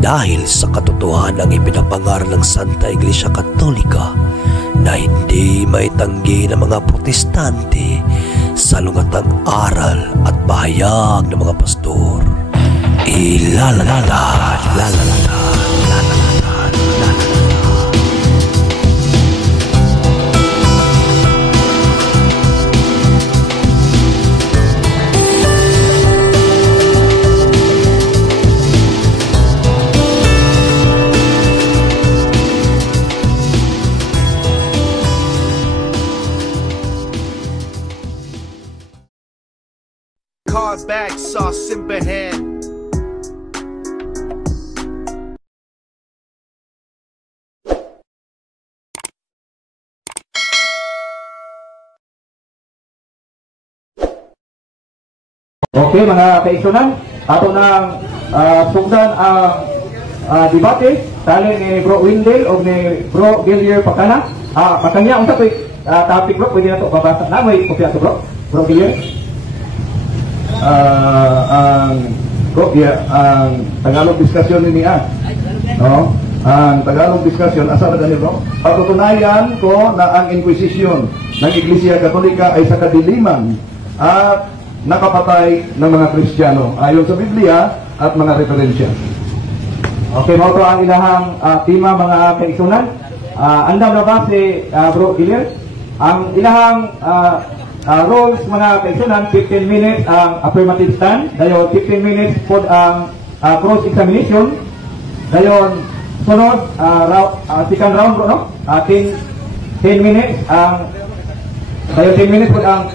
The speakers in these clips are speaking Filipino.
dahil sa katotohanan ng ipinapangaral ng Santa Iglesia Katolika na hindi maitanggi ng mga protestante sa lungatang aral at pahayag ng mga pastor. Bag sauce simbahan. Okay mga kaigsunan, ato nang sugdan ang debate tali ni Bro Windel o ni Bro Gilier Pacana. Patangya unsa koy topic bro, pwede na to babasa na may kopya to Bro Gilier. Ang Tagalog diskusyon ni no? Ang Tagalog diskusyon asa na gani bro? Patutunayan ko na ang Inquisition ng Iglesia Katolika ay sa kadiliman at nakapatay ng mga Kristiyano ayon sa Biblia at mga referensya. Okay, mao to ang ilahang tema mga kaigsunan. Andam na ba si Bro Gilier? Ang ilahang rules mga kaigsunan, 15 minutes ang affirmative stand, dayon 15 minutes pod ang cross examination, dayon sunod second round bro, no? 10 minutes ang dayon 10 minutes pod ang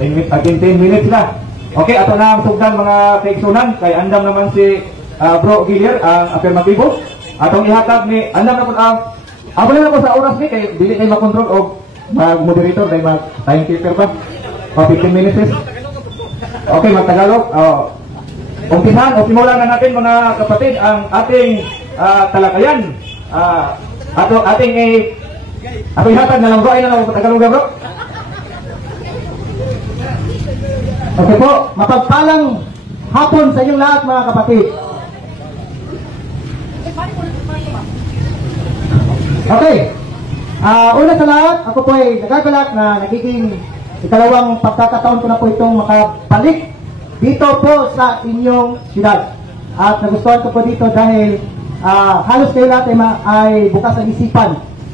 10 minutes na. Okay, ato na ang sugdan mga kaigsunan kay andam naman si Bro Gilier ang affirmatibo. Atong ihatag ni andam na pod ang abot na ko sa oras ni kay dili kay makontrol og mag-moderator dahil mag-timekeeper ba? 15 minutes. Okay, mag-Tagalog. Umpisahan o simulan na natin mga kapatid ang ating talakayan. Ato ihatag na lang bro. Ay na lang Tagalog bro. Okay po, mapagpalang hapon sa inyong lahat mga kapatid. Okay. Una sa lahat, ako po ay nagagalak na nagiging ikalawang pagkakataon ko na po itong makabalik dito po sa inyong siyudad. At nagustuhan ko po dito dahil halos kayo lahat ay bukas ang isipan.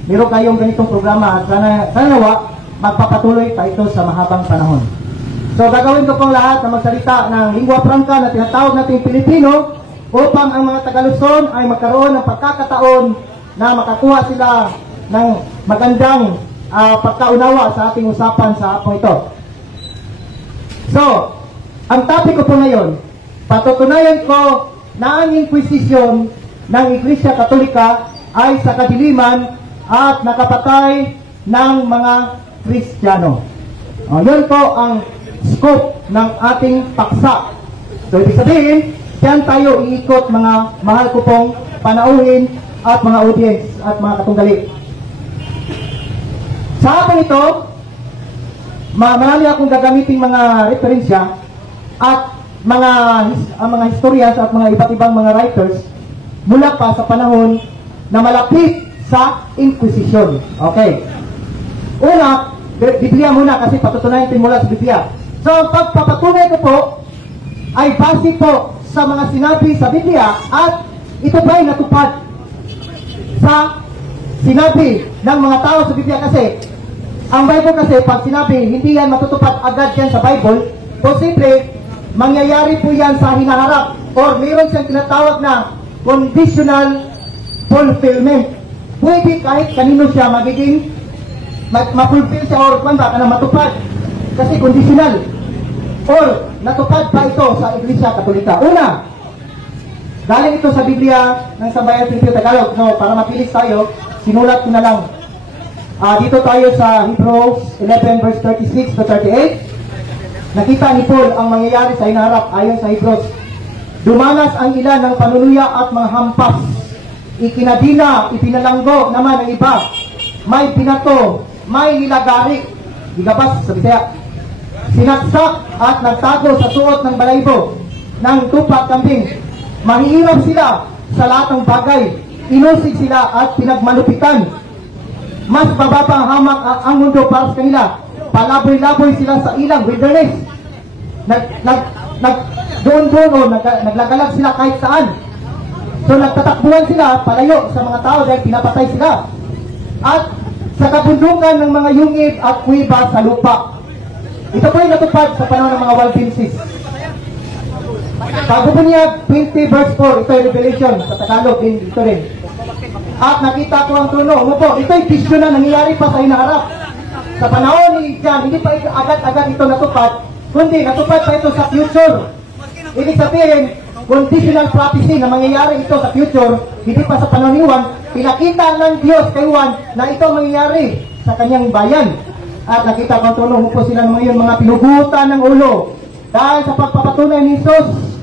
Meron kayong ganitong programa at sana nawa magpapatuloy pa ito sa mahabang panahon. So gagawin ko pong lahat na magsalita ng lingua franca na tinatawag natin Pilipino upang ang mga Tagaluzon ay magkaroon ng pagkakataon na makakuha sila ng magandang pagkaunawa sa ating usapan sa hapon ito. So, ang topic ko po ngayon, patutunayan ko na ang Inquisition ng Iglesia Katolika ay sa kadiliman at nakapatay ng mga Kristiyano. Yun po ang scope ng ating paksa. So, ibig sabihin, diyan tayo iikot mga mahal ko pong panauhin at mga audience at mga katunggali. Sa hapon ito, marami akong gagamitin mga referensya at mga historians at mga iba't ibang mga writers mula pa sa panahon na malapit sa Inquisition. Okay. Una, Biblia muna kasi patutunayan natin mula sa Biblia. So, ang pagpapatunay ko po ay base po sa mga sinabi sa Biblia at ito ba ay natupad sa sinabi ng mga tao sa Biblia kasi ang Bible kasi pag sinabi hindi yan matutupad agad yan sa Bible, posible mangyayari po yan sa hinaharap or mayroon siyang tinatawag na conditional fulfillment. Pwede kahit kanino siya magiging ma-fulfill siya or baka na matupad kasi conditional or natupad pa ito sa Iglesia Katolika. Una, galing ito sa Biblia ng Sambayan Pilipino Tagalog. So, para mapilis tayo, sinulat ko na lang. Dito tayo sa Hebrews 11 verse 36 to 38. Nakita ni Paul ang mangyayari sa hinaharap ayon sa Hebrews. Dumanas ang ilan ng panunuya at mga hampas. Ikinadina, ipinalanggo naman ang iba. May pinato, may nilagari. Gigabas sa Bisaya. Sinaksak at nagtago sa suot ng balaybo ng tupat kambing. Mahihirap sila sa lahat ng bagay. Inusig sila at pinagmalupitan. Mas bababa ang hamak ang mundo para sa kanila. Palaboy-laboy sila sa ilang wilderness. Naglagalag sila kahit saan. So nagtatakbuhan sila palayo sa mga tao dahil pinapatay sila. At sa kabundukan ng mga yungib at kuiba sa lupa. Ito po yung natupad sa panahon ng mga Waldenses. Pagbubunyag 20 verse 4, ito yung Revelation sa Tagalog din ito rin. At nakita ko ang trono, umupo, ito yung vision na nangyayari pa sa hinaharap. Sa panahon ni John, hindi pa agad-agad ito natupad, kundi natupad pa ito sa future. Ibig sabihin, conditional prophecy na mangyayari ito sa future, hindi pa sa panahon ni Juan, pinakita ng Diyos kay Juan na ito mangyayari sa kanyang bayan. At nakita ko ang trono, umupo sila ngayon mga pinugutan ng ulo. Dahil sa pagpapatunay ni Jesus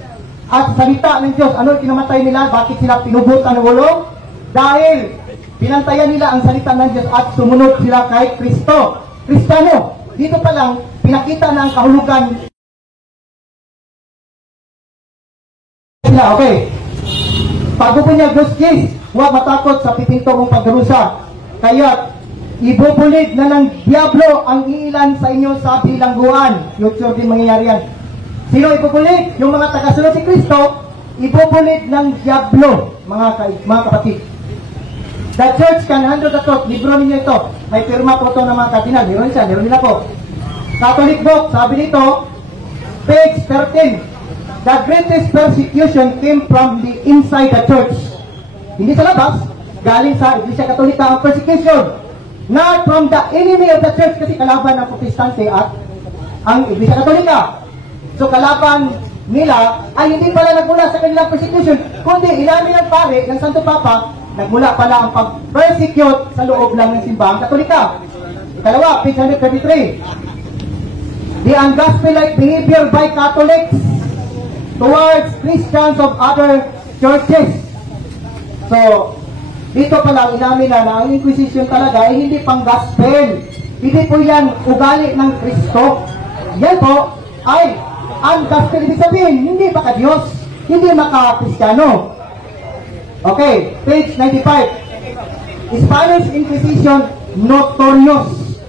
at salita ng Diyos, ano yung kinamatay nila? Bakit sila pinugutan ng ulo? Dahil pinantayan nila ang salita ng Diyos at sumunod sila kay Kristo. Kristiyano, dito pa lang, pinakita na ang kahulugan sila. Okay. Pagpupunyag Gusgis, huwag matakot sa pipinto mong pagdurusa. Kaya, ibubulid na ng diablo ang ilan sa inyo sa bilangguan. Future din mangyayari yan. Sino ibubulid? Yung mga tagasunod si Kristo, ibubulid ng diablo, mga kapatid. The church can handle the truth. Libro ninyo ito. May pirma po ito ng mga kardinal. Meron siya. Meron nila po. Catholic book. Sabi dito, page 13. The greatest persecution came from the inside the church. Hindi sa labas. Galing sa Iglesia Katolika ang persecution. Not from the enemy of the church. Kasi kalaban ng Protestante at ang Iglesia Katolika. So kalaban nila ay hindi pala nagmula sa kanilang persecution, kundi inamin ng pare ng Santo Papa, nagmula pala ang pag-persecute sa loob lang ng simbahang Katolika. Ikalawa, page 133. The ungospel-like behavior by Catholics towards Christians of other churches. So, dito pala inamin na ang Inquisition talaga ay hindi pang gospel. Hindi po yan ugali ng Kristo. Yan po ay ang gospel. Ibig sabihin, hindi maka-Diyos, hindi maka-Kristiyano. Okay, page 95. Spanish Inquisition, notorious.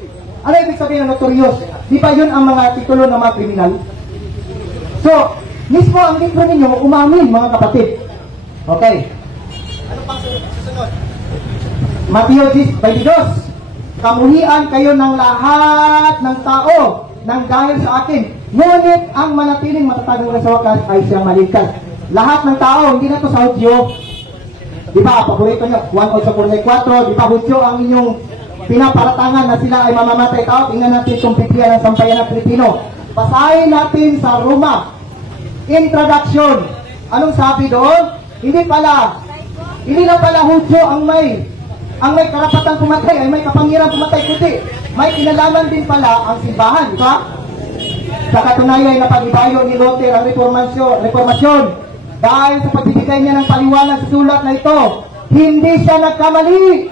Ano ibig sabihin ng notorious? Di ba yun ang mga titulo ng mga kriminal? So, mismo ang libro ninyo umamin, mga kapatid. Okay. Ano pang susunod? Mateo 10:22. Kamuhian kayo ng lahat ng tao nang dahil sa akin. Ngunit ang manatiling matatag sa wakas ay siyang maligtas. Lahat ng tao, hindi na to sa Hudyo. Di ba, paborito nyo, 1:44, di ba, Hudyo ang inyong pinaparatangan na sila ay mamamatay tao. Tingnan natin itong Biblia ng Sambayan ng Pilipino. Basahin natin sa Roma. Introduction. Anong sabi doon? Hindi na pala Hudyo ang may karapatan pumatay, ay may kapangyarihan pumatay, kundi may kinalaman din pala ang simbahan, di ba? Sa katunayan na pag-ibayo ni Luther ang reformasyon dahil sa pagbibigay niya ng paliwanag sa sulat na ito, hindi siya nagkamali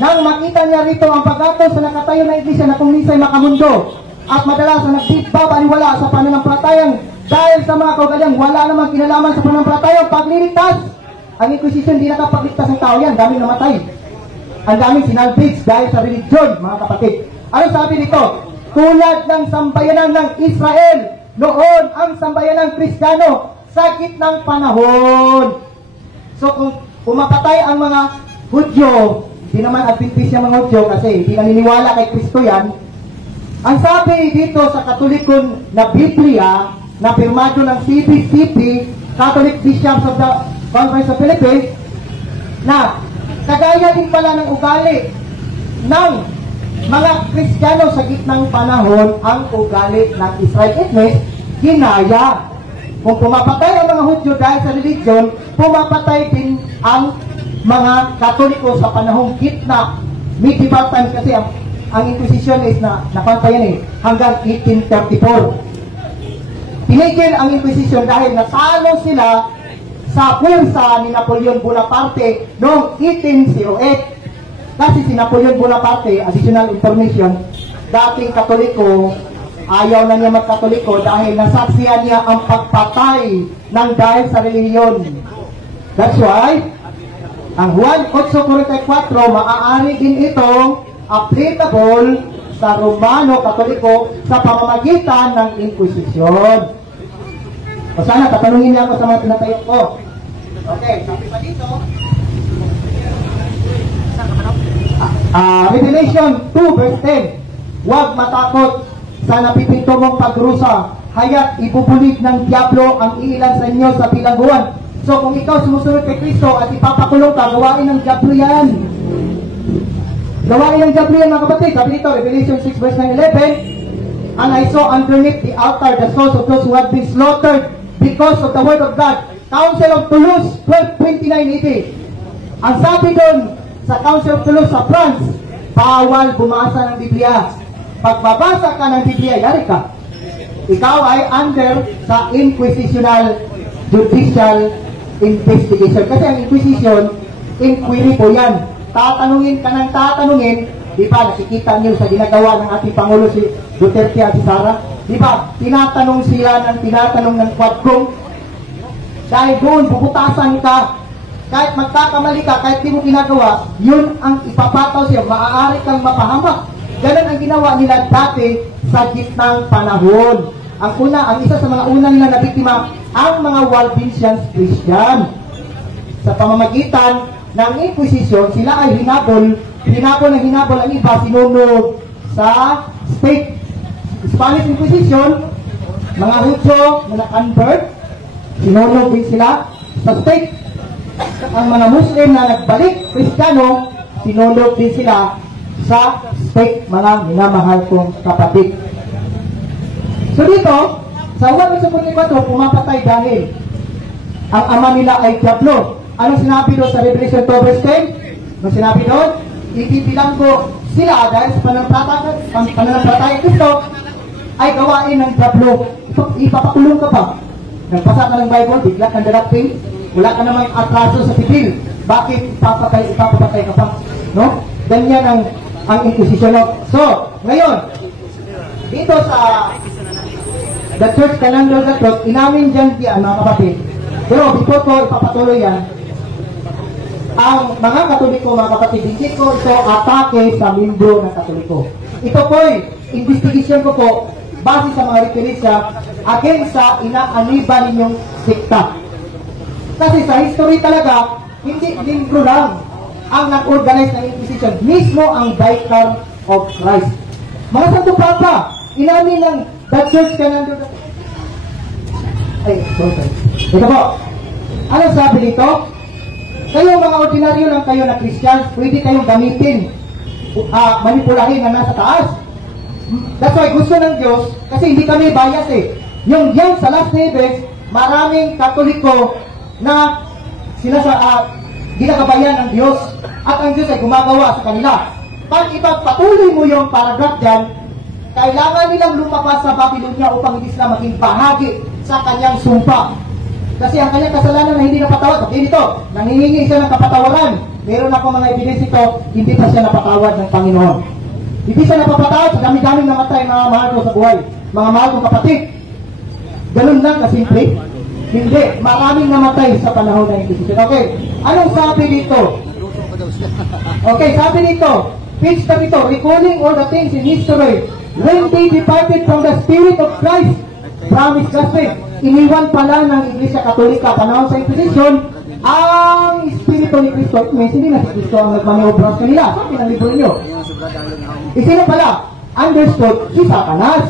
nang makita niya rito ang pag-atos sa nakatayo na iglesia na kumisay makamundo at madalas na nagbabaliwala sa pananampalatayang dahil sa mga kaugaliang wala namang kinalaman sa pananampalatayang pagliligtas. Ang Inquisition di nakapagligtas ng tao yan, daming namatay. Ang daming sinalvage dahil sa religion, mga kapatid. Ano sabi nito? Tulad ng sambayanan ng Israel, noon ang sambayanan ng Kristiyano sa gitnang panahon. So kung pumapatay ang mga Hudyo, hindi naman adventist yung mga Hudyo kasi hindi naniniwala kay Kristo yan. Ang sabi dito sa Katolikon na Biblia, na pirmado ng CBCP, Catholic Bishops of the Conference of Philippines, na kagaya din pala ng ugali ng mga Kristiyano sa gitnang panahon, ang ugali ng Israelites, ginaya. Kung pumapatay ang mga Hudyo dahil sa religion, pumapatay din ang mga Katoliko sa panahong gitna. Medieval times kasi ang Inquisition is nakwanta yan hanggang 1834. Pinigil ang Inquisition dahil natalo sila sa puwersa ni Napoleon Bonaparte noong 1808. Kasi si Napoleon Bonaparte, additional information, dating Katoliko, ayaw na niya magkatoliko dahil nasaksihan niya ang pagpatay ng dahil sa reliyon. That's why, ang Juan 8:44, maaari din itong applicable sa Romano Katoliko sa pamamagitan ng Inquisition. O sana, tatanungin niya ako sa mga tinatayo ko. Okay, sabi pa dito, Revelation 2 verse 10, huwag matakot sa napipinto mong pagrusa, haya't ibubulig ng diablo ang ilan sa inyo sa bilangguan. So kung ikaw sumusunod kay Kristo at ipapakulong ka, gawain ng diablo yan. Gawain ng diablo yan, mga kapatid. Sabi dito, Revelation 6 verse 9-11, and I saw underneath the altar the souls of those who had been slaughtered because of the word of God. Council of Toulouse, 1229 AD. Ang sabi doon sa Council of Toulouse sa France, bawal bumasa ng Biblia. Pagbabasa ka ng Biblia, yari ka. Ikaw ay under sa inquisitional judicial investigation. Kasi ang inquisition, inquiry po yan. Tatanungin ka ng tatanungin, di ba, nakikita niyo sa ginagawa ng ating Pangulo si Duterte at si Sara, di ba, tinatanong sila ng tinatanong ng Quadcom, dahil doon, bubutasan ka, kahit magkakamali ka, kahit di mo ginagawa, yun ang ipapataw siya, maaari kang mapahamak. Ganun ang ginawa nila dati sa gitnang panahon. Ang isa sa mga unang nila na biktima, ang mga Waldensians Christian. Sa pamamagitan ng Inquisition, sila ay hinabol ang iba, sinunog sa state. Spanish Inquisition, mga Hudyo na na-convert, sinunog din sila sa state. Ang mga Muslim na nagbalik Kristiyano, sinunog din sila sa state, mga minamahal kong kapatid. So dito, sa 1:44, pumapatay dahil ang ama nila ay diablo. Anong sinabi doon sa Revelation 2 verse 10? Anong sinabi doon? Ibibilang ko sila dahil sa pananampalataya Kristo ay gawain ng diablo. Ipapakulong ka pa. Nagpasa ka ng Bible, bigla kang darating, wala ka namang atraso sa pitil. Bakit ipapapatay ka pa? No? Ganyan ang Inquisition. So, ngayon, dito sa The Church Calendar of the Truth, inamin dyan mga kapatid. Pero before ko ipapatuloy yan, ang mga Katoliko, mga kapatid, hindi ko ito atake sa membro ng Katoliko. Ito po'y investigation ko po base sa mga referensya against sa inaaniba ninyong sekta. Kasi sa history talaga, hindi membro lang ang nag-organize ng Inquisition, mismo ang Vicar of Christ. Mga Santo Papa, inamin ng The Church Calendar. Ay, sorry. Ito po. Ano sabi dito? Kayo mga ordinaryo lang kayo na Christians, pwede kayong gamitin, manipulahin na nasa taas. That's why gusto ng Diyos, kasi hindi kami bias eh. Yung yan sa last days, maraming Katoliko na sila sa ginagabayan ng Diyos at ang Diyos ay gumagawa sa kanila. Pag ipagpatuloy mo yung paragraph dyan, kailangan nilang lumabas sa Babylonia upang hindi sila maging bahagi sa kanyang sumpa. Kasi ang kanyang kasalanan na hindi napatawad. Kasi dito, nangihingi siya ng kapatawaran. Meron ako mga evidence ito, hindi pa siya napatawad ng Panginoon. Hindi siya napapatawad sa dami-daming namatay mga mahal ko sa buhay. Mga mahal kong kapatid. Ganun lang kasimple. Hindi. Maraming namatay sa panahon ng Inquisition. Okay. Anong sabi dito? Okay, sabi dito. Page na dito. Recalling all the things in history when they departed from the Spirit of Christ. Promise gospel. Iniwan pala ng Iglesia Katolika panahon sa Inquisition ang Espiritu ni Cristo. Hindi na si Cristo ang nagmaniobras kanila. Sabi ng libro niyo. Sino pala? Understood si Satanas.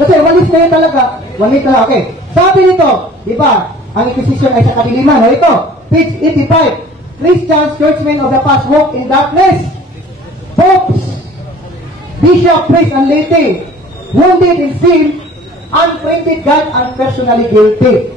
Kasi walis na yun talaga. Walis talaga. Okay. Sabi nito, di ba, ang Inquisition ay sa kadiliman. O ito, page 85. Christians, churchmen of the past walk in darkness. Popes, bishop, priest, and laity, wounded in sin, unprinted God, and personally guilty.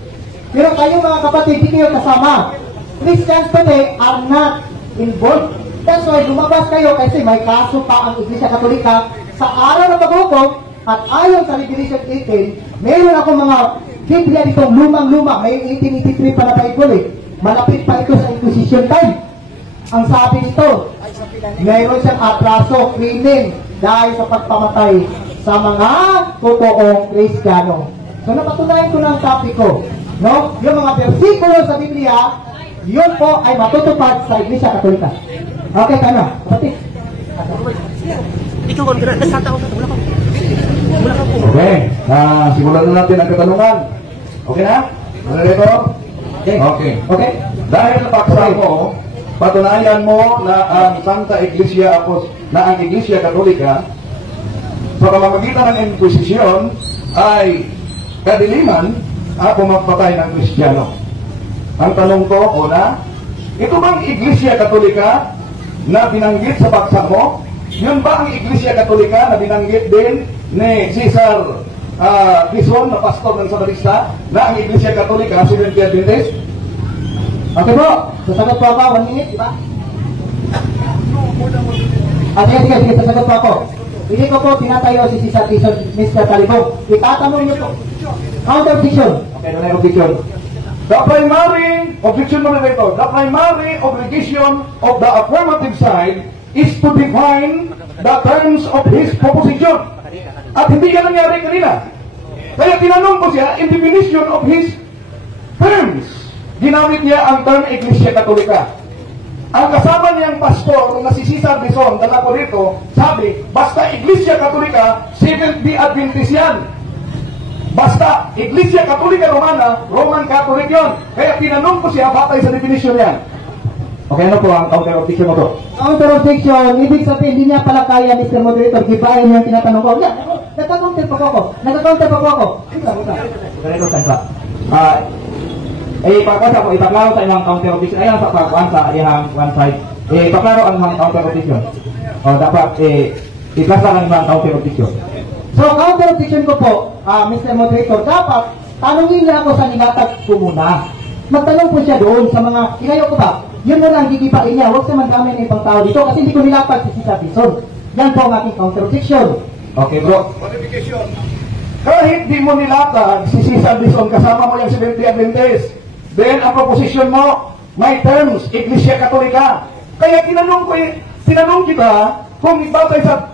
Pero kayo mga kapatid, hindi kayo kasama. Christians today are not involved. That's why lumabas kayo kasi may kaso pa ang Iglesia Katolika sa araw ng paghukom at ayon sa Revelation 18, meron ako mga Biblia ditong lumang-luma. May 1883 pa na Bible eh. Malapit pa ito sa Inquisition time. Ang sabi nito, mayroon siyang atraso, crimen, dahil sa pagpamatay sa mga totoong Kristiyano. So napatunayan ko na ang topic ko. No? Yung mga bersikulo sa Biblia, yun po ay matutupad sa Iglesia Katolika. Okay, kano? Kapatid? Ikaw ang gano'n, nasa tao ka, wala ka. Wala ka po. Okay, simulan na natin ang katanungan. Okay na? Ano dito? Okay. Okay. Okay? Dahil napaksa mo, patunayan mo na ang Santa Iglesia na ang Iglesia Katolika sa pamamagitan ng Inquisition ay kadiliman pumapatay ng Kristiyano. Ang tanong ko, una, ito bang Iglesia Katolika na binanggit sa paksa mo? Yun ba ang Iglesia Katolika na binanggit din ni Cesar Dizon na pastor ng Sabatista na ang Iglesia Katolika, Seventh-day Adventist? Okay po. Sasagot po ako. 1 minute, di ba? Sige. Sasagot po ako. Hindi ko po tinatayo si Cesar Dizon, Mr. Talibong. Itatanong niyo po. Counter objection. Okay, no objection. The primary objection mo na ito, the primary obligation of the affirmative side is to define the terms of his proposition. At hindi yan nangyari kanina. Kaya tinanong ko siya, in definition of his terms, ginamit niya ang term Iglesia Katolika. Ang kasama niyang pastor na si Cesar Dizon, dala ko rito, sabi, basta Iglesia Katolika, Seventh-day Adventist yan. Basta Iglesia Katolika Romana, Roman Catholic yun. Kaya tinanong ko siya, batay sa definition niyan. Okay, ano po ang counter objection mo to? Counter objection, ibig sabihin, hindi niya pala kaya, Mr. Moderator, gibayan niya yung tinatanong ko. Yeah, nagka-counter pa po ako. Nagka-counter pa po ako. Ganito sa ipapasa ko, ipaklaro sa ilang counter objection. Ayan sa pagkuhan sa ihang one side. Ipaklaro ang mga counter objection. O dapat, iplasa lang ang counter objection. So, counter objection ko po, Mr. Moderator, dapat tanungin niya ako sa nilatag ko muna. Magtanong po siya doon sa mga, inayo ko ba? Yun mo lang gigipain niya, huwag siya magdamay ng ibang tao dito kasi hindi ko nilatag si Cesar Dizon. Yan po ang aking counter objection. Okay bro. Qualification. Kahit di mo nilatag si Cesar Dizon, kasama mo yung Seventh-day Adventist, then ang proposition mo, may terms, Iglesia Katolika. Kaya tinanong kita kung batay sa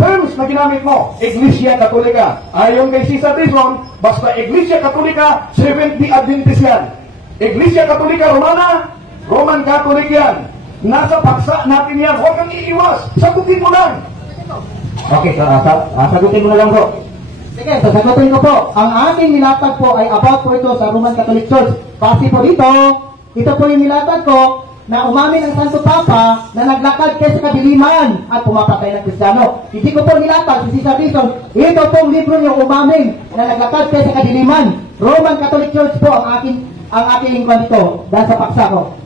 terms na ginamit mo, Iglesia Katolika. Ayon kay Cesar Dizon, basta Iglesia Katolika, Seventh-day Adventist yan. Iglesia Katolika Romana, Roman Catholic yan. Nasa paksa natin yan. Huwag kang iiwas. Sagutin mo lang. Okay, sagutin mo na lang bro. Sige, sasagutin ko po. Ang aking nilatag po ay about po ito sa Roman Catholic Church. Kasi po dito, ito po yung nilatag ko na umamin ang Santo Papa na naglakad kayo sa kadiliman at pumapatay ng Kristiyano. Hindi ko po nilatag si Cesar Dizon. Ito pong libro niyo umamin na naglakad kayo sa kadiliman. Roman Catholic Church po ang aking kwento dahil sa paksa ko.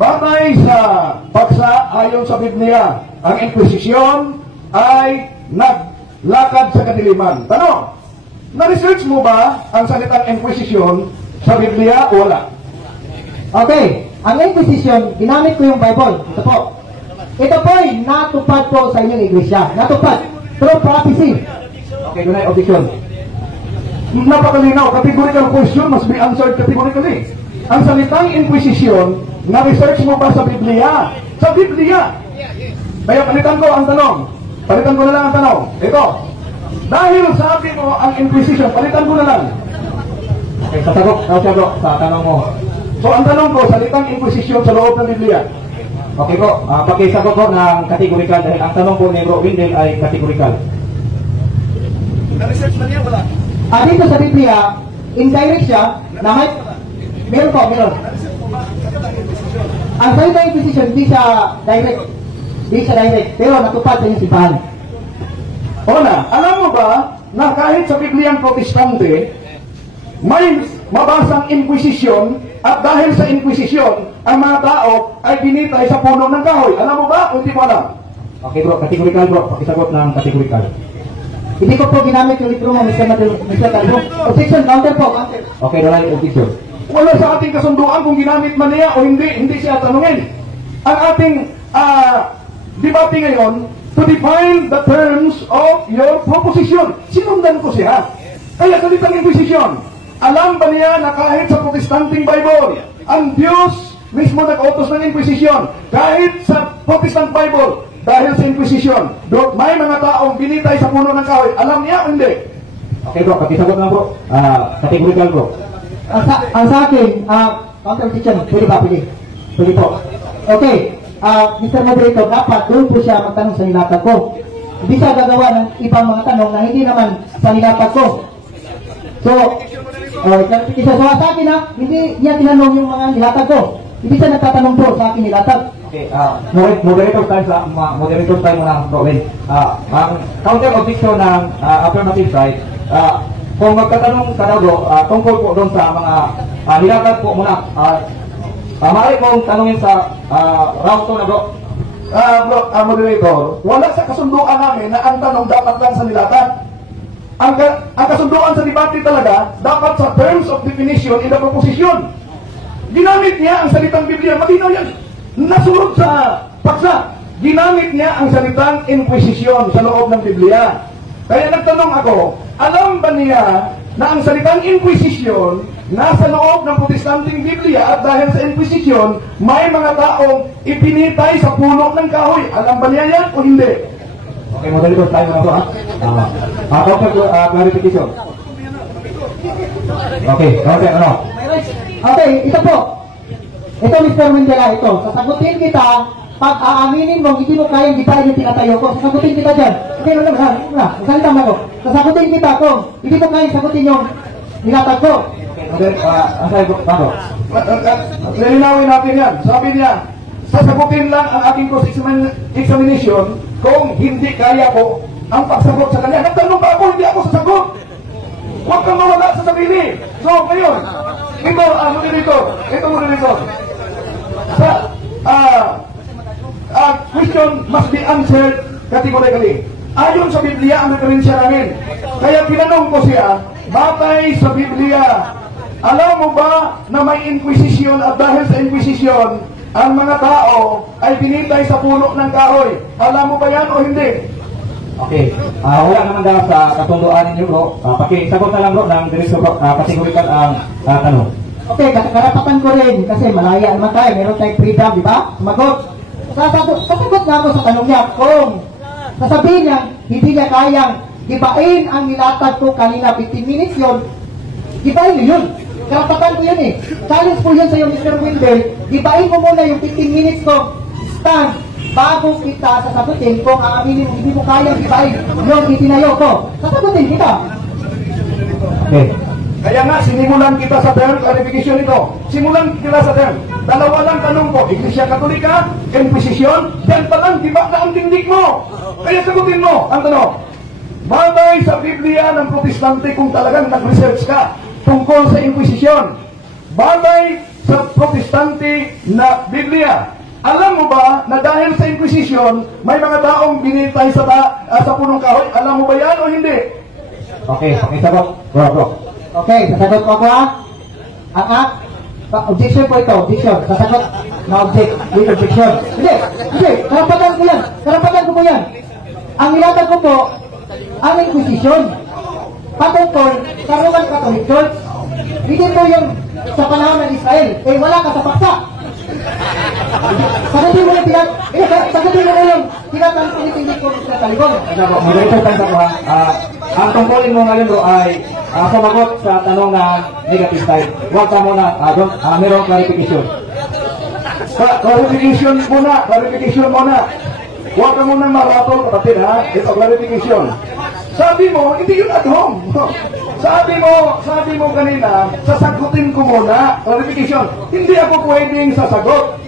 Batay sa paksa ayon sa Biblia, ang Inquisition ay naglakad sa kadiliman. Tanong, na-research mo ba ang salitang Inquisition sa Biblia o wala? Okay, ang Inquisition, ginamit ko yung Bible. Ito po. Ito po ay natupad po sa inyong iglesia. Natupad. Through prophecy. Okay, dunay objection. Napakalinaw, categorical question must be answered categorically. Ang salitang Inquisition, na-research mo ba sa Biblia? Sa Biblia. Kaya palitan ko ang tanong. Palitan ko na lang ang tanong. Ito. Dahil sabi mo ang Inquisition, palitan ko na lang. Okay, sasagot bro sa tanong mo. So ang tanong ko, salitang Inquisition sa loob ng Biblia. Okay po, pakisagot ko ng categorical dahil ang tanong po ni Bro Windel ay categorical. Na-research na niya, wala? Dito sa Biblia, indirect siya, na may... Meron po, meron. Ang salita Inquisition, hindi siya direct. Hindi siya direct, pero natupad sa inyong simbahan. Una, alam mo ba na kahit sa Bibliang Protestante, may mabasang Inquisition at dahil sa Inquisition, ang mga tao ay binitay sa puno ng kahoy. Alam mo ba o hindi mo alam? Okay bro, categorical bro, pakisagot ng categorical. Hindi ko po ginamit yung libro mo, Mr. Talibong. Objection, counter po, counter. Okay, dunay objection. Wala sa ating kasunduan kung ginamit man niya o hindi siya tanungin. Ang ating debate ngayon, to define the terms of your proposition. Sinundan ko siya. Kaya salitang Inquisition, alam ba niya na kahit sa Protestanting Bible, ang Diyos mismo nag-utos ng Inquisition. Kahit sa Protestant Bible, dahil sa Inquisition, may mga taong binitay sa puno ng kahoy. Alam niya o hindi? Okay bro, pakisagot na bro. Categorical bro. Ang sa akin, counter objection, pwede ba? Pwede. Pwede po. Okay, Mr. Moderator, dapat doon po siya magtanong sa nilatag ko. Hindi siya gagawa ng ibang mga tanong na hindi naman sa nilatag ko. So, isa sa akin hindi niya tinanong yung mga nilatag ko. Hindi siya nagtatanong po sa akin nilatag. Okay, moderator time muna, Robin. Ang counter objection ng affirmative side, kung magtatanong ka daw tungkol po doon sa mga nilatag po muna, maaari kong tanungin sa round 2 na bro. Moderator, wala sa kasunduan namin na ang tanong dapat lang sa nilatag. Ang kasunduan sa debate talaga, dapat sa terms of definition in the proposition. Ginamit niya ang salitang Biblia, malinaw yan. Nasunod sa paksa, ginamit niya ang salitang inquisition sa loob ng Biblia. Kaya nagtanong ako, alam ba niya na ang salitang inquisition nasa loob ng protestanteng Biblia at dahil sa inquisition, may mga taong ipinitay sa puno ng kahoy. Alam ba niya yan o hindi? Okay, moderator tayo na ito clarification. Okay, ano? Okay, ito po. Ito, Mr. Mandela, ito. Sasagutin kita, pag aaminin mo, hindi mo kayang gipain yung tinatayo ko. Sasagutin kita dyan. Okay, salita mo ako. Sasagutin kita kung hindi mo kayang sagutin yung nilatag ko. Okay, ang sabi ko, paano? Lilinawin natin yan. Sabi niya, sasagutin lang ang aking cross-examination kung hindi kaya ko ang pagsagot sa kanya. Nagtanong pa ako, hindi ako sasagot. Huwag kang mawala sa sarili. So, ngayon, ito moderator. Question must be answered categorically. Ayon sa Biblia ang referensya namin. Kaya tinanong ko siya, batay sa Biblia, alam mo ba na may inquisition at dahil sa inquisition, ang mga tao ay pinitay sa puno ng kahoy. Alam mo ba yan o hindi? Okay. Wala naman daw sa katunduan ninyo bro. Pakisagot na lang bro ng diretso kategorikal ang tanong. Okay, karapatan ko rin kasi malaya naman tayo. Meron tayong freedom, di ba? Sumagot. Sasagot na ako sa tanong niya kung sasabihin niya, hindi niya kayang gibain ang nilatag ko kanina 15 minutes yun, gibain niyo yun. Karapatan ko yun eh. Challenge po yun sa iyo, Mr. Wendell. Gibain mo muna yung 15 minutes ko stand bago kita sasagutin kung aaminin mo hindi mo kayang gibain yung itinayo ko. Sasagutin kita. Okay. Kaya nga, sinimulan kita sa term clarification ito. Simulan kita sa term. Dalawa lang tanong ko, Iglesia Katolika, Inquisition, yan pa lang, di ba na ang tindig mo? Kaya sagutin mo, ang tanong, batay sa Biblia ng Protestante kung talagang nag-research ka tungkol sa Inquisition, batay sa Protestante na Biblia, alam mo ba na dahil sa Inquisition, may mga taong binitay sa punong kahoy? Alam mo ba yan o hindi? Okay, pakisagot. Bro. Okay, sasagot ko ako ang objection po ito, objection. Sasagot na with objection. Hindi, karapatan ko yan. Karapatan ko po yan. Ang nilatag ko po, ang Inquisition, patungkol sa Roman Catholic Church. Hindi po yung sa panahon ng Israel. Wala ka sa paksa. Sagutin mo yung tinatangkilitin ko sa talikon. Moderator tayo sa ang tungkulin mo ngayon bro ay sumagot sa tanong na negative side. Huwag ka muna, mayroong clarification. Clarification muna. Huwag ka muna maratol, kapatid ha. Ito, clarification. Sabi mo, hindi yun at home. Sabi mo kanina, sasagutin ko muna. Clarification. Hindi ako pwedeng sasagot.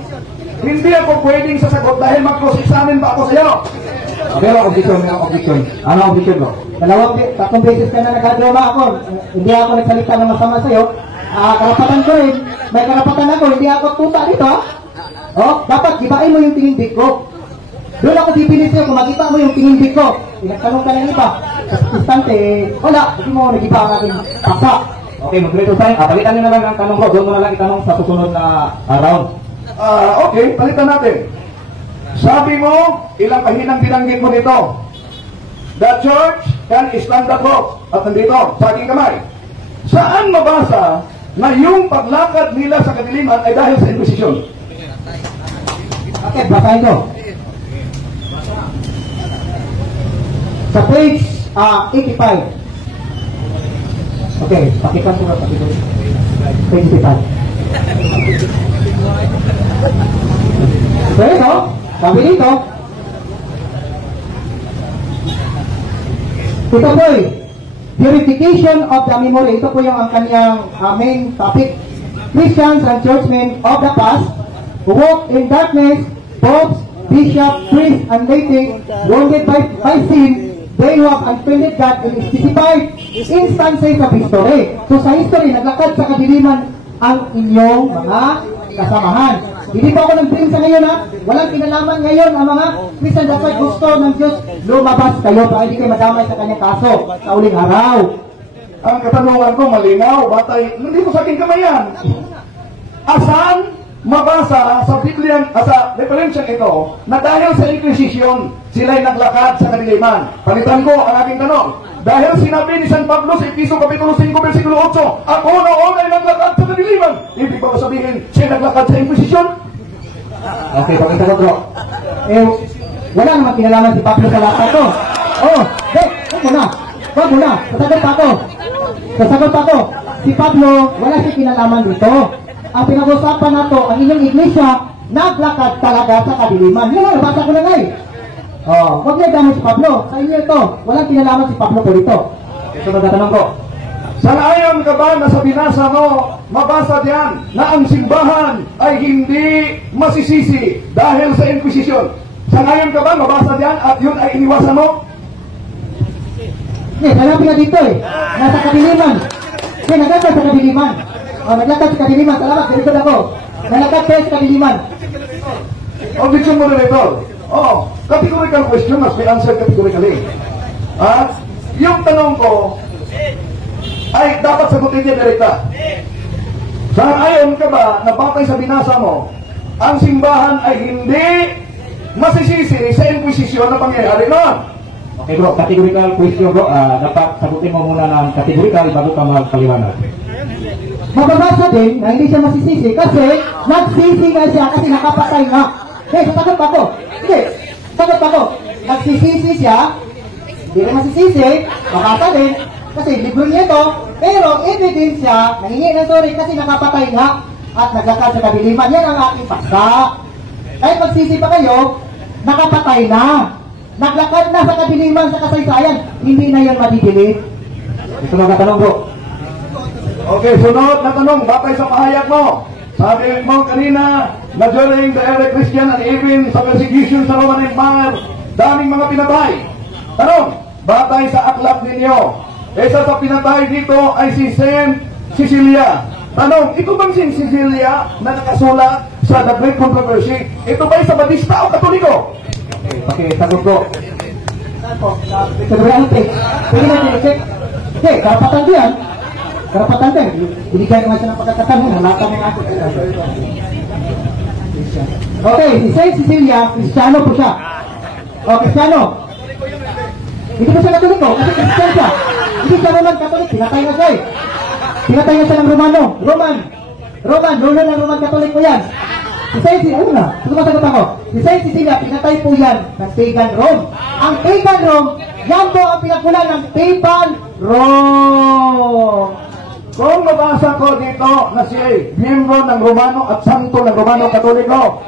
Dahil mag-cross-examine pa ako sa'yo. Merong objection. Ano objection bro? Tatlong beses ka na nagkadrama ako. Hindi ako nagsalita ng masama sa'yo. Karapatan ko rin. May karapatan ako. Hindi ako tuta dito ha. Dapat ibain mo yung tingindik ko. Doon ako dipilit sa'yo kung makita mo yung tingindik ko. Pinagtanong ka ng iba. Sa instante, wala. Hindi mo nag-iba ang aking paksa. Okay, moderator tayo. Palitan nyo na lang ang tanong bro. Doon mo na lang itanong sa susunod na round. Okay, palitan natin. Sabi mo, ilang kahinang binanggit mo dito. The church can stand the cross. At nandito, sa aking kamay. Saan mabasa na yung paglakad nila sa kadiliman ay dahil sa Inquisition? Okay, basahin ko. Sa page 85. Okay, pakikan ko na. Principal. So ito, sabi dito, ito po purification of the memory. Ito po yung ang kanyang main topic. Christians and churchmen of the past who walk in darkness, popes, bishops, priests, and laity, wounded by sin, they who have offended God in specified instances of history. So sa history, naglakad sa kadiliman ang inyong mga kasamahan. Hindi po ako nag-dream sa ngayon ha. Walang kinalaman ngayon ang mga Christian. That's why gusto ng Diyos lumabas kayo para hindi kayo madamay sa kanyang kaso sa uling araw. Ang katanungan ko malinaw, batay, hindi mo sa akin kamayan. Asan mabasa sa Biblia, sa referensya ito, na dahil sa Inquisition, sila'y naglakad sa kadiliman? Palitan ko ang aking tanong. Dahil sinabi ni San Pablo sa Episo Kapitulo 5, versikulo 8, ako noon ay naglakad sa kadiliman. Ibig ba sabihin, siya naglakad sa Inquisition? Okay, pagkita ko. Wala naman kinalaman si Pablo sa lahat to. Wag mo na. Sasagot pa ako. Si Pablo, wala siya kinalaman dito. Ang pinag-usapan nato, ang inyong iglesia, naglakad talaga sa kadiliman. Yan ang nabasa ko na nga wag niya gamit si Pablo. Sa inyo ito, walang kinalaman si Pablo po dito. Ito magtatanong ko. Sangayon ka ba na sa binasa mo, mabasa diyan na ang simbahan ay hindi masisisi dahil sa Inquisition? Sangayon ka ba mabasa diyan at yun ay iniwasan mo? Sanabi na dito nasa kadiliman. Naglakad sa kadiliman. Naglakad sa kadiliman. Salamat, ganito ako. Naglakad kayo sa kadiliman. Objection moderator. Categorical question must be answered categorically. Yung tanong ko ay dapat sagutin niya direkta. Sangayon ka ba na batay sa binasa mo, ang simbahan ay hindi masisisi sa Inquisition na pangyayari noon? Okay bro, categorical question bro. Dapat sagutin mo muna ng categorical bago ka magpaliwanag. Mababasa din na hindi siya masisisi kasi nagsisi nga siya kasi nakapatay nga. Sagot pa ko. Nagsisisi siya, hindi na masisisi, mabasa din, kasi libro niya ito, pero evidence siya, nangingi ng sorry kasi nakapatay nga at naglakad sa kadiliman. Yan ang aking paksa. Kahit magsisi pa kayo, nakapatay na. Naglakad na sa kadiliman sa kasaysayan, hindi na yan madidilit. Ito mga tanong bro. Okay, sunod na tanong, batay sa pahayag mo. Sabi mo kanina na during the early Christian and even sa persecution sa Roman Empire, daming mga pinatay. Tanong, batay sa aklat ninyo, isa sa pinatay dito ay si Saint Cecilia. Tanong, ito bang si Cecilia na nakasulat sa The Great Controversy? Ito ba'y sa Batista o Katoliko? Okay, sagot ko. Pwede natin i-check. Karapatan ko yan. Karapatan din. Binigyan naman siya ng pagkakatanong. Halata mo nga ako. Okay, si Saint Cecilia, Kristiyano po siya. Kristiyano. Hindi po siya Katoliko, kasi Kristiyan siya. Hindi siya Roman Katolik, pinatay na siya Pinatay na siya ng Romano. Lolo ng Roman Katoliko yan. Si Saint Cecilia, sumasagot ako. Si Saint Cecilia, pinatay po yan ng Pagan Rome. Ang Pagan Rome, yan po ang pinagkulan ng Papal Rome. Kung mabasa ko dito na siya miyembro ng Romano at santo ng Romano Katoliko,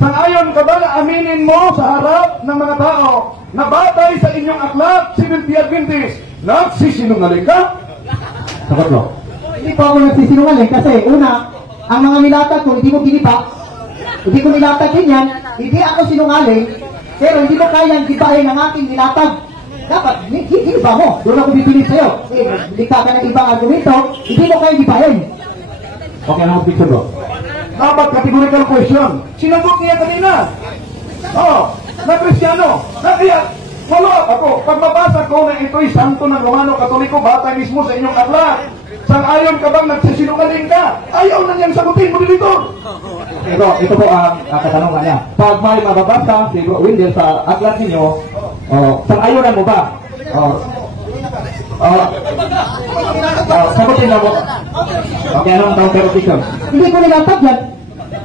sangayon ka ba na aminin mo sa harap ng mga tao na batay sa inyong aklat, Seventh-day Adventist, nagsisinungaling ka? Sagot bro. Hindi po ako nagsisinungaling kasi una, ang mga nilatag ko, hindi mo ginipa, hindi ko nilatag din yan, hindi ako sinungaling, pero hindi ko kayang gibahin ang aking nilatag. Dapat, iba mo. Doon ako bibili sa'yo. Likha ka ng ibang argumento, hindi mo kayang gibahin. Okay, ano picture bro? Dapat categorical question. Sinagot niya kanina. Na Kristiyano. Kaya, follow up ako. Pag mabasa ko na ito'y santo ng Romano Katoliko, batay mismo sa inyong aklat, sang-ayon ka bang nagsisinungaling ka? Ayaw na niyang sagutin mo dito. Ito po ang katanungan niya. Pag may mababasa si Bro Wendell sa aklat ninyo, sang-ayonan mo ba? Sagutin na mo. Okay, anong counter option? Hindi ko nilatag yan.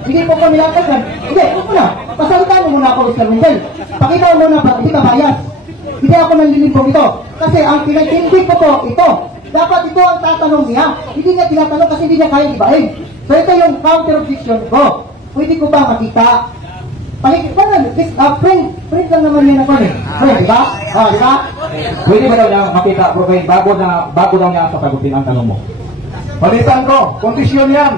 Hindi po ko nilatag yan. Hindi, ako na. Pasalitan mo muna ako, Mr. Wendell. Pakita mo muna, hindi ka bias. Hindi ako nanlilipong ito. Kasi ang pinag-indig ko po, ito. Dapat ito ang tatanong niya. Hindi niya tinatanong kasi hindi niya kaya ibahin. So ito yung counter objection ko. Pwede ko ba makita? Print lang naman yan ako eh. Print, di ba? Di ba? Pwede ba daw niya makita, Professor, bago daw niya sasagutin ang tanong mo? Palitan ko, kondisyon yan.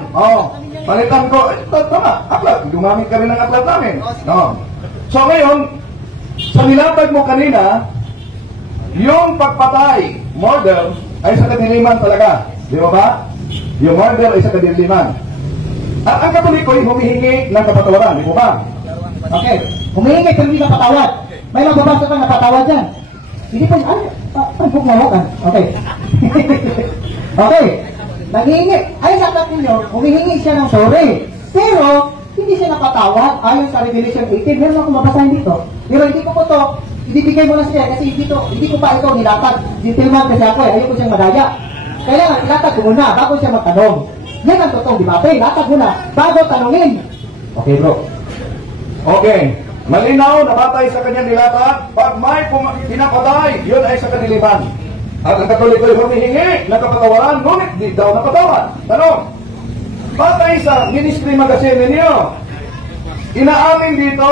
Palitan ko. Tama, aklat. Gumamit ka rin ng aklat namin. So ngayon, sa nilatag mo kanina, yung pagpatay, murder, ay sa kadiliman talaga. Di ba ba? Yung murder ay sa kadiliman. At ang Katoliko ay humihingi ng kapatawaran. Di ba ba? Okay. Humihingi pero hindi napatawad. May magbabasa ka napatawad dyan. Hindi po, pagpug na kan. Okay. Okay. Naghihingi. Ay, nakat ninyo, humihingi siya ng sorry. Pero, hindi siya napatawad. Ayon sa Revelation 18, meron akong mabasahin dito. Pero hindi ko po to, ibibigay mo na siya kasi hindi ko pa ito nilatag. Gentleman kasi ako eh, ayoko siyang madaya. Kailangan ilatag ko muna bago siya magtanong. Yan ang totoong debate. Ilatag muna bago tanongin. Okay, bro. Okay. Malinaw na batay sa kanyang nilatag, pag may pinapatay, yun ay sa kadiliman. At ang Katoliko ay humihingi ng kapatawaran, ngunit di daw napatawan. Tanong, batay sa Ministry Magazine ninyo, inaamin dito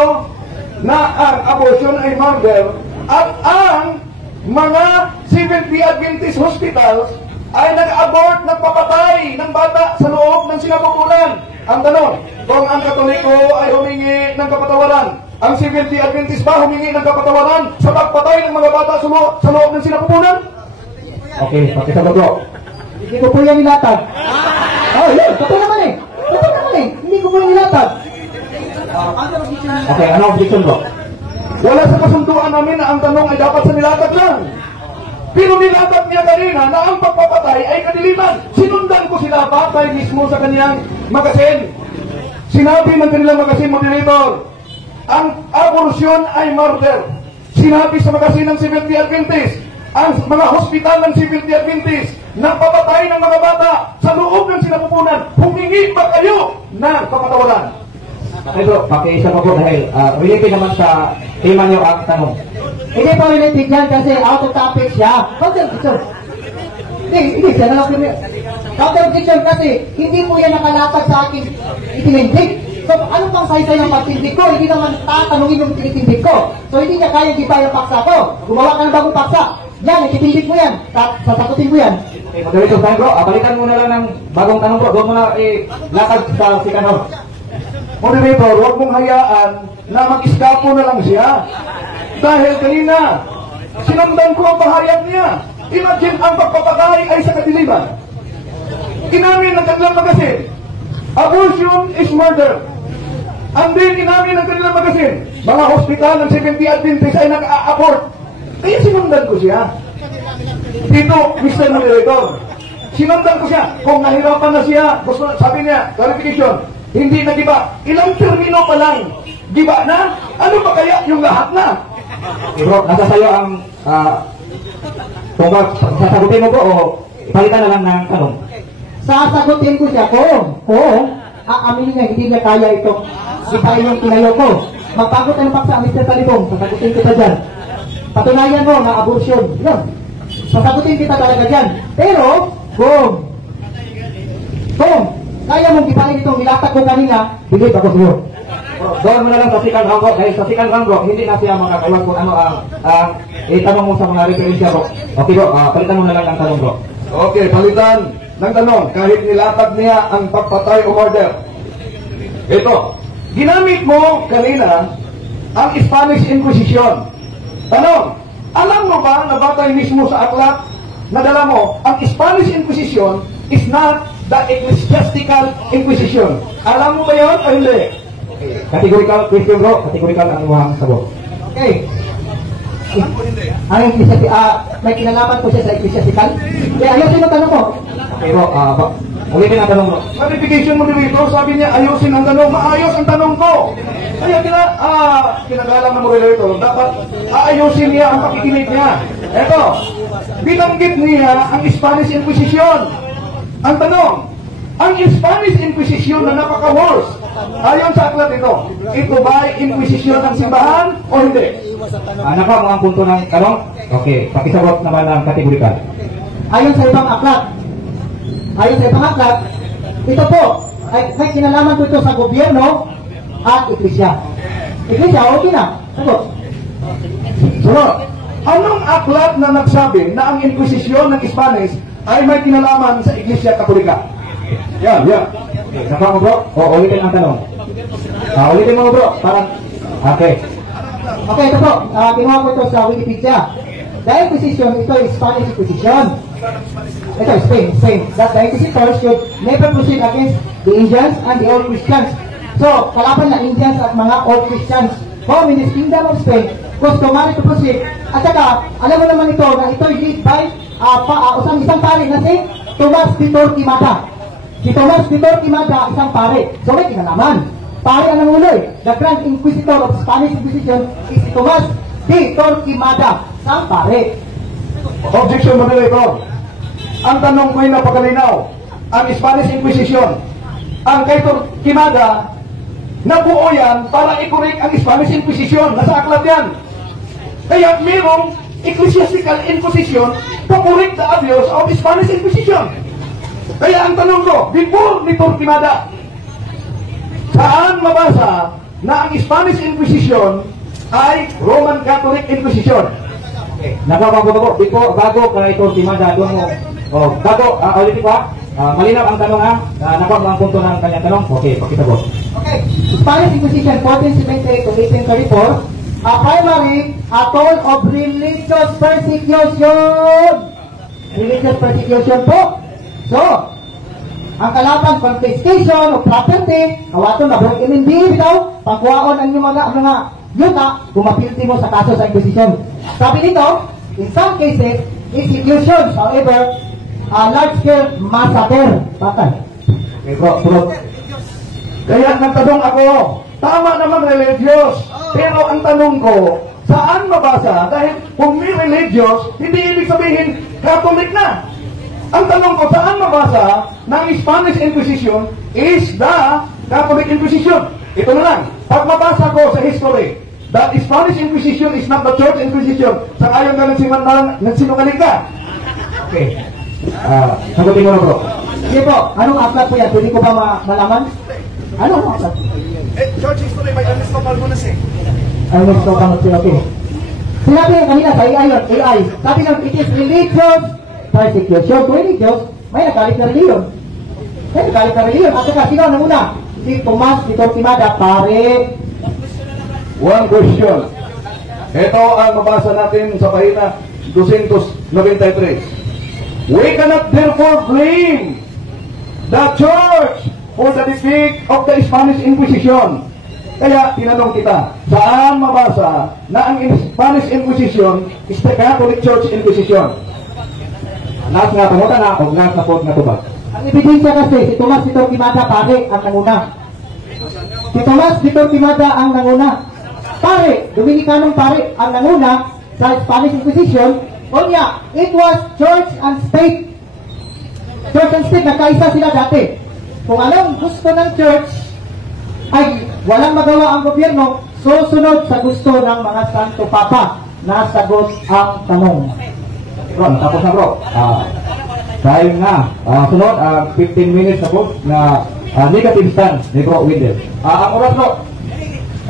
na ang abortion ay murder at ang mga Seventh-day Adventist hospitals ay nag-abort, nagpapatay ng bata sa loob ng sinapupunan. Ang tanong, kung ang Katoliko ay humingi ng kapatawaran, ang Seventh-day Adventist ba humingi ng kapatawaran sa pagpatay ng mga bata sa loob ng sinapupunan? Okay, pakisagot bro. Hindi ko po yan nilatag. Yun, totoo naman eh. Totoo naman eh. Hindi ko po yan nilatag. Okay, ano objection bro? Wala sa kasunduan namin na ang tanong ay dapat sa nilatag lang. Pero nilatag niya kanina na ang pagpapatay ay kadiliman. Sinundan ko sila batay mismo sa kanyang magazine. Sinabi ng kanilang magazine moderator, ang abortion ay murder. Sinabi sa magazine ng Seventh-day Adventist, ang mga hospital ng Seventh-day Adventist nagpapatay ng mga bata sa loob ng sinapupunan. Humingi ba kayo ng kapatawaran? Okay bro, pakiisa mo po dahil related naman sa tema niyo ang tanong. Hindi po related yan kasi out of topic siya. Counter objection. Hindi siya na lang. Counter objection kasi hindi po yan nakalatag sa akin itinendik. So, ano pang saysay ng pagtindig ko? Hindi naman tatanungin yung tinitindig ko. So, hindi niya kaya giba yung paksa ko. Gumawa ka ng bagong paksa. Yan, ikitindig mo yan. Sasagutin mo yan. Okay, moderator tayo bro. Balikan mo na lang ng bagong tanong bro. Doon mo na lakad sa Sikanor. Moderator, huwag mong hayaan na mag-iskapo na lang siya. Dahil kanina, sinundan ko ang pahayag niya. Imagine ang pagpapatay ay sa kadiliman. Inamin ng kanilang magazine, abortion is murder. And then inamin ng kanilang magazine, mga hospital ng Seventh-day Adventist ay nag-a-abort. Kaya sinundan ko siya. Dito, Mr. Moderator, sinundan ko siya. Kung nahirapan na siya, gusto, sabi niya, clarification, hindi na giba. Ilang termino pa lang. Giba na? Ano ba kaya yung lahat na? Okay bro, nasa sayo ang kung sasagutin mo po o palitan na lang ng tanong. Sasagutin ko siya kung aaminin niya hindi niya kaya ito. Ipain yung tinayo ko. Magpagod tayo ng paksa, Mr. Talibong. Sasagutin kita dyan. Patunayan mo na abortion. Yan. Sasagutin kita talaga dyan. Pero, kung kaya mong ipain itong nilatag ko kanina, believe ako sa'yo. Doon mo na lang sa second round bro. Dahil sa second round bro, hindi na siya makakaiwan kung ano ang itanong mo sa mga referensya bro. Okay bro, palitan mo na lang ng tanong bro. Okay, palitan ng tanong. Kahit nilatag niya ang pagpatay o murder. Ito, ginamit mo kanina ang Spanish Inquisition. Tanong, alam mo ba na batay mismo sa aklat na dala mo, ang Spanish Inquisition is not the ecclesiastical Inquisition. Alam mo ba yun o hindi? Categorical question bro, categorical ang iwang sagot. Okay. Ang may kinalaman ko siya sa ecclesiastical. Kaya ayusin mo tanong mo. Okay bro, ulitin ang tanong bro. Clarification mo dito, sabi niya ayusin ang tanong, maayos ang tanong ko. Kaya kinagalang ng moderator, dapat aayusin niya ang pakikinig niya. Eto, binanggit niya ang Spanish Inquisition. Ang tanong, ang Spanish Inquisition na napaka-worse, ayon sa aklat ito ba ay Inquisition ng simbahan o hindi? Naka mo ang punto ng tanong? Okay, pakisagot naman ng kategorikal. ayon sa ibang aklat. Ayon sa ibang aklat, ito po, ay may kinalaman ko ito sa gobyerno at iglesia. Iglesia, okay na. Sagot. Sunod. Anong aklat na nagsabi na ang Inquisition ng Spanish ay may kinalaman sa Iglesia Katolika? Yan. Okay, nakaw mo bro? O, ulitin ang tanong. Ulitin mo bro, parang, okay. Okay, ito po. Kinuha ko ito sa Wikipedia. The Inquisition, ito is Spanish Inquisition. Ito, Spain. That the Inquisitors should never proceed against the Indians and the old Christians. So, kalaban na Indians at mga old Christians. Home in the Kingdom of Spain, customary to proceed. At saka, alam mo naman ito na ito is lead by isang pare na si Tomas de Torquemada. Si Tomas de Torquemada, isang pare. So, may kinalaman. Pare ang nanguloy. The Grand Inquisitor of Spanish Inquisition is si Tomas de Torquemada, isang pare. Objection, moderator. Ang tanong ko ay napakalinaw. Ang Spanish Inquisition, ang kay Torquemada, nabuo yan para i-correct ang Spanish Inquisition. Nasa aklat yan. Kaya mayroong Ecclesiastical Inquisition to correct the abuse of Spanish Inquisition. Kaya ang tanong ko, before ni Torquemada, saan mabasa na ang Spanish Inquisition ay Roman Catholic Inquisition? Okay. Nakaw bago kay Torquemada, doon mo. Ulitin ko malinaw ang tanong ha. Nakuha mo ang punto ng kanyang tanong. Okay, pakita ko. Okay. Spanish Inquisition 1478 to 1834, a primary toll of religious persecution. Religious persecution po. So, ang kalaban, confiscation of property, kawaton na broken in deed daw, pagkuhaon ang inyong mga yuta, gumapilti mo sa kaso sa Inquisition. Sabi nito, in some cases, executions, however, large-scale massacre. Bakit? Okay, bro. Kaya nagtanong ako, tama naman religious, pero ang tanong ko, saan mabasa? Dahil kung may religious, hindi ibig sabihin Catholic na. Ang tanong ko, saan mabasa ng Spanish Inquisition is the Catholic Inquisition? Ito na lang, pag mabasa ko sa history, that Spanish Inquisition is not the Church Inquisition, sa ayon na nagsinungaling ka. Okay. Sagutin mo na bro. Sige po, anong aklat po yan? Pwede ko ba malaman? Anong aklat? Church history by Ernesto Balbonas eh. Ernesto Balbonas, okay. Sinabi yung kanina sa AI. Sabi lang, it is religious persecution. To religious, may nagalit na religion. At saka, sino ang una? Si Tomas de Torquemada, pare. One question. Ito ang mabasa natin sa pahina 293. We cannot therefore blame the Church for the defeat of the Spanish Inquisition. Kaya tinanong kita, saan mabasa na ang Spanish Inquisition is the Catholic Church Inquisition? Nas nga pamuta na o nas na po na tubag. Ang ebidensya kasi, si Tomas de Torquemada, pare, ang nanguna. Si Tomas de Torquemada ang nanguna. Pare, Dominicanong pare, ang nanguna sa Spanish Inquisition. O niya, it was church and state. Church and state, nagkaisa sila dati. Kung anong gusto ng church, ay walang magawa ang gobyerno, susunod sa gusto ng mga Santo Papa. Nasagot ang tanong. Bro, tapos na bro. Dahil nga, sunod, 15 minutes na po na negative stance ni Bro Wendell. Ang oras bro.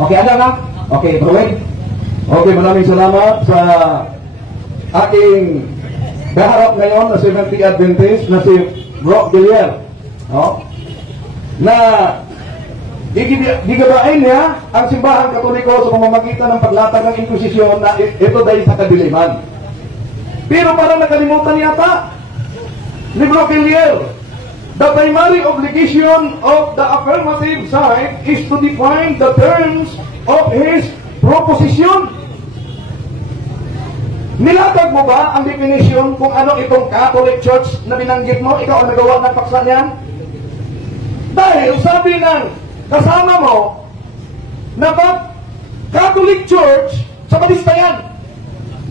Okay, ada nga? Okay, Bro Wendell. Okay, maraming salamat sa aking kaharap ngayon na Seventh-day Adventist na si Bro Villar, no? Na gigabain niya ang simbahan Katoliko sa pamamagitan ng paglatag ng Inquisition na ito dahil sa kadiliman. Pero parang nakalimutan yata ni Bro Villar, the primary obligation of the affirmative side is to define the terms of his proposition. Nilatag mo ba ang definition kung ano itong Catholic Church na binanggit mo? Ikaw ang nagawa ng paksa niyan? Dahil sabi ng kasama mo na pag Catholic Church sa Balistayan,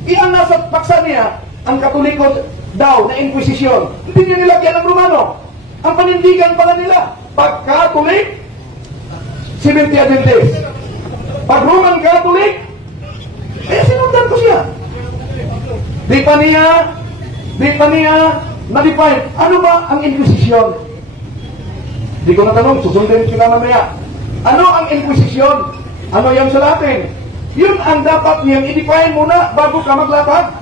iyan nasa paksa niya ang Katoliko daw na Inquisition. Hindi niya nilagyan ng Romano. Ang panindigan pala nila, pag Catholic, Seventh-day Adventist. Pag Roman Catholic, sinundan ko siya. Di pa niya Di pa niya na-define. Ano ba ang Inquisition? Di ko natanong, susundin kita mamaya. Ano ang Inquisition? Ano yan sa Latin? Yun ang dapat niyang i-define muna bago ka maglatag.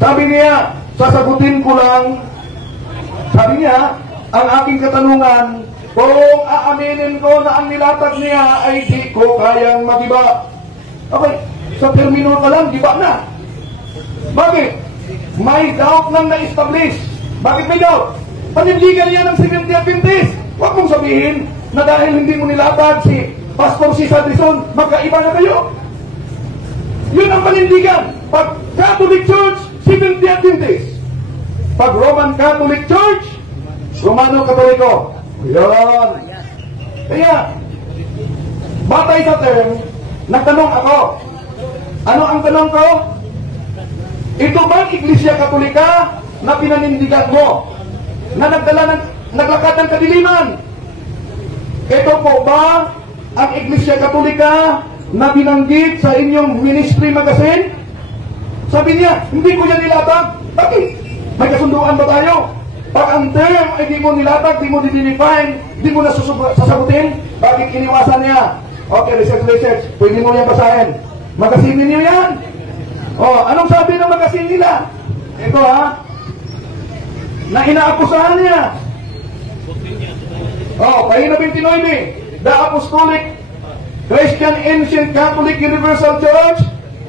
Sabi niya, sasagutin ko lang. Sabi niya, ang aking katanungan, kung aaminin ko na ang nilatag niya ay di ko kayang magiba. Okay, sa termino ka lang, giba na. Bakit? May doubt nang na-establish. Bakit may doubt? Panindigan niya ng Seventh Day Adventist. Huwag mong sabihin na dahil hindi mo nilatag si Pastor Cesar Dizon, magkaiba na kayo. Yun ang panindigan. Pag Catholic Church, Seventh Day Adventist. Pag Roman Catholic Church, Romano Katoliko. Yun. Kaya, batay sa term, nagtanong ako. Ano ang tanong ko? Ito bang Iglesia Katolika na pinanindigan mo? Na naglakad ng kadiliman? Ito po ba ang Iglesia Katolika na binanggit sa inyong ministry magazine? Sabi niya, hindi ko yan nilatag. Bakit? May kasunduan ba tayo? Pag ang term ay di mo nilatag, di mo di-define, di mo na sasagutin, bakit iniwasan niya? Okay, research. Pwede mo yan basahin. Magazine ninyo yan. Oh, anong sabi ng magazine nila? Ito ha, na inaakusahan niya. Oh, pahina 29. The Apostolic Christian Ancient Catholic Universal Church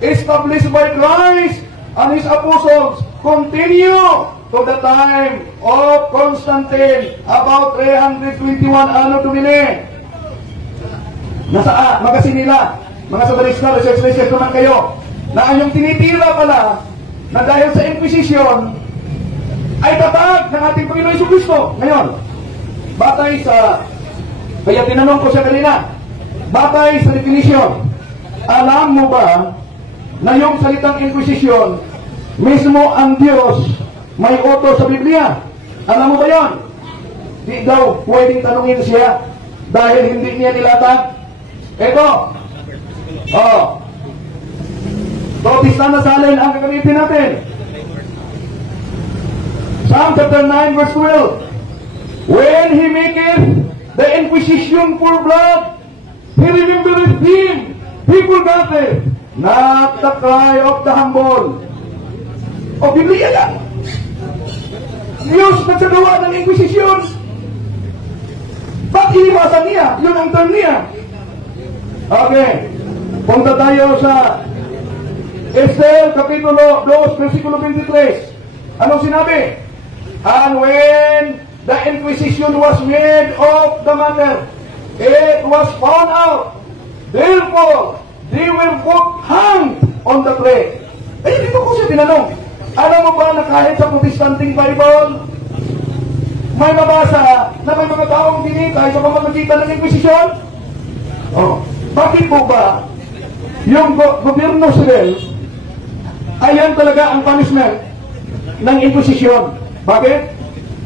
established by Christ and His Apostles continue to the time of Constantine about 321 ano Domini. Nasa magazine nila, mga sabarista, research naman kayo, na ang yung tinitira pala na dahil sa Inquisition ay tatag ng ating Panginoon Jesucristo. Ngayon, batay sa, kaya tinanong ko siya kanina, batay sa definition, alam mo ba na yung salitang Inquisition, mismo ang Diyos may utos sa Biblia? Alam mo ba yan? Di daw pwedeng tanungin siya dahil hindi niya nilatag. Ito, Protestant na salin ang gagamitin natin. Psalm chapter 9 verse 12. When He maketh the inquisition for blood, He remembereth him, He forgetteth not the cry of the humble. O Biblia lang. Diyos nagsagawa ng inquisition. Ba't iniwasan niya? Yun ang term niya. Okay. Punta tayo sa Esther, Kapitulo 2, versikulo 23. Anong sinabi? And when the inquisition was made of the matter, it was found out. Therefore, they were both hanged on the tree. Eh, dito ko siya tinanong. Alam mo ba na kahit sa Protestanting Bible, may mabasa na may mga taong dinitay sa pamamagitan ng inquisition? Oh, bakit po ba yung gobyerno civil, ayan talaga ang punishment ng inquisition? Bakit?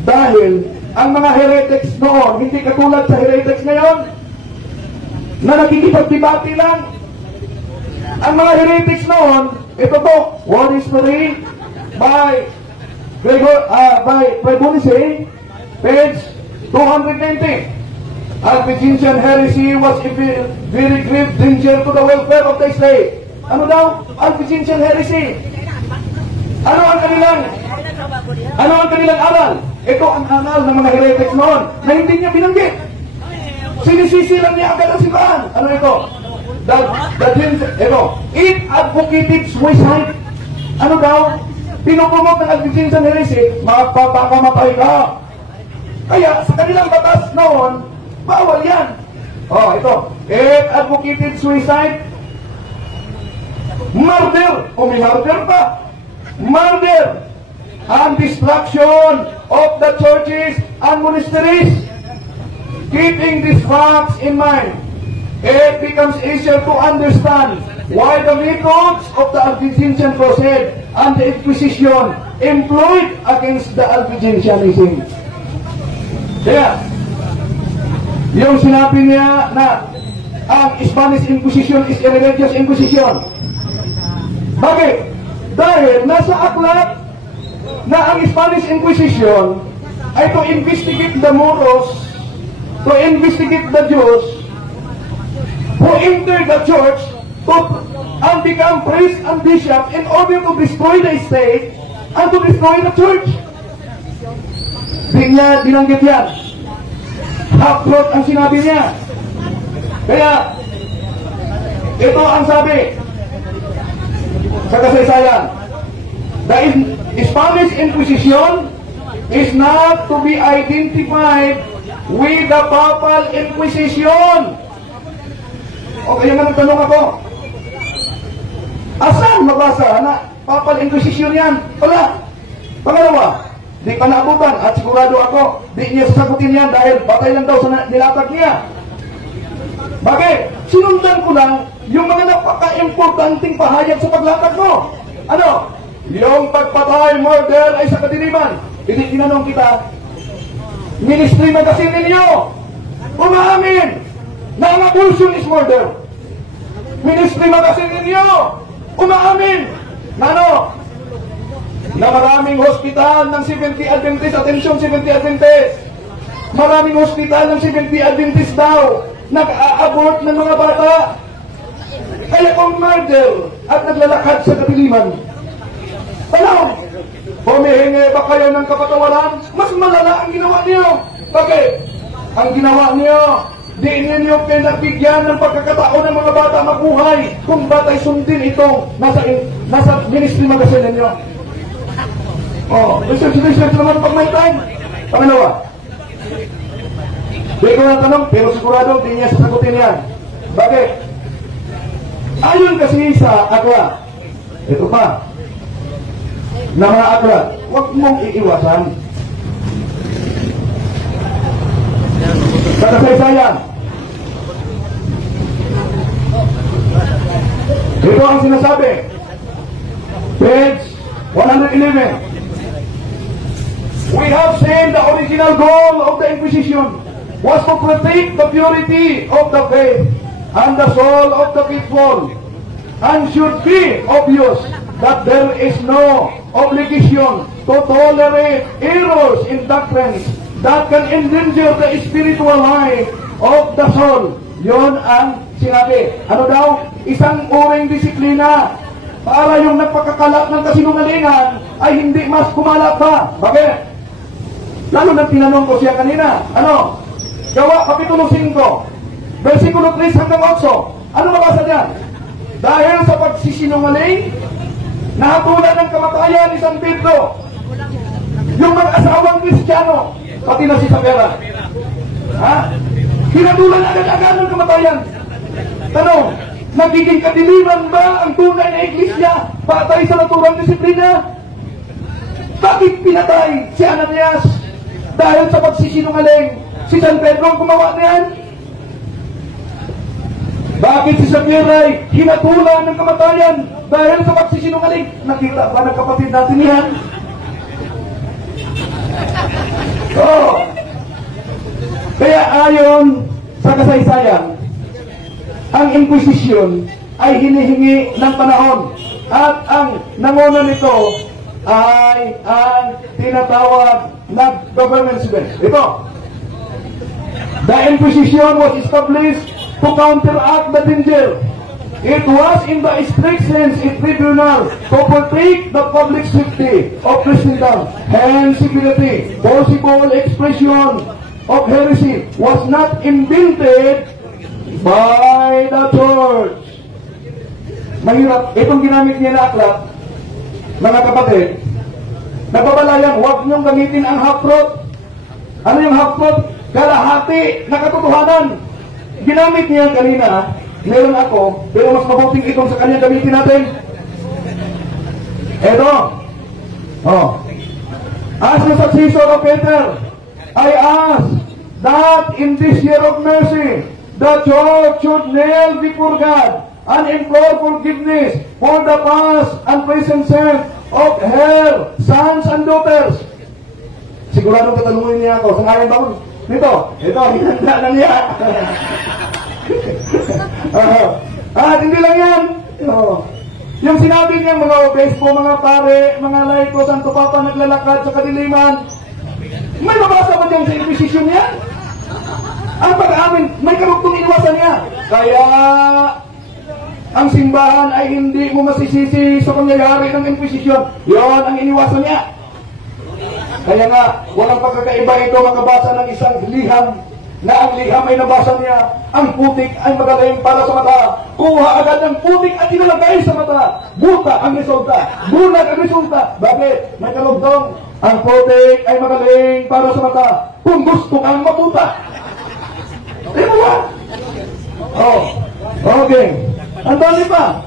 Dahil ang mga heretics noon, hindi katulad sa heretics ngayon, na nakikipagdebate lang. Ang mga heretics noon, ito po, Word History by Bonice, page 290. Albigensian heresy was a very grave danger to the welfare of the state. Ano daw? Albigensian heresy. Ano ang kanilang aral? Ito ang aral ng mga heretics noon na hindi niya binanggit. Sinisisi lang niya agad ang simbahan. Ano ito? It advocated suicide. Ano daw? Pinupromote ng Albigensian heresy, magpapakamatay ka. Kaya sa kanilang batas noon, bawal yan. Oh, ito. It advocated suicide, murder, o may murder pa, murder, and destruction of the churches and monasteries. Keeping these facts in mind, it becomes easier to understand why the methods of the Albigensian Crusade and the Inquisition employed against the Albigensianism. Kaya, yung sinabi niya na ang Spanish Inquisition is a religious Inquisition. Bakit? Dahil nasa aklat na ang Spanish Inquisition ay to investigate the Moros, to investigate the Jews who entered the church and become priest and bishop in order to destroy the state and to destroy the church. Di niya dinanggit yan. Half-throat ang sinabi niya. Kaya, ito ang sabi sa kasaysayan. The Spanish Inquisition is not to be identified with the Papal Inquisition. Okay, yung nagtanong ako, asan mabasa na Papal Inquisition yan? Wala. Pangalawa, di pa naabutan at sigurado ako, di niya sasagutin yan dahil patay lang daw sa nilatag niya. Bakit? Sinundan ko lang yung mga napaka-importanting pahayag sa paglatag mo. Ano? Yung pagpatay, murder ay sa kadiliman. Hindi tinanong kita, ministry magazine ninyo, umaamin na ang abortion is murder. Ministry magazine ninyo, umaamin na ano? Na maraming hospital ng Seventh-day Adventist, attention Seventh-day Adventist, maraming hospital ng Seventh-day Adventist daw nag-a-abort ng mga bata. Kaya kung murder at naglalakad sa kadiliman, ano? Humihingi ba kayo ng kapatawaran? Mas malala ang ginawa niyo. Bakit? Ang ginawa niyo, di ninyo pinagbigyan ng pagkakataon ng mga bata mabuhay kung bata'y sundin ito nasa ministry magazine ninyo. Research naman pag may time. Pangalawa, di ko na tanong, pero sigurado di niya sasagutin yan. Bakit? Ayon kasi sa akla, ito pa, na mga akla, huwag mong iiwasan. Sa kasaysayan, ito ang sinasabi, page 111. We have seen the original goal of the Inquisition was to protect the purity of the faith and the soul of the people, and should be obvious that there is no obligation to tolerate errors in doctrines that can endanger the spiritual life of the soul. Yon ang sinabi. Ano daw? Isang uring disiplina para yung nagpakakalat ng kasinungalingan ay hindi mas kumalat pa. Bakit? Lalo nang tinanong ko siya kanina. Ano? Gawa, Kapitulo 5, versikulo 3 hanggang 8. Ano mabasa diyan? Dahil sa pagsisinungaling, nahatulan ng kamatayan ni San Pedro yung mag-asawang Kristiyano, pati na si Sapera. Hinatulan agad-agad ng kamatayan. Tanong, nagiging kadiliman ba ang tunay na iglesia patay sa naturang disiplina? Bakit pinatay si Ananias dahil sa pagsisinungaling? Si San Pedro ang gumawa niyan? Bakit si Sapera ay hinatulan ng kamatayan dahil sa pagsisinungaling? Nakita ba ng kapatid natin yan? Kaya ayon sa kasaysayan, ang Inquisition ay hinihingi ng panahon at ang nanguna nito ay ang tinatawag na government civil. Ito, the Inquisition was established to counteract the danger. It was in the strict sense a tribunal to protect the public safety of Christendom, hence civility. Possible expression of heresy was not invented by the church. Mahirap. Itong ginamit niya na aklat, mga kapatid, nagpapalayan, huwag niyong gamitin ang half-throat. Ano yung half-throat? Kalahati na katotohanan. Ginamit niya kanina, meron ako, pero mas mabuting itong sa kanya gamitin natin. Eto. As the successor of Peter, I ask that in this year of mercy, the church should kneel before God and implore forgiveness for the past and present sins of her sons and daughters. Sigurado katanungin niya ako, sangayon ba ko? Ito, hinanda na niya. At hindi lang yan. Yung sinabi niya mga obispo, mga pare, mga laiko, Santo Papa naglalakad sa kadiliman, may mabasa ba dyan sa Inquisition niya? Ang pag-amin, may karugtong iniwasan niya. Kaya, ang simbahan ay hindi mo masisisi sa pangyayari ng Inquisition. Yon ang iniwasan niya. Kaya nga, walang pagkakaiba ito makabasa ng isang liham na ang liham ay nabasa niya, ang putik ay magaling para sa mata. Kuha agad ang putik at inalagay sa mata. Buta ang resulta. Bulag ang resulta. Bakit? May karugtong. Ang putik ay magaling para sa mata kung gusto kang maputa. Diba? Oh, okay. Ang dami pa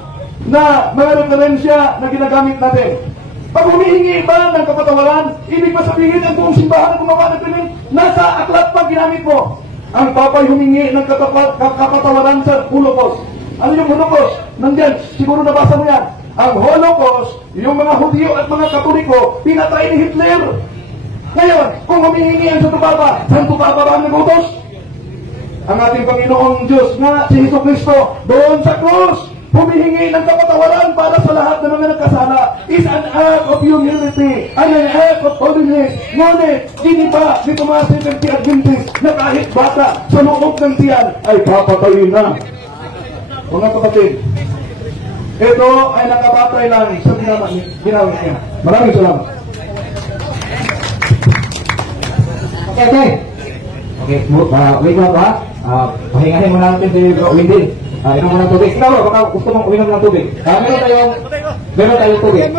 na mga referensya na ginagamit natin. Pag humihingi ba ng kapatawaran, ibig ba sabihin ang buong simbahan na gumawa ng piling, nasa aklat pa ginamit mo. Ang papay humingi ng kapatawaran sa Holocaust. Ano yung Holocaust? Nandyan, siguro nabasa mo yan. Ang Holocaust, yung mga Hudyo at mga Katoliko, pinatay ni Hitler. Ngayon, kung humihingi ang Santo Papa ba ang nagutos? Ang ating Panginoong Diyos nga, si Jesucristo, doon sa krus, humihingi ng kapatawaran para sa lahat ng mga nagkasala is an act of humility and an act of holiness. Ngunit, iniba ni Tomas Seventh Adventist na kahit bata sa loob ng tiyan ay papatayin na. Mga kapatid, ito ay nakabatay lang sa ginawin niya. Maraming salamat. Okay, wait lang ha. Pahingahin muna natin si Bro Windin. Inom mo ng tubig. Ikaw, baka gusto mong uminom ng tubig. Meron tayong tubig.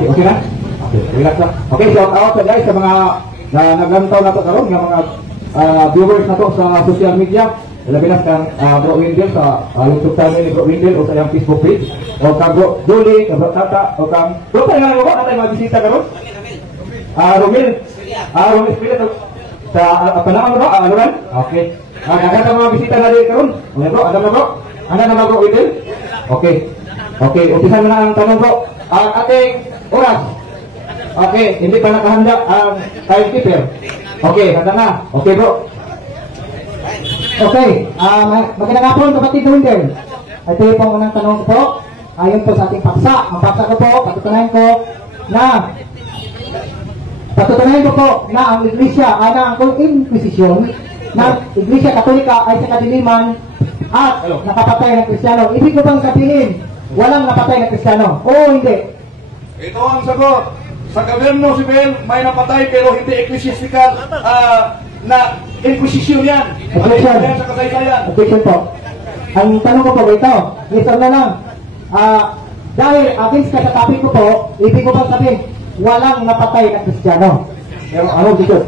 Okay na? Okay, relax lang. Okay, shout out guys sa mga naglantaw na ito karoon, ng mga viewers na ito sa social media. Labi na kang Bro Windin sa YouTube channel ni Bro Windin o sa iyang Facebook page. O kang Bro Julie, kang Bro Tata, o kang... Bro, tayo nga ba? Natay magbisita karoon? Romil Spirit sa panahon bro, Loran? Okay. Agad ang mga bisita na rin karoon. Okay bro, ada na bro? Ano na bro, Windin? Okay. Okay, umpisan mo na ang tanong bro. Ang ating oras. Okay, hindi pa nakahanda ang timekeeper. Okay, handa na. Okay bro. Okay, magandang hapon kapatid Windin. Ito yung pang unang tanong ko po. Ayon po sa ating paksa. Ang paksa ko po, patutunayan ko po na ang Iglesia, ang Inquisition na Iglesia Katolika ay sa kadiliman at nakapatay ng Kristiyano. Ibig ko bang sabihin, walang napatay ng Kristiyano? Oo, hindi. Ito ang sagot. Sa gobyerno sibil, may napatay pero hindi ecclesiastical na Inquisition yan. Objection. Sa kasaysayan. Objection po. Ang tanong ko po ito, listen na lang. Dahil against ka sa topic ko po, ibig ko bang sabihin, walang napatay na Kristiyano. Ano dito?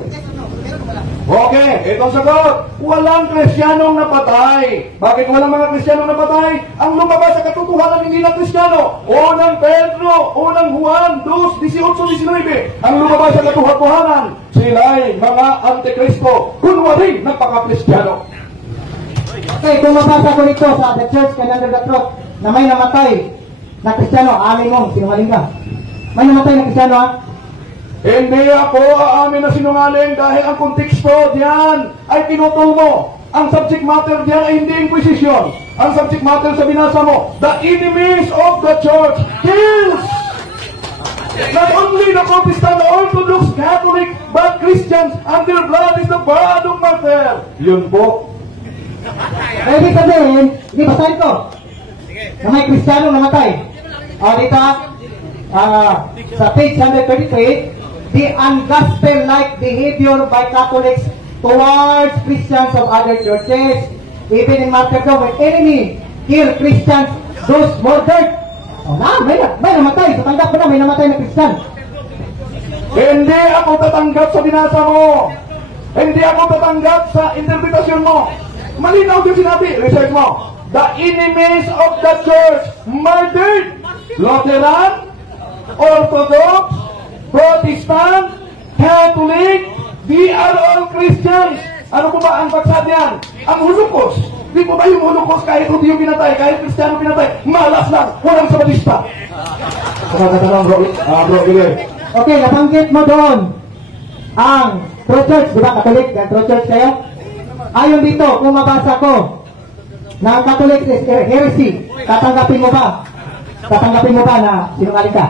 Okay, itong sagot. Walang Kristiyanong napatay. Bakit walang mga Kristiyanong napatay? Ang lumabas sa katotohanan hindi na Kristiyano. Unang Pedro, unang Juan 2:18-19. Ang lumabas sa katotohanan, sila'y mga antikristo. Kunwari nagpaka-Kristiyano. Okay, kung mabasa ko rito sa The Church Can Under the Truth na may namatay na Kristiyano, amin mo, sinungaling ka. May namatay na Kristiyano ha? Hindi ako aamin na sinungaling dahil ang konteksto diyan ay tinutol mo. Ang subject matter diyan ay hindi Inquisition. Ang subject matter sa binasa mo, the enemies of the church kills not only the Protestant, the Orthodox, Catholic, but Christians, and their blood is the blood of martyr. Yun po. Ibig sabihin, hindi basahin ko. Na may Kristiyano namatay. O dito, sa page 133, the ungospel-like behavior by Catholics towards Christians of other churches. Even in martyrdom, when enemy kill Christians, those murdered. O na, may namatay. Sa tanggap ko na, may namatay na Christian. Hindi ako tatanggap sa binasa mo. Hindi ako tatanggap sa interpretasyon mo. Malinaw din sinabi, research mo. The enemies of the church murdered. Lutheran, Orthodox, Protestant, Catholic, we are all Christians. Ano po ba ang paksa niyan? Ang Holocaust. Di po ba yung Holocaust kahit Hudyo pinatay, kahit Kristiyano pinatay, malas lang, walang sabatista. Okay, nabanggit mo doon ang True Church, di ba Catholic? True Church kayo? Ayon dito, kung mabasa ko na ang Catholic is heresy, tatanggapin mo ba? Tatanggapin mo ba na sinungaling ka?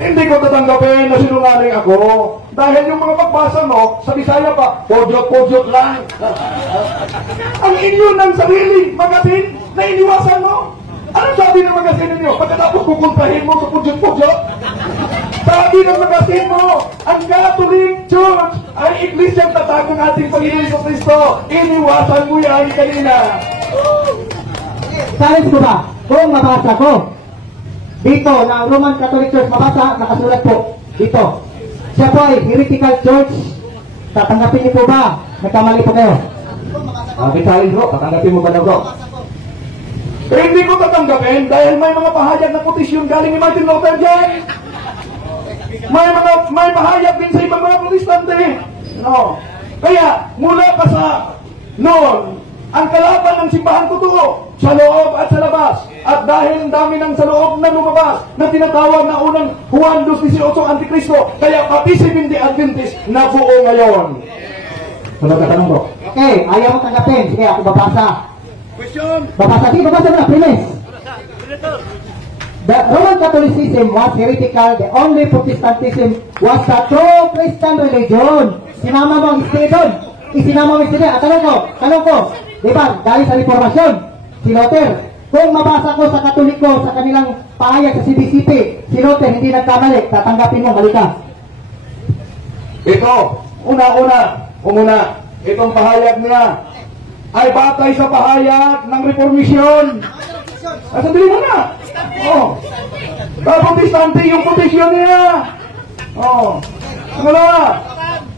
Hindi ko tatanggapin na sinungaling ako. Dahil yung mga pagbasa mo, sa Bisaya pa, podyot-podyot lang. Ang inyo ng sariling magazine na iniwasan mo. Anong sabi ng magazine ninyo? Pagkatapos kukontrahin mo sa podyot-podyot? Sabi ng magazine mo, ang Catholic Church ay iglesyang tatag ng ating Panginoon sa Kristo. Iniwasan mo yan kanina. Challenge ko ba? Kung mabasa ko, dito, na Roman Catholic Church, mabasa, nakasulat po, dito. Siya po ay heretical church. Tatanggapin niyo po ba? Nagkamali po kayo. Challenge bro, tatanggapin mo ba na bro? Hindi ko tatanggapin dahil may mga pahayag na petisyon galing ni Martin Luther dyan. May pahayag din sa ibang mga protestante. No. Kaya, mula pa sa noon, ang kalaban ng simbahan totoo sa loob at sa labas. At dahil ang dami ng sa loob na lumabas na tinatawag na unang Juan 2:18 Antikristo, kaya pati si Bindi Adventist na buo ngayon. Sunod na tanong bro. Okay, ayaw mo tanggapin. Sige, ako babasa. Babasa, sige, babasa mo na, premise. The Roman Catholicism was heretical. The only Protestantism was the true Christian religion. Sinama mo ang istri doon. Isinama mo ang istri. At tanong ko, di ba, galing sa Reformasyon, si Luther, kung mabasa ko sa Katoliko, sa kanilang pahayag sa CBCP, si Luther hindi nagkamali, tatanggapin mo, balik ka. Ito, una, itong pahayag niya ay batay sa pahayag ng Reformasyon. Sandali mo na. Protestante yung proteksyon niya. Wala.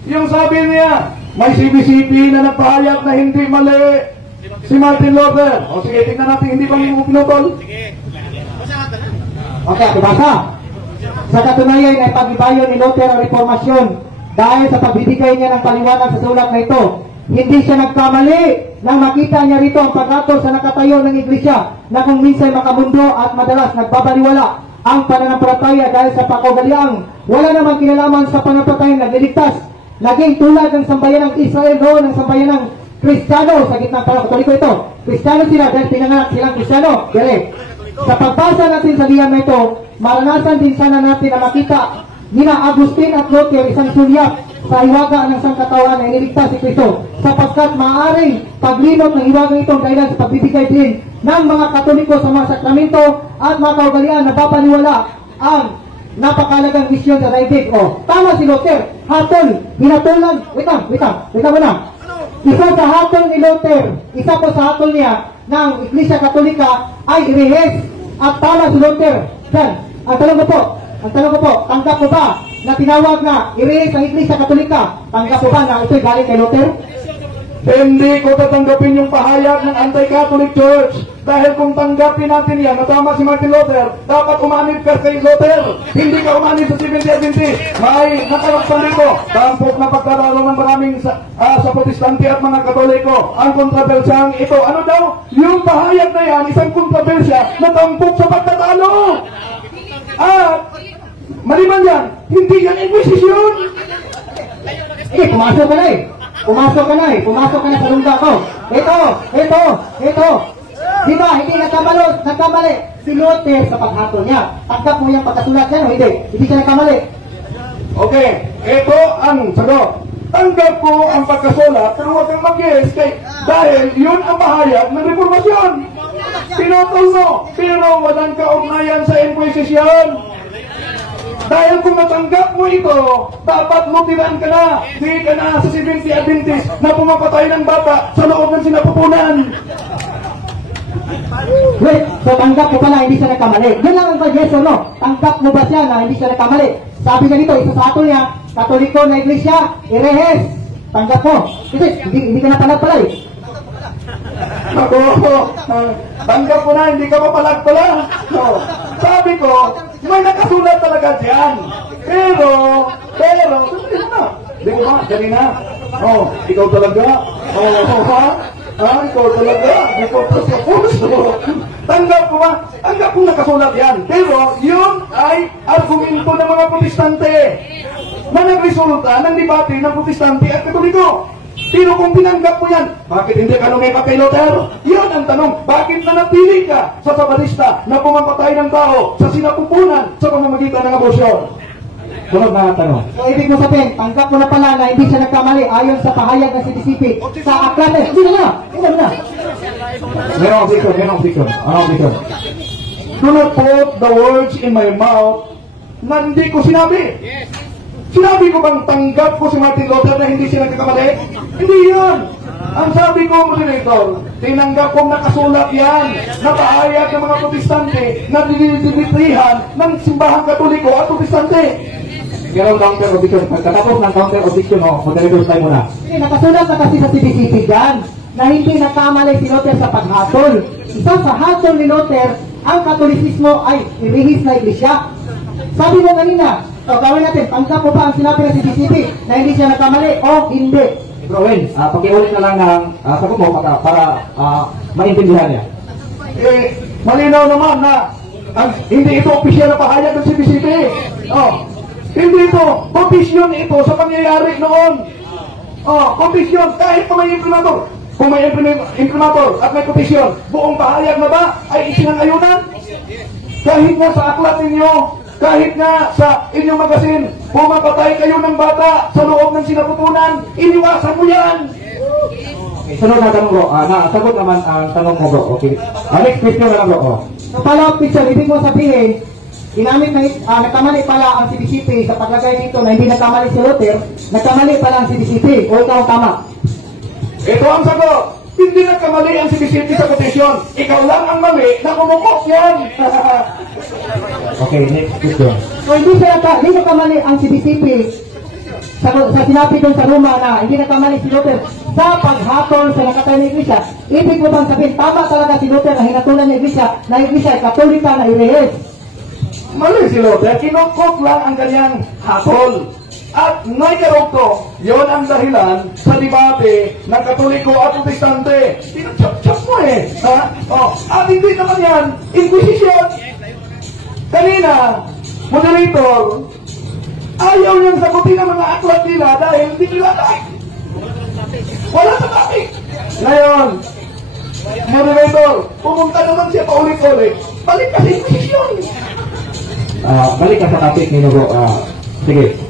Yung sabi niya, may CBCP na nagpahayag na hindi mali si Martin Luther. Sige, tingnan natin, hindi ba yung pinutol? Okay, basa. Sa katunayan ay pag-ibayo ni Luther ang Reformasyon dahil sa pagbibigay niya ng paliwanag sa sulat na ito. Hindi siya nagkamali nang makita niya rito ang pagkatol sa nakatayo ng iglesia na kung minsan makamundo at madalas nagbabaliwala ang pananampalataya dahil sa pakogaliang wala namang kinalaman sa pananampalataya na nagliligtas. Naging tulad ng sambayan ng Israel noon ng sambayan ng Kristiyano sa gitna ng Katoliko ito. Kristiyano sila dahil pinanganak silang Kristiyano. Dere. Sa pagbasa natin sa liyan na ito, maranasan din sana natin na makita nina Agustin at Luther isang sulyap sa hiwaga ng sangkatawan na iniligtas si Kristo sapagkat maaaring paglinot ng hiwaga itong dahilan sa pagbibigay din ng mga Katoliko sa mga sakramento at mga kaugalian na papaniwala ang napakalagang misyon sa daigdig. Tama si Luther, hatol, hinatulan, wait lang muna. Isa sa hatol ni Luther, isa po sa hatol niya ng Iglesia Katolika ay irehes at tama si Luther. Yan, ang tanong ko po, tanggap mo ba na tinawag na irehes ang Iglesia Katolika? Tanggap mo ba na ito'y galing kay Luther? Hindi ko tatanggapin yung pahayag ng Anti-Catholic Church. Dahil kung tanggapin natin yan, natama si Martin Luther, dapat umanib ka kay Luther. Hindi ka umanib sa Seventh-day Adventist. May nakalakpan dito. Tampok na pagkabalo ng maraming sa Protestante at mga Katoliko. Ang kontrobersyang ito. Ano daw? Yung pahayag na yan, isang kontrobersya na tampok sa pagkatalo. At maliban yan, hindi yan inquisition. Pumasok ka na sa lungga ko. Ito. Di ba, hindi nagkamali si Luther sa paghatol niya. Tanggap mo yung pagkasulat niya, no? Hindi siya nagkamali. Okay, ito ang sagot. Tanggap ko ang pagkasulat, pero huwag kang mag-yes dahil yun ang pahayag ng Reformasyon. Pinutol mo, pero walang kaugnayan sa Inquisition. Dahil kung natanggap mo ito, dapat mutiran ka na. Di ka na sa Seventh-day Adventist na pumapatay ng bata sa loob ng sinapupunan. Wait, so tanggap mo pala hindi siya nagkamali. Yun lang ang yes or no. Tanggap mo ba siya na hindi siya nagkamali? Sabi niya dito, isa sa ato niya, Katoliko na iglesia, irehes. Tanggap mo. Kasi hindi ka na palag-pala eh. Ako, tanggap mo na, hindi ka mapalag pala. So, sabi ko, may nakasulat talaga dyan. Pero, hindi ko ba, kanina. Ikaw talaga. Ikaw talaga. Hindi ko pa sa puso. Tanggap ko ba? Tanggap ko nakasulat yan. Pero, yun ay argumento ng mga Protestante na nagresulta ng debate ng Protestante at Katoliko. Pero kung tinanggap mo yan, bakit hindi ka lumipat kay Luther? Yan ang tanong. Bakit nanatili ka sa Sabatista na pumapatay ng tao sa sinapupunan sa pamamagitan ng abortion? Sunod na tanong. So, ibig mo sabihin, tanggap mo na pala na hindi siya nagkamali ayon sa pahayag ng CDCP sa aklat. Hindi na. Merong objection. Ano objection? Do not put the words in my mouth na hindi ko sinabi. Sinabi ko bang tanggap ko si Martin Luther na hindi siya nagkakamali? Hindi yan. Ang sabi ko, moderator, tinanggap kong nakasulat yan na pahayag ng mga protestante na dinidilitrihan ng simbahang katoliko at protestante. Merong counter objection. Pagkatapos ng counter objection, moderator tayo muna. Nakasulat na kasi sa CDCP dyan na hindi nagkamali si Luther sa paghatol. Isa sa hatol ni Luther, ang katolisismo ay irihis na iglesia. Sabi mo kanina, gawin natin, tanggap mo ba ang sinabi ng CDCP na hindi siya nagkamali o hindi? Bro Win, pakiulit na lang ng sagot mo para maintindihan niya. Malinaw naman na hindi ito opisyal na pahayag ng CDCP. Hindi ito. Komisyon ito sa pangyayari noon. Komisyon, kahit pa may imprimatur. Kung may imprimatur at may komisyon, buong pahayag na ba ay isinangayunan? Kahit nga sa aklat ninyo, kahit nga sa inyong magasin, pumapatay kayo ng bata sa loob ng sinapupunan, iniwasan mo yan. Okay, sunod na tanong bro. Nasagot naman ang tanong mo bro. Okay. Next question na lang bro. So, follow-up picture, ibig mo sabihin, ginamit na nagkamali pala ang CDCP sa paglagay dito na hindi nagkamali si Luther, nagkamali pala ang CDCP. O ikaw tama? Ito ang sagot. Hindi nagkamali ang CDCP sa quotation. Ikaw lang ang mali na kumukok yan. Okay, next question. So, hindi nagkamali ang CDCP sa sinabi doon sa Roma na hindi nagkamali si Luther sa paghatol sa nakatayo ng iglesia. Ibig mo bang sabihin, tama talaga si Luther na hinatulan ng iglesia na iglesia ay katolika na irehis? Mali si Luther, kinukok lang ang kanyang hatol. At nagkarugto, yon ang dahilan sa debate ng Katoliko at Protestante. Pinag-chop-chop mo eh. At hindi naman yan, Inquisition. Kanina, moderator, ayaw niyang sagutin ang mga aklat nila dahil hindi nila topic. Wala sa topic. Ngayon, moderator, pumunta naman siya paulit-ulit. Balik ka sa Inquisition. Balik ka sa topic ni bro. Sige.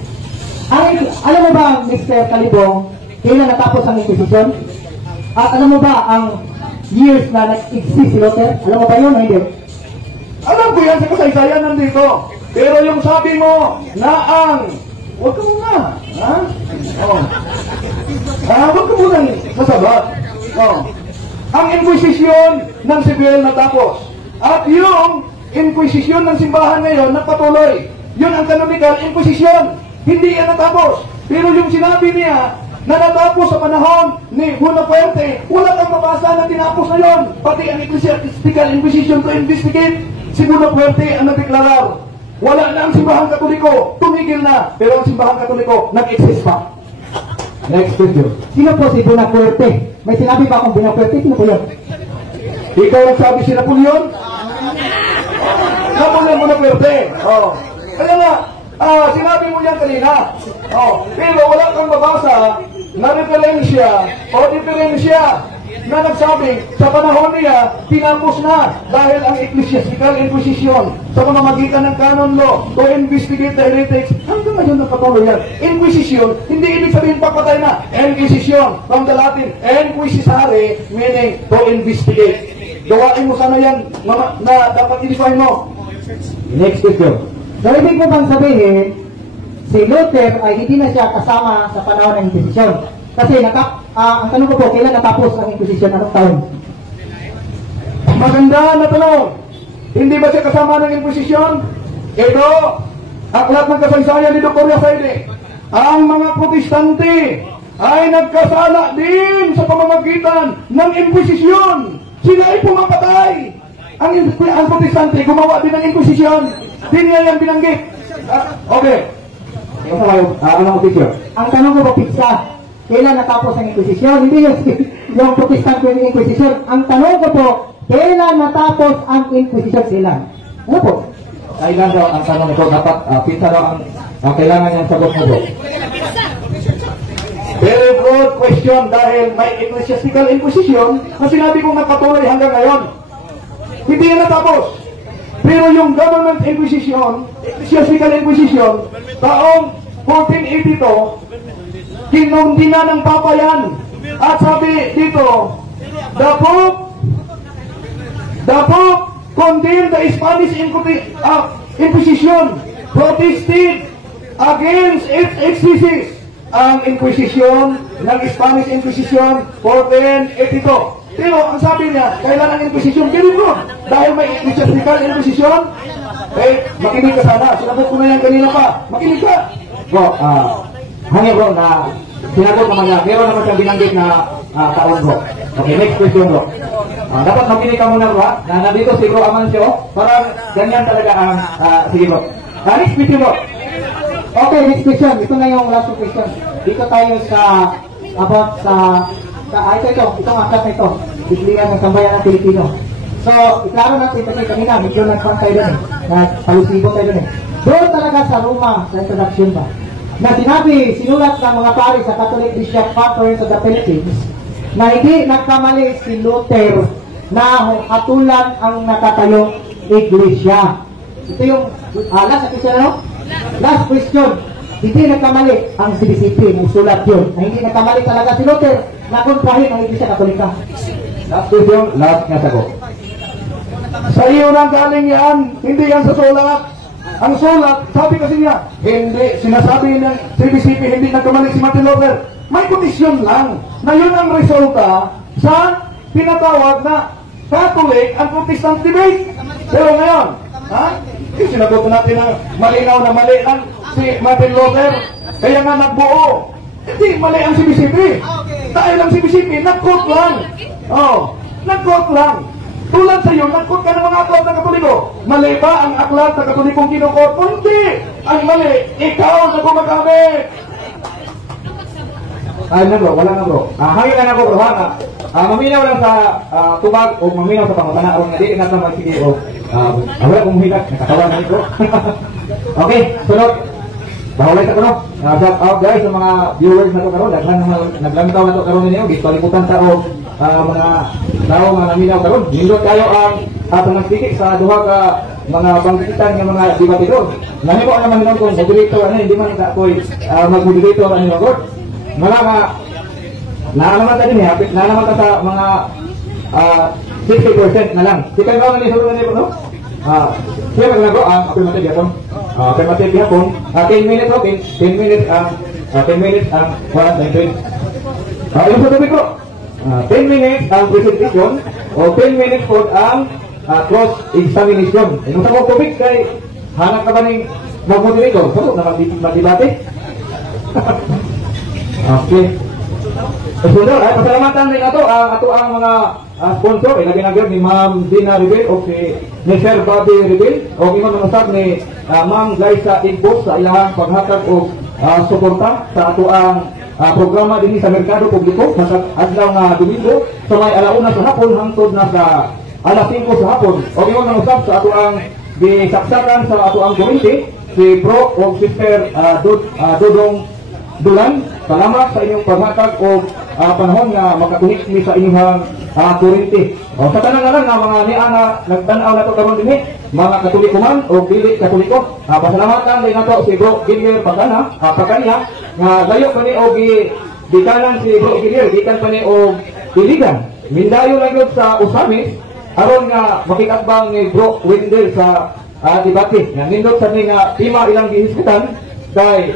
Alam mo ba, Mr. Calibong, kailan natapos ang Inquisition? At alam mo ba ang years na nag-exist si Luther? Alam mo ba yun o hindi? Alam ko yan sa kasaysayan nandito. Pero yung sabi mo na huwag ka muna. Huwag ka muna sasabat. Ang Inquisition ng Sibyl natapos. At yung Inquisition ng simbahan ngayon nagpatuloy. Yun ang canonical Inquisition. Hindi yan natapos. Pero yung sinabi niya na natapos sa panahon ni Buenafuerte, wala kang mabasa na tinapos na yun. Pati ang Ecclesiastical Inquisition to investigate, si Buenafuerte ang nadeklarar. Wala na ang simbahang Katoliko. Tumigil na. Pero ang simbahang Katoliko nag-exist pa. Next question. Sino po si Buenafuerte? May sinabi ba akong Buenafuerte? Sino po yun? Ikaw nagsabi si Napoleon? Napoleon Buenafuerte. Kaya nga, sinabi mo yan kanina. Pero wala kang mabasa na referensya o diferensya na nagsabi sa panahon niya, tinapos na dahil ang Ecclesiastical Inquisition sa pamamagitan ng canon law to investigate the heretics. Hanggang ngayon nagpatuloy yan. Inquisition, hindi ibig sabihin papatay na. Inquisition, from the Latin, inquisitare, meaning to investigate. Gawain mo sana yan na dapat i-define mo. Next question. So, ibig mo bang sabihin, si Luther ay hindi na siya kasama sa panahon ng Inquisition? Kasi ang tanong ko po, kailan natapos ang Inquisition? Anong taon? Maganda na tanong. Hindi ba siya kasama ng Inquisition? Ito, aklat ng kasaysayan ni Dr. Yasaide. Ang mga protestante ay nagkasala din sa pamamagitan ng Inquisition. Sila ay pumapatay. Ang protestante gumawa din ng Inquisition. Di niya yan binanggit. Okay. Anong picture? Ang tanong ko po, Pizza, kailan natapos ang Inquisition? Hindi yung protestante ng Inquisition. Ang tanong ko po, kailan natapos ang Inquisition sila? Ano po? Kailan daw ang tanong ito? Dapat Pizza daw ang kailangan niyang sagot mo bro. Very good question. question dahil may ecclesiastical inquisition na sinabi kong nagpatuloy hanggang ngayon. Hindi na natapos. Pero yung government inquisition, ecclesiastical inquisition, taong 1482, kinundina ng Papa yan. At sabi dito, the Pope condemned the Spanish Inquisition, protested against its excesses. Ang Inquisition ng Spanish Inquisition 1482. Pero ang sabi niya, kailan ang Inquisition? Ganito. Dahil may ecclesiastical Inquisition, makinig ka sana. Sinagot ko na yan kanina pa. Makinig ka. Bro, hanggang bro na sinagot naman niya, meron naman siyang binanggit na taon bro. Okay, next question bro. Dapat makinig ka muna bro ha, na nandito si bro Amancio, parang ganyan talaga ang, sige bro. Next question bro. Okay, next question. Ito na yung last question. Dito tayo sa about sa itong angkat na ito. Biglingan ng sambayan ng Pilipino. So, iklaro natin kasi kanina, medyo nagpang tayo dun palusibo tayo dun Doon talaga sa Roma, sa introduction ba, na sinabi, sinulat ng mga pari sa Catholic Bishop Fathers of the Philippines, na hindi nagkamali si Luther na hatulan ang natatayong iglesia. Ito yung last question, no? Last question. Hindi nagkamali ang CBCP, sulat yun, na hindi nagkamali talaga si Luther na kontrahin ang iglesia Katolika. Last question, last nga sagot. Sa iyo nang galing yan, hindi yan sa sulat. Ang sulat, sabi kasi niya, hindi, sinasabi ng CBCP, hindi nagkamali si Martin Luther. May kondisyon lang na yun ang resulta sa pinatawag na Catholic and Protestant debate. Pero ngayon, sinagot natin ang malinaw na mali lang si Martin Luther. Kaya nga nagbuo. Hindi, mali ang CBCP. Dahil ang CBCP, nag-quote lang. Nag-quote lang. Tulad sa iyo, nag-quote ka ng mga aklat ng Katoliko. Mali ba ang aklat ng Katolikong kinukot? Hindi! Ang mali, ikaw na gumagamit! Ay na bro, wala na bro. Hangin na ako bro ha. Maminaw lang sa tubag o maminaw sa pangutana o hindi na naman sige o wala kong hilat, nakatawa na bro. Okay, sunod. Bahulay sa kuno. Shout out guys sa mga viewers na to karon. Naglantaw na to karon ninyo. Gipalibutan sa o mga tao nga naminaw karon. Nindot kayo ang atong nagtiki sa duha ka mga bangkitan nga mga debatidor. Nahimo naman ninon kung moderator ano hindi man ka koy mag-moderator ano ko. Mga naalaman ka din hapit naalaman ka sa mga 60% na lang. Kita ba ni sulod ni no? Siya maglago ang affirmative yapon. Affirmative yapon. 10 minutes o 10 minutes 10 minutes ang wala na ito. Yung sa tubig ko. 10 minutes ang presentation o 10 minutes po ang cross-examination. Yung sa mga tubig kay hanap ka ba ng mag-moderator? Saan na mag-debate? Okay. Sunod, pasalamatan din ato ang mga sponsor. Ilagay na ni Ma'am Dina Rebel o si Sir Bobby Rebel o imong nanusap ni Ma'am Glyza Igbos sa ilang paghatag o suporta sa ato ang programa din sa Merkado Publiko sa adlaw nga Domingo sa may alauna sa hapon hangtod na sa alas 5 sa hapon. O imong nanusap sa ato ang bisaksakan sa ato ang community si Bro o Sister Dodong Dulan. Salamat sa inyong paghatag o panahon nga makatuhik mi sa inyong kurinti. O sa tanan nga lang na mga niya nga nagtanaw na to karon dinhi, mga Katoliko man o dili Katoliko. Pasalamatan din nato si Bro Gilier Pagana, Paganya nga gayo pa ni og gikanan si Bro Gilier, gikan pa ni og Iligan. Mindayo lang yun sa Usamis aron nga makikatbang ni Bro Wendell sa debate. Nga nindot sa ni nga tema ilang gihisgutan kay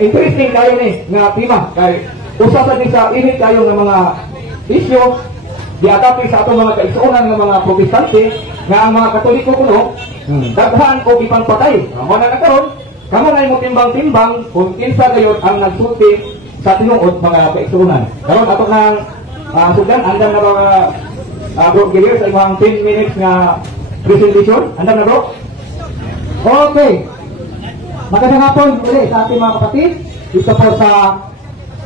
interesting kayo ni nga tema kay usa sa sa init kayo nga mga isyu diatapi sa atong mga kaigsuonan nga mga protestante nga ang mga Katoliko kuno daghan o ipangpatay. Amo na karon kamo na mo timbang-timbang kung kinsa gayon ang nagsulti sa tinuod mga kaigsuonan. Karon ato nang sudan andam na mga Bro Gilier sa imong 10 minutes nga presentation. Andam na bro? Okay. Magandang hapon ulit sa ating mga kapatid. Dito po sa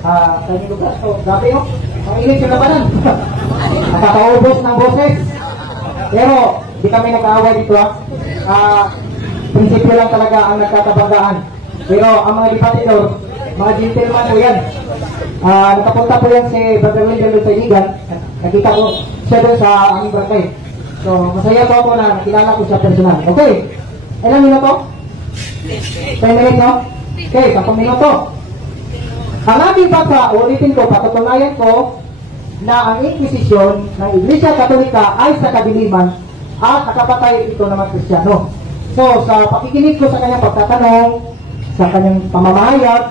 inyong lugar. So, grabe no? Ang init yung labanan. Nakakaubos ng boses. Pero, di kami nag-aaway dito prinsipyo lang talaga ang nagkatabagaan. Pero, ang mga debatidor, mga gentleman po yan. Nakapunta po yan si Brother William doon sa Iligan. Nakita ko siya doon sa aming barangay. So, masaya po ako na nakilala ko siya personal. Okay. Ilang minuto? 10 minutes, no? Okay, 10 minuto. Ang ating basa, ulitin ko, patutunayan ko na ang Inquisition ng Iglesia Katolika ay sa kadiliman at nakapatay ito naman Kristiyano. So, sa pakikinig ko sa kanyang pagtatanong, sa kanyang pamamahayag,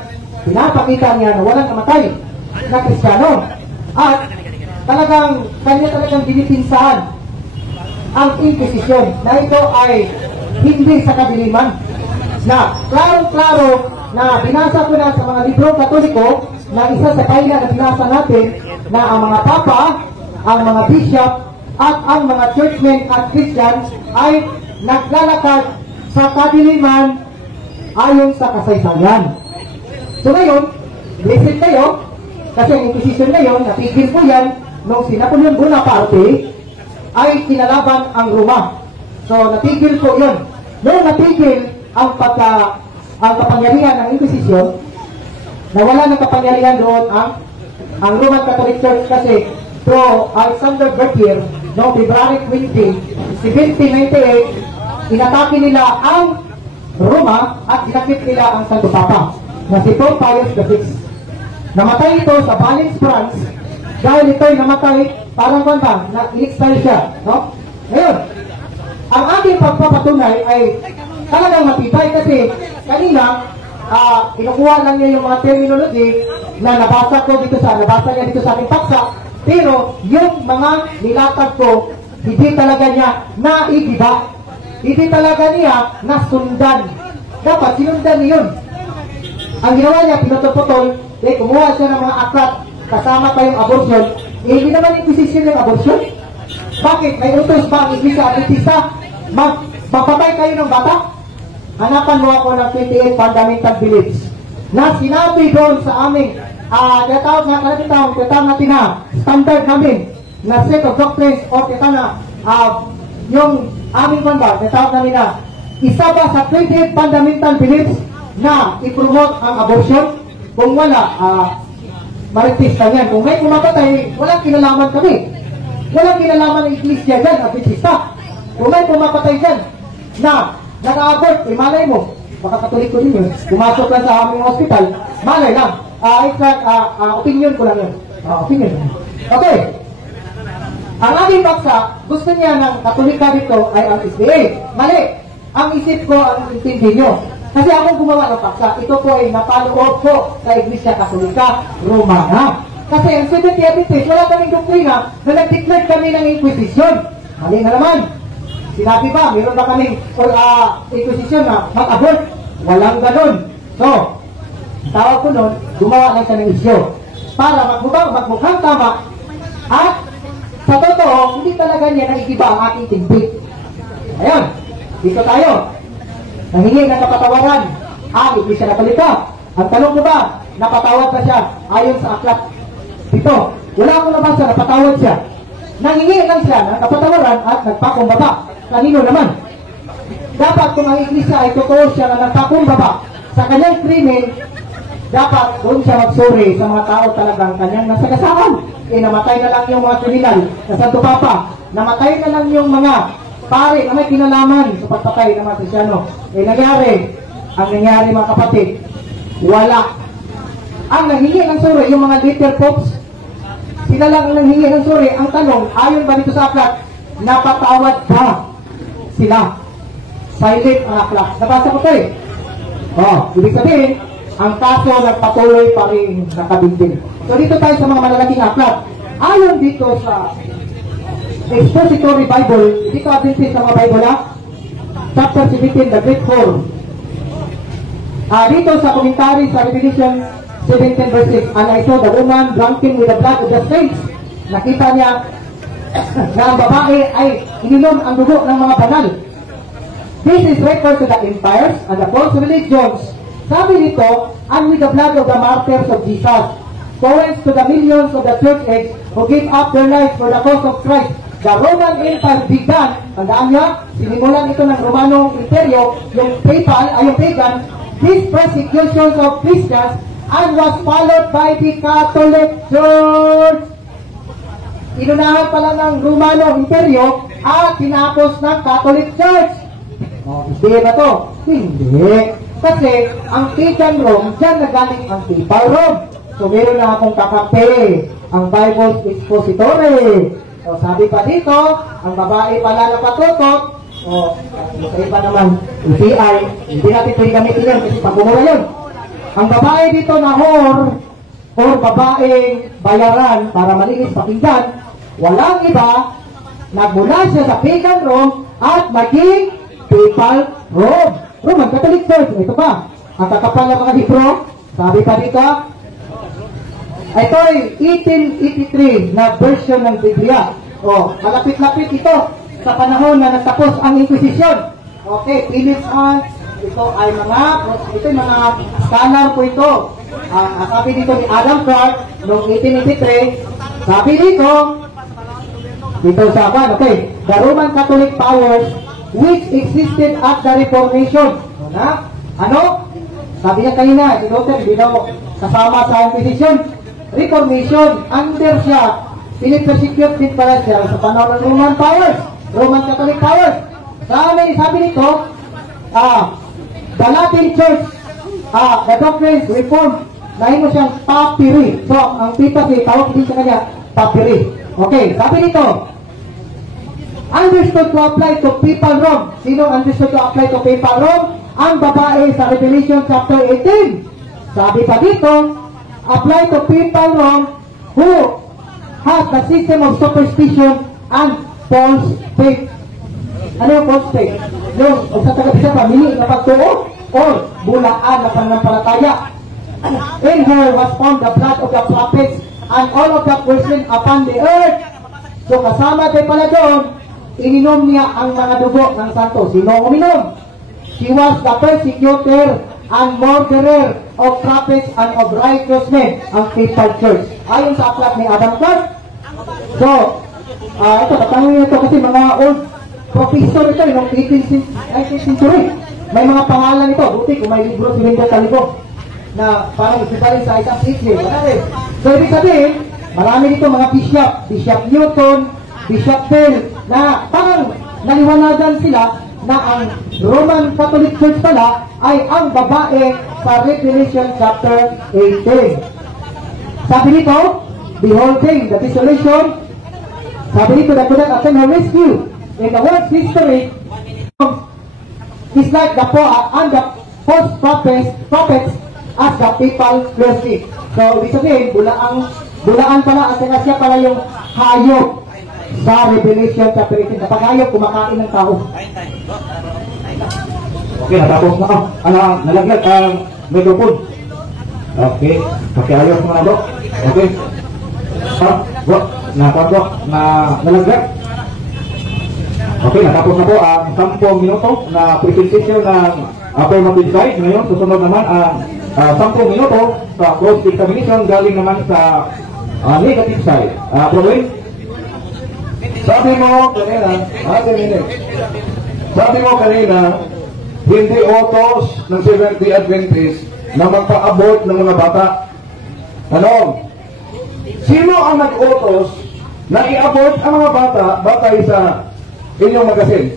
pinapakita niya na walang namatay na Kristiyano. At talagang dinipinsahan ang Inquisition na ito ay hindi sa kadiliman. Na klaro-klaro na binasa ko na sa mga libro Katoliko na isa sa kaila na binasa natin na ang mga papa, ang mga bishop, at ang mga churchmen at Christians ay naglalakad sa kadiliman ayon sa kasaysayan. So ngayon, listen kayo, kasi ang Inquisition ngayon, natigil po yan nung si Napoleon Bonaparte ay kinalaban ang Roma. So natigil po yun. Nung natigil ang kapangyarihan ng Inquisition, nawala ng kapangyarihan doon ang Roman Catholic Church kasi pro Alexander Bertier noong February 20, 1798, inatake nila ang Roma at ginapit nila ang Santo Papa na si Pope Pius VI. Namatay ito sa Valence, France dahil ito'y namatay parang kwanta na in-exile siya. No? Ngayon, ang aking pagpapatunay ay talagang matibay kasi kanina kinukuha lang niya yung mga terminology na nabasa niya dito sa ating paksa, pero yung mga nilatag ko hindi talaga niya naigiba, hindi talaga niya nasundan. Dapat sinundan niya yun. Ang ginawa niya, pinutol-putol, kumuha siya ng mga aklat kasama pa yung abortion. Hindi naman Inquisition yung abortion. Bakit? May utos ba ang Iglesia Adventista? Mapatay kayo ng bata? Hanapan mo ako ng 28 fundamental beliefs na sinabi doon sa aming tinatawag natin na standard namin na set of doctrines o tinatawag na yung aming banda, tinatawag namin na isa ba sa 28 fundamental beliefs na i-promote ang abortion? Kung wala, maritis na yan. Kung may pumapatay, walang kinalaman kami. Walang kinalaman ng Iglesia dyan, Adventista. Kung may pumapatay dyan na naka-abort, malay mo, baka Katoliko din yun, pumasok lang sa aming hospital, malay lang. Opinion ko lang yun. Opinion. Okay. Ang aming paksa, gusto niya ng Katolika dito ay ang SDA. Mali. Ang isip ko, ang intindi nyo. Kasi akong gumawa ng paksa, ito po ay napaloob ko sa Iglesia Katolika Romana. Kasi ang Seventh-day Adventist, wala kaming doktrina na nag-declare kami ng Inquisition. Mali na naman. Sinabi ba, mayroon ba kaming Inquisition na mag-abort? Walang ganun. So, tawag ko nun, gumawa lang siya ng isyo. Para magmukhang tama at sa totoo, hindi talaga niya naigiba ang ating timbit. Ayan, dito tayo. Nahingi ng kapatawaran ang Iglesia Katolika. Ang tanong ko ba, napatawad ba siya ayon sa aklat? Dito, wala akong nabasa, napatawad siya. Nangingi lang siya ng kapatawaran at nagpakumbaba. Kanino naman? Dapat kung ang Iglesia ay totoo siya na nagpakumbaba sa kanyang krimen, dapat doon siya magsuri sa mga tao talagang kanyang nasagasaan. Namatay na lang yung mga kriminal na Santo Papa. Namatay na lang yung mga pare na may kinalaman sa pagpatay ng mga Kristyano. Ang nangyari mga kapatid, wala. Ang nanghingi ng suri, yung mga little popes, sila lang ang nanghingi ng suri. Ang tanong, ayon ba dito sa aklat, napatawad ba sila? Silent ang aklat. Nabasa ko ito eh. Ibig sabihin, ang kaso nagpatuloy pa rin nakabinding. So dito tayo sa mga malalaking aklat. Ayon dito sa Expository Bible, dito Adventist sa mga Bible chapter 17, the Great Four. Dito sa commentary sa Revelation 17 verse 6, and I saw the woman drunken with the blood of the saints. Nakita niya na ang babae ay ininom ang dugo ng mga banal. This is referred to the empires and the false religions. Sabi dito, and with the blood of the martyrs of Jesus, points to the millions of the church age who gave up their lives for the cause of Christ. The Roman Empire began, tandaan niya, sinimulan ito ng Romanong Imperyo, yung pagan, these persecutions of Christians and was followed by the Catholic Church. Inunahan pala ng Romano Imperyo at tinapos ng Catholic Church. Hindi ba to? Hindi. Kasi ang Pagan Rome, dyan nagaling ang Papal Rome. So meron na akong kakampi, ang Bible Expository. So sabi pa dito, ang babae pala na patutok, sa iba naman, UPI, hindi natin pwede gamitin yan kasi pagmumura yun. Ang babae dito na or babaeng bayaran para malinis pakinggan, walang iba, nagmula siya sa Pagan Rome at maging Papal Rome. Roman Catholic Church. Ito pa, ang kakapal ng mga Hebrew, sabi pa dito, ito ay 1883 na version ng Biblia. Malapit-lapit ito sa panahon na nagtapos ang Inquisition. Okay, Philip's Hands, ito ay mga scholar po ito. Sabi dito ni Adam Clark noong 1883, sabi dito sa akin, okay, the Roman Catholic powers which existed at the Reformation. Ano? Sabi niya kanina, hindi daw kasama sa Inquisition. Reformation, under siya, pinipersecute din pala siya sa panahon ng Roman powers, Roman Catholic powers. Sabi nito, the Latin Church, the doctrines reformed, nahimo siyang papyri. So, ang papacy, tawag din sa kanya, papyri. Okay, sabi nito, understood to apply to Papal Rome. Sino understood to apply to Papal Rome? Ang babae sa Revelation chapter 18. Sabi pa dito, apply to Papal Rome who has the system of superstition and false faith. Ano yung false faith? Yung sa taga-bisa pamili na pagtuo or bulaan na pananampalataya. In her was found the blood of the prophets and all of the person upon the earth. So kasama tayo pala doon, ininom niya ang mga dugo ng santo. Sino uminom? She was the persecutor and murderer of prophets and of righteous men, ang Papal Church. Ayon sa aklat ni Adam Clark. So, ito, tatangin ito kasi mga old professor ito, yung 18th century. May mga pangalan ito. Buti kung may libro si Linda Talibog na parang isiparin sa isang isli. So, ibig sabihin, marami dito mga bishop. Bishop Newton, Bishop Bell, na parang naliwanagan sila na ang Roman Catholic Church pala ay ang babae sa Revelation chapter 18. Sabi nito, beholding the desolation, sabi nito that could not attend her rescue. In the world's history, is like the and the false prophets as the Papal clergy. So, ibig sabihin, bulaan pala at siya pala yung hayop sa Revelation chapter 18. Kapag hayop, kumakain ng tao. Okay, natapos na. Nalaglag ang microphone. Okay, pakiayos mga bro. Okay. Nalaglag. Okay, natapos na po ang 10 minuto na presentation ng affirmative side. Ngayon, susunod naman ang 10 minuto sa cross examination galing naman sa negative side. Province? Sabi mo kanina, hindi utos ng Seventh-day Adventist na magpa-abort ng mga bata. Ano? Sino ang nag-utos na i-abort ang mga bata batay sa inyong magasin?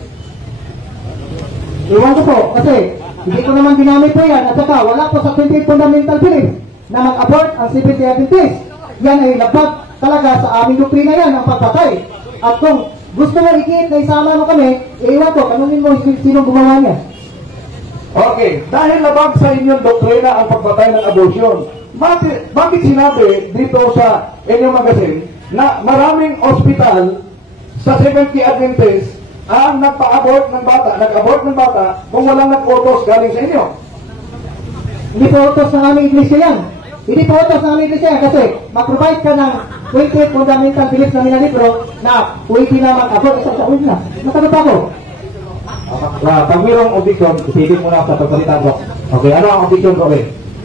Iwan ko po, kasi hindi ko naman ginamit po yan. At saka, wala po sa 28 fundamental beliefs na mag-abort ang Seventh-day Adventist. Yan ay labag talaga sa aming doktrina yan, ang pagpatay. At kung gusto mo ikiit na isama mo kami, iwan ko, tanungin mo sino gumawa niya. Okay, dahil labag sa inyong doktrina ang pagpatay ng abortion, bakit sinabi dito sa inyong magasin na maraming ospital sa Seventh-day Adventist ang nag-abort ng bata kung walang nag-utos galing sa inyo? Hindi po utos ng aming iglesia yan. Hindi po utos ng aming iglesia yan kasi mag-provide ka ng 28 fundamental beliefs na minalibro na pwede na mag-abort. Ito sa ulit na. Natanong pa ako. Pag mayroong objection, isipin mo na sa pagpalitan ko. Okay, ano ang objection ko?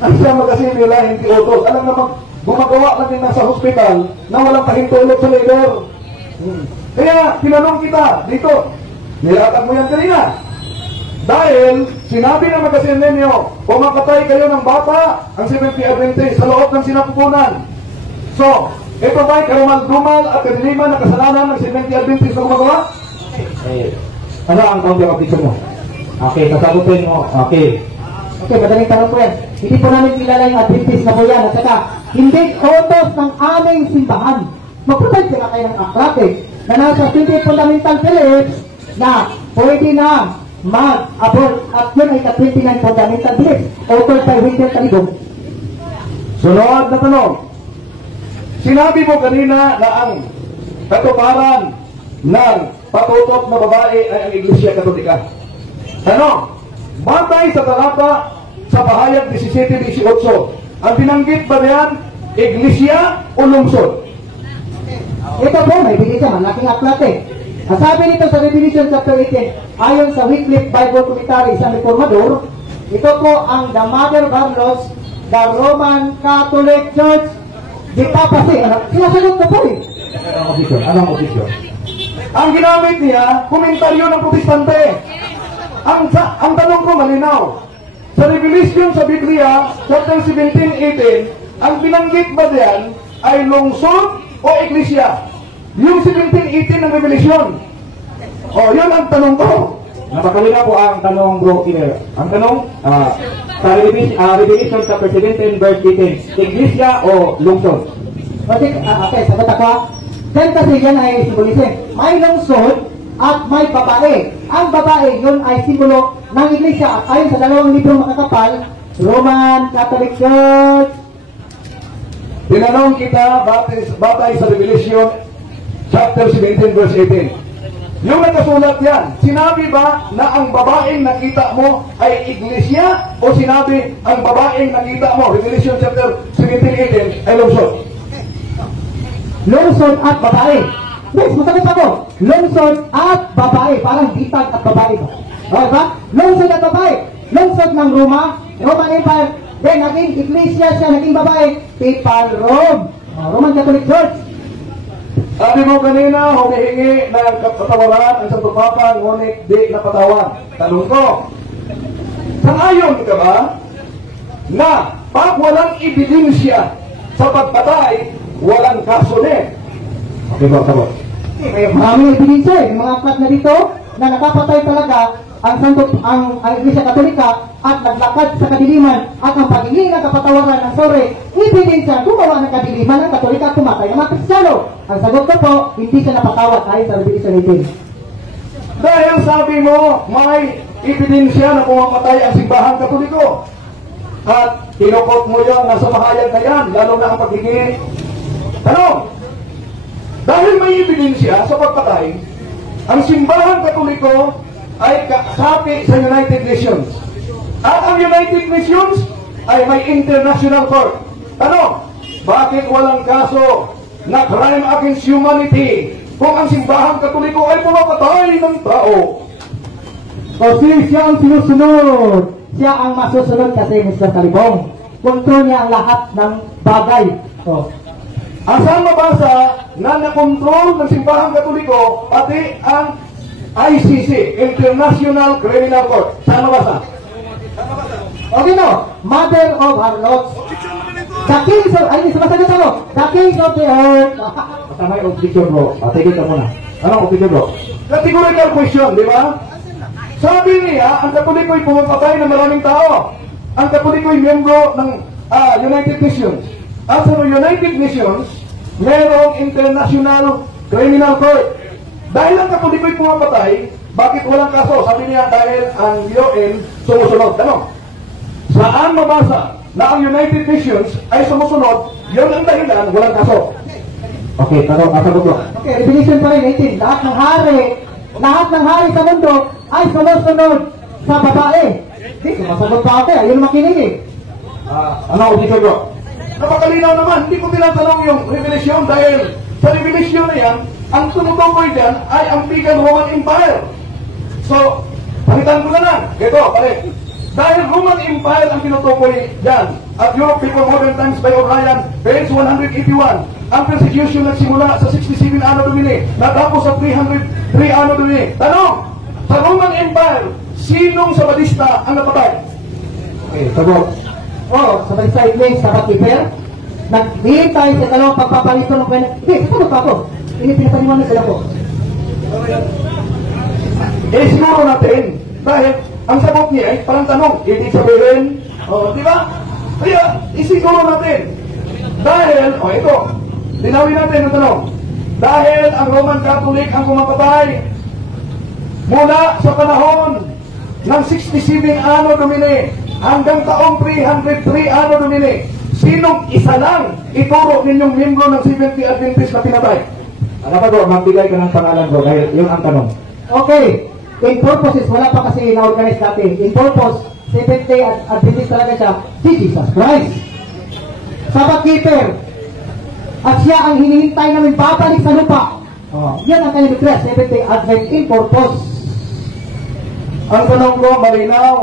Ang siya magasin nila hindi utos. Alam naman, gumagawa lang din nasa hospital na walang kahintulot sa leader. Kaya, tinanong kita dito. Nilatag mo yan kanina. Dahil sinabi naman kasi ninyo, pumakatay kayo ng bata, ang Seventh-day Adventist sa loob ng sinapupunan. So, ito ba'y karumal-dumal at kadiliman na kasalanan ng Seventh-day Adventist na gumagawa? Ano ang counter objection mo? Okay, kasagutin mo. Okay. Okay, madaling tanong po yan. Hindi po namin kilala yung Adventist na po yan. At saka, hindi utos ng aming simbahan. Mag-provide sila kayo ng akrate na nasa 28 Fundamental Beliefs na pwede na mag-abort at yun ay ka-29 Fundamental Beliefs authored by Wendell Taligong. Sunod na tanong. Sinabi mo kanina na ang katuparan ng patutok na babae ay ang Iglesia Katolika. Ano? Batay sa talata sa Pahayag 17-18, ang binanggit ba niyan, Iglesia o lungsod? Ito po, may binisa, malaking aklat eh. Ang sabi nito sa Revelation chapter 18, ayon sa Wycliffe Bible Commentary sa Reformador, ito po ang the Mother Barlos, the Roman Catholic Church, di Papacy. Sinasagot ko po eh. Anong objection? Ang ginamit niya, komentaryo ng protestante. Ang tanong ko malinaw. Sa Revelation sa Biblia, chapter 17-18, ang binanggit ba diyan ay lungsod o iglesia? Yung 17-18 ng Revelation. O, yun ang tanong ko. Napakalina po ang tanong, bro. Ang tanong, sa Revelation chapter 17 verse 18, iglesia o lungsod? Okay, sagot ako. Then kasi yan ay simbolisin. May lungsod at may babae. Ang babae, yun ay simbolo ng iglesia. At ayon sa dalawang librong makakapal, Roman Catholic Church. Tinanong kita batay sa Revelation chapter 17 verse 18. Yung nakasulat yan, sinabi ba na ang babaeng nakita mo ay iglesia o sinabi ang babaeng nakita mo, Revelation chapter 17-18, ay lungsod? Lungsod at babae. Guys, masagot ako. Lungsod at babae. Parang bitag at babae ba? Okay ba? Lungsod at babae. Lungsod ng Roman Empire. Then, naging iglesia siya, naging babae. Papal Rome. Roman Catholic Church. Sabi mo kanina, humihingi ng kapatawaran ang Santo Papa, ngunit di napatawan. Tanong ko, sangayon ka ba na pag walang ebidensya sa pagpatay, walang kaso din? Okay, bro, sabot. May maraming ebidensya eh. May mga aklat na dito na nakapatay talaga ang Iglesia Katolika at naglakad sa kadiliman at ang paghingi ng kapatawaran ng sore, ebidensya gumawa ng kadiliman ng Katolika at tumatay ng mga Kristiyano. Ang sagot ko po, hindi siya napatawad ayon sa Revelation 18. Dahil sabi mo, may ebidensya na pumapatay ang simbahan Katoliko. At tinukot mo yan, nasa mahayag na yan, lalo na ang paghingi. Ano? Dahil may ebidensya sa pagpatay, ang simbahan Katoliko ay kasapi sa United Nations. At ang United Nations ay may international court. Ano? Bakit walang kaso na crime against humanity kung ang simbahan Katoliko ay pumapatay ng tao? Kasi siya ang sinusunod. Siya ang masusunod kasi Mr. Kalibong. Kontrol niya ang lahat ng bagay. Asan mabasa na nakontrol ng simbahan Katoliko pati ang ICC, International Criminal Court? Saan mabasa? Okay no, Mother of our Lords. The kings of, ay, sumasagot ako. The kings of the earth. Kasama yung objection, bro. Tigil ka muna. Anong objection, bro? Categorical question, di ba? Sabi niya, ang Katoliko ay pumapatay ng maraming tao. Ang Katoliko ay miyembro ng United Nations. At sa United Nations, merong International Criminal Court. Dahil ang Katoliko ay pumapatay, bakit walang kaso? Sabi niya, dahil ang UN sumusunod. Ano? Saan mabasa na ang United Nations ay sumusunod, yun ang dahilan, walang kaso? Okay, kasagot, bro. Okay, Revelation pa rin 18. Lahat ng hari sa mundo ay sumusunod sa babae. Hindi, sumasagot pa ako. Ayun makinig eh. Anong objection, bro? Napakalinaw naman, hindi ko tinatanong yung Revelation dahil sa Revelation na yan, ang tumutukoy dyan ay ang Pagan Roman Empire. So, palitan ko na lang. Ito, balik. Dahil Roman Empire ang tinutukoy dyan, at Europe Before Modern Times by O'Brien, page 181, ang persecution nagsimula sa 67 Anno Domini, natapos sa 303 Anno Domini. Tanong, sa Roman Empire, sinong sabadista ang napatay? Okay, sagot. Sabay side lane sa Bakiper. Naghihintay sa dalawang pagpapalito ng pwede. Hindi, sagot pa ako. Hindi pinapaniwala sila ko. Siguro natin, dahil ang sagot niya ay parang tanong, ibig sabihin, di ba? Kaya, isiguro natin, dahil, ito, linawin natin ang tanong, dahil ang Roman Catholic ang pumapatay mula sa panahon ng 67 Anno Domini hanggang taong 303 Anno Domini, sinong isa lang ituro ninyong membro ng Seventh Day Adventist na pinatay? Dapat ko, magbigay ka ng pangalan ko dahil yun ang tanong. Okay. In purposes, wala pa kasi na-organize natin. In purpose, Seventh Day Adventist talaga siya, si Jesus Christ. Sabbath-keeper. At siya ang hinihintay namin babalik sa lupa. Yan ang kanyang request, Seventh Day Advent in purpose. Ang tanong ko, malinaw.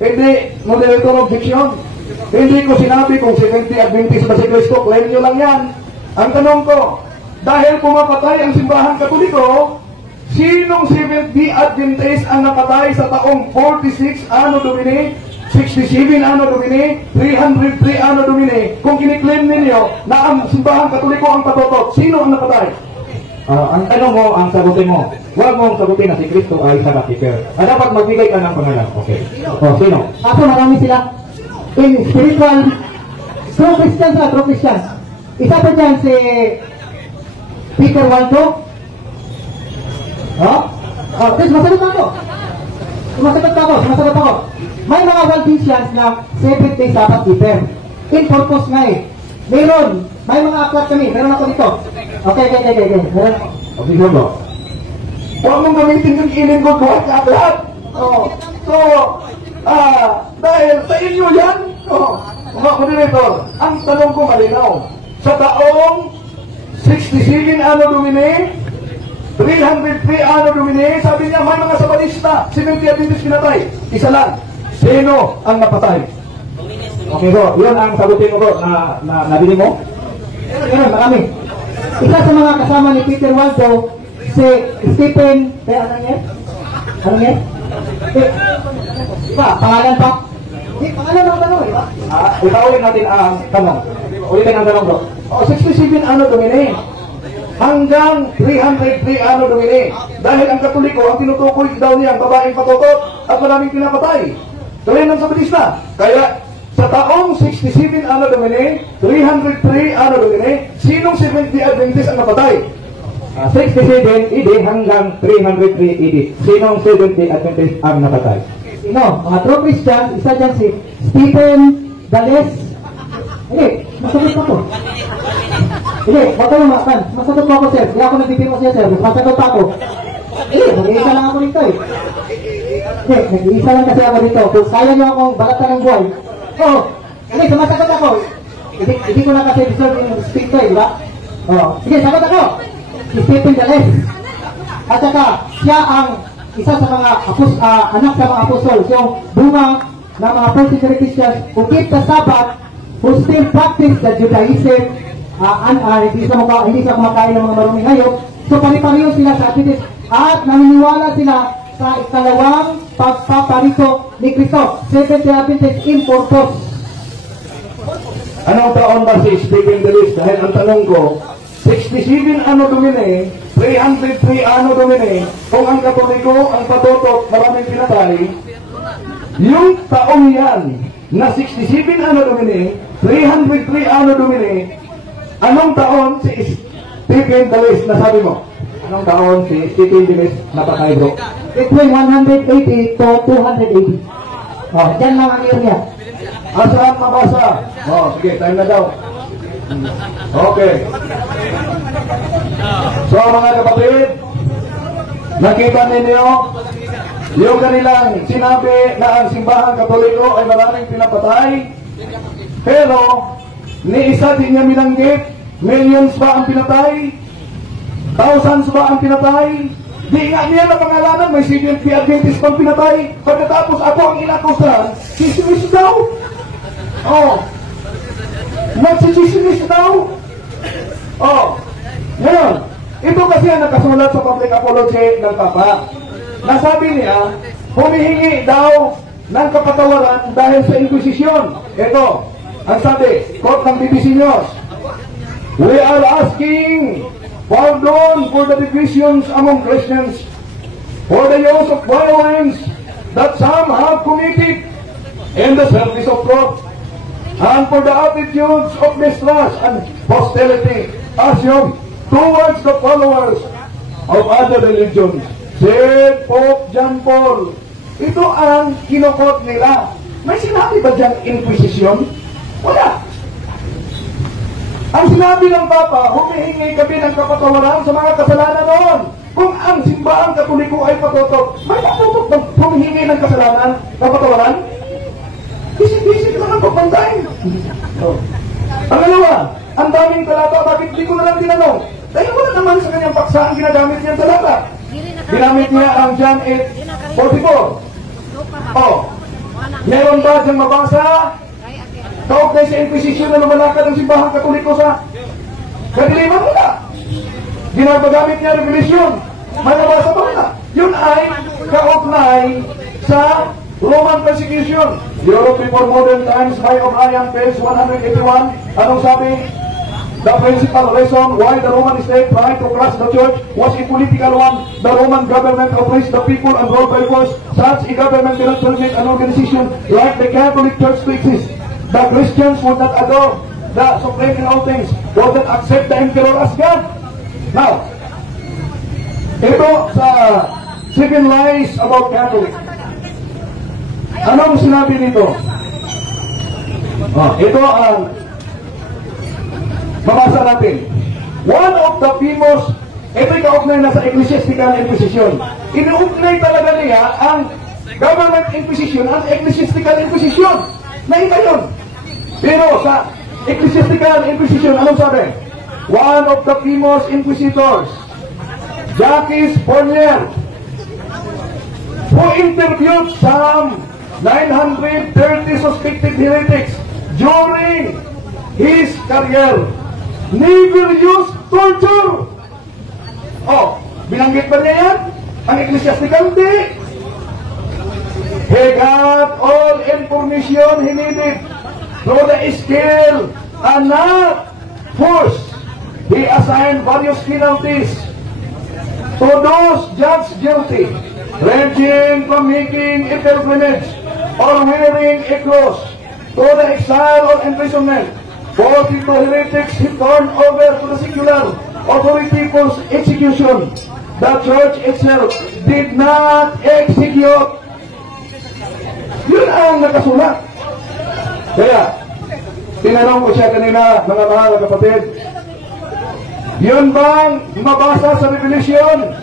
Hindi, moderator of fiction. Hindi ko sinabi kung Seventh Day Adventist ba si Cristo. Claim nyo lang yan. Ang tanong ko, dahil pumapatay ang simbahan katoliko, sinong Seventh Day Adventist ang napatay sa taong 46 Anno Domini, 67 Anno Domini, 303 Anno Domini? Kung kiniklaim ninyo na ang simbahan katoliko ang patotot, sino ang napatay? Ang tanong mo, ang sagutin mo, huwag mong sagutin na si Cristo ay Sabbath-keeper. Dapat magbigay ka ng pangalan. Okay. Sino? Ako, marami sila. In spiritual, true Christians na true Christians. Isa pa dyan si Peter Waldo. Please, masagot ako. Sumasagot ako. May mga Waldensians na Seventh Day Sabbath-keeper. In purpose nga eh. Meron. May mga aklat kami. Meron ako dito. Okay. Meron ako. Okay, mo. Huwag mong gamitin yung iling ko buhat sa aklat. Dahil sa inyo yan, mga moderator, ang tanong ko malinaw. Sa taong 67 Anno Domini, 303 Anno Domini, sabi niya may mga sabalista, Seventh Day Adventist pinatay. Isa lang. Sino ang napatay? Okay, so, yun ang sagutin mo ko na nabili mo? Meron, marami. Isa sa mga kasama ni Peter Waldo, si Stephen, ano niya? Pangalan pa? Pangalan ang tanong, di ba? Utawin natin ang tanong. Ulitin ang tanong, bro. 67 Anno Domini hanggang 303 Anno Domini. Dahil ang Katoliko, ang tinutukoy daw niya ang babaeng patotot at maraming pinapatay. Tuloy ng Sabadista. Kaya sa taong 67 Anno Domini, 303 Anno Domini, sinong Seventh Day Adventist ang napatay? 67 AD hanggang 303 AD. Sinong Seventh Day Adventist ang napatay? Sino? Mga true Christian, isa dyan si Stephen Dales. Hindi, masagot ako. Hindi, huwag kayo makan. Masagot ko ako, sir. Hindi ako nagpipiro siya, sir. Masagot pa ako. Nag-iisa lang ako dito eh. Nag-iisa lang kasi ako dito. Kung kaya nyo akong balatan ng buhay. Hindi, sumasagot ako. Hindi ko na kasi deserve yung speak to eh, di ba? Sige, sagot ako. Si Stephen Dales. At saka, siya ang isa sa mga anak sa mga apostol. Yung bunga ng mga first century Christians who keep the Sabbath, who still practice the Judaism, hindi sa kumakain ng mga maruming hayop. So pari-pareho sila sa Adventist at naniniwala sila sa ikalawang pagpaparito ni Cristo. Seventh Day Adventist in purpose. Anong taon ba si Stephen Dales? Dahil ang tanong ko, 67 Anno Domini, 303 Anno Domini, kung ang Katoliko, ang patotot, maraming pinatay, yung taong yan, na 67 Anno Domini, 303 Anno Domini, anong taon si Stephen Dales na sabi mo? Anong taon si Stephen Dales napatay, bro? Between 180 to 280. Diyan lang ang year niya. Asaan mabasa? Sige, time na daw. Okay. So mga kapatid, nakita ninyo yung kanilang sinabi na ang simbahan Katoliko ay maraming pinapatay, pero ni isa din niya binanggit, millions ba ang pinatay? Thousands ba ang pinatay? Di nga niya na pangalanan, may Seventh Day Adventist pang pinatay. Pagkatapos ako ang inakusahan, sisimis daw. Nagsisisimis daw. Ngayon, ito kasi ang nakasulat sa public apology ng Papa. Nasabi niya, humihingi daw ng kapatawaran dahil sa Inquisition. Ito, ang sabi, quote ng BBC News, "We are asking pardon for the divisions among Christians, for the use of violence that some have committed in the service of God, and for the attitudes of mistrust and hostility assumed towards the followers of other religions," said Pope John Paul. Ito ang kinukot nila. May sinabi ba dyan Inquisition? Wala. Ang sinabi ng Papa, humihingi kami ng kapatawaran sa mga kasalanan noon. Kung ang simbahang Katoliko ay patutok, may patutok ng humihingi ng kasalanan, kapatawaran? Bisik-bisik na ng pagpantayin. Pangalawa, ang daming talata, bakit di ko na lang tinanong? Dahil wala naman sa kanyang paksa ang ginagamit niyang talata. Ginamit niya ang John 8:44. Meron ba diyang mabasa? Kaugnay sa Inquisition na lumalakad ang simbahang Katoliko sa kadiliman? Wala. Ginagamit niya Revelation. May nabasa ba wala? Yun ay kaugnay sa Roman persecution. Europe Before Modern Times by O'Brien, page 181. Anong sabi? The principal reason why the Roman state tried to crush the church was a political one. The Roman government oppressed the people and ruled by force. Such a government cannot permit an organization like the Catholic Church to exist. The Christians would not adore the supreme in all things, would not accept the emperor as God. Now, ito sa 7 lies about Catholic. Anong sinabi nito? Ito ang babasa natin. One of the famous, ito'y kaugnay na sa Ecclesiastical Inquisition. Inuugnay talaga niya ang Government Inquisition at Ecclesiastical Inquisition. Naita yun. Pero sa Ecclesiastical Inquisition, anong sabi? One of the famous inquisitors, Jacques Fournier, who interviewed some 930 suspected heretics during his career, never used torture. Binanggit ba niya yan? Ang Ecclesiastical, hindi. He got all information he needed through the skill and not force. He assigned various penalties to those judged guilty, ranging from making a pilgrimage or wearing a cross to the exile or imprisonment. 42 heretics he turned over to the secular authority for execution. The church itself did not execute. Yun ang nakasulat. Kaya, tinanong ko siya kanina, mga mahal na kapatid, yun bang mabasa sa Revelation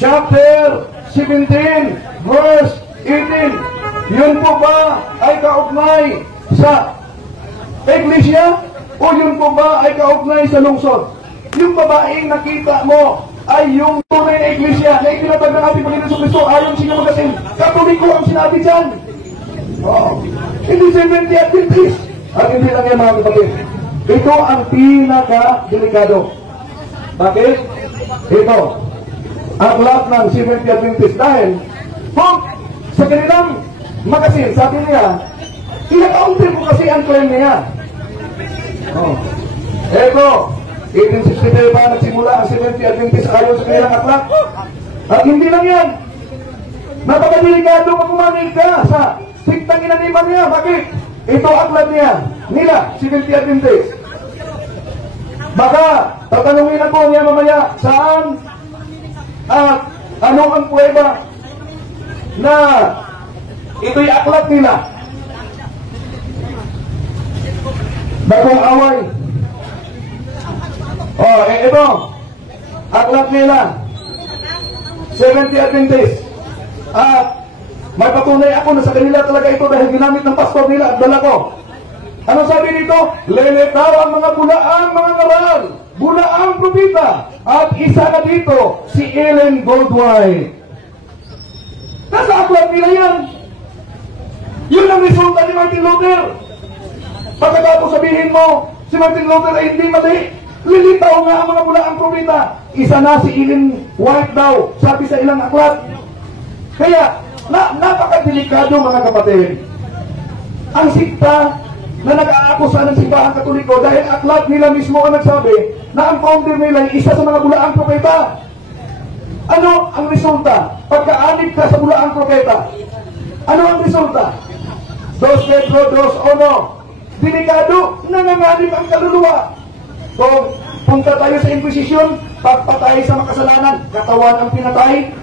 chapter 17 verse 18, yun po ba ay kaugnay sa Iglesia o yun po ba ay kaugnay sa lungsod? Yung babaeng nakita mo ay yung tunay na Iglesia na itinatag ng ating Panginoon sa Kristo, ayon siya magasin Katoliko ang sinabi dyan. Hindi 70 Adventist. At hindi lang yan, mga kapatid. Ito ang pinaka-delikado. Bakit? Ito, aklat ng 70 Adventist. Dahil, kung sa kanilang magasin, sabi niya, kinakaunti ko kasi ang claim niya. Ito, 1863 pa nagsimula ang 70 Adventist ayon sa kanilang aklat. At hindi lang yan. Napakadelikado pag umanig ka sa siktang inaniman niya. Bakit? Ito aklat niya. Nila, 70 Adventist. Baka, tatanungin ako niya mamaya, saan at ano ang prueba na ito'y aklat nila. Bagong away. Ito, aklat nila, 70 Adventist. At may patunay ako na sa kanila talaga ito dahil ginamit ng pastor nila at dala ko. Ano sabi dito? Lilitaw ang mga bulaang mga ngaral, bulaang propita, at isa na dito, si Ellen Goldwhite. Nasa aklat nila yan. Yun ang resulta ni Martin Luther. Pagkatapos sabihin mo, si Martin Luther ay hindi mali, lilitaw nga ang mga bulaang propita. Isa na si Ellen White daw, sabi sa ilang aklat. Kaya, Napakadelikado mga kapatid. Ang sikta na nag-aakusa ng simbahan Katoliko dahil aklat nila mismo ang nagsabi na ang founder nila ay isa sa mga bulaang propeta. Ano ang resulta? Pagkaanib ka sa bulaang propeta, ano ang resulta? 2 Pedro 2:1. Delikado, nanganganib ang kaluluwa. Kung punta tayo sa Inquisition, pagpatay sa makasalanan, katawan ang pinatay.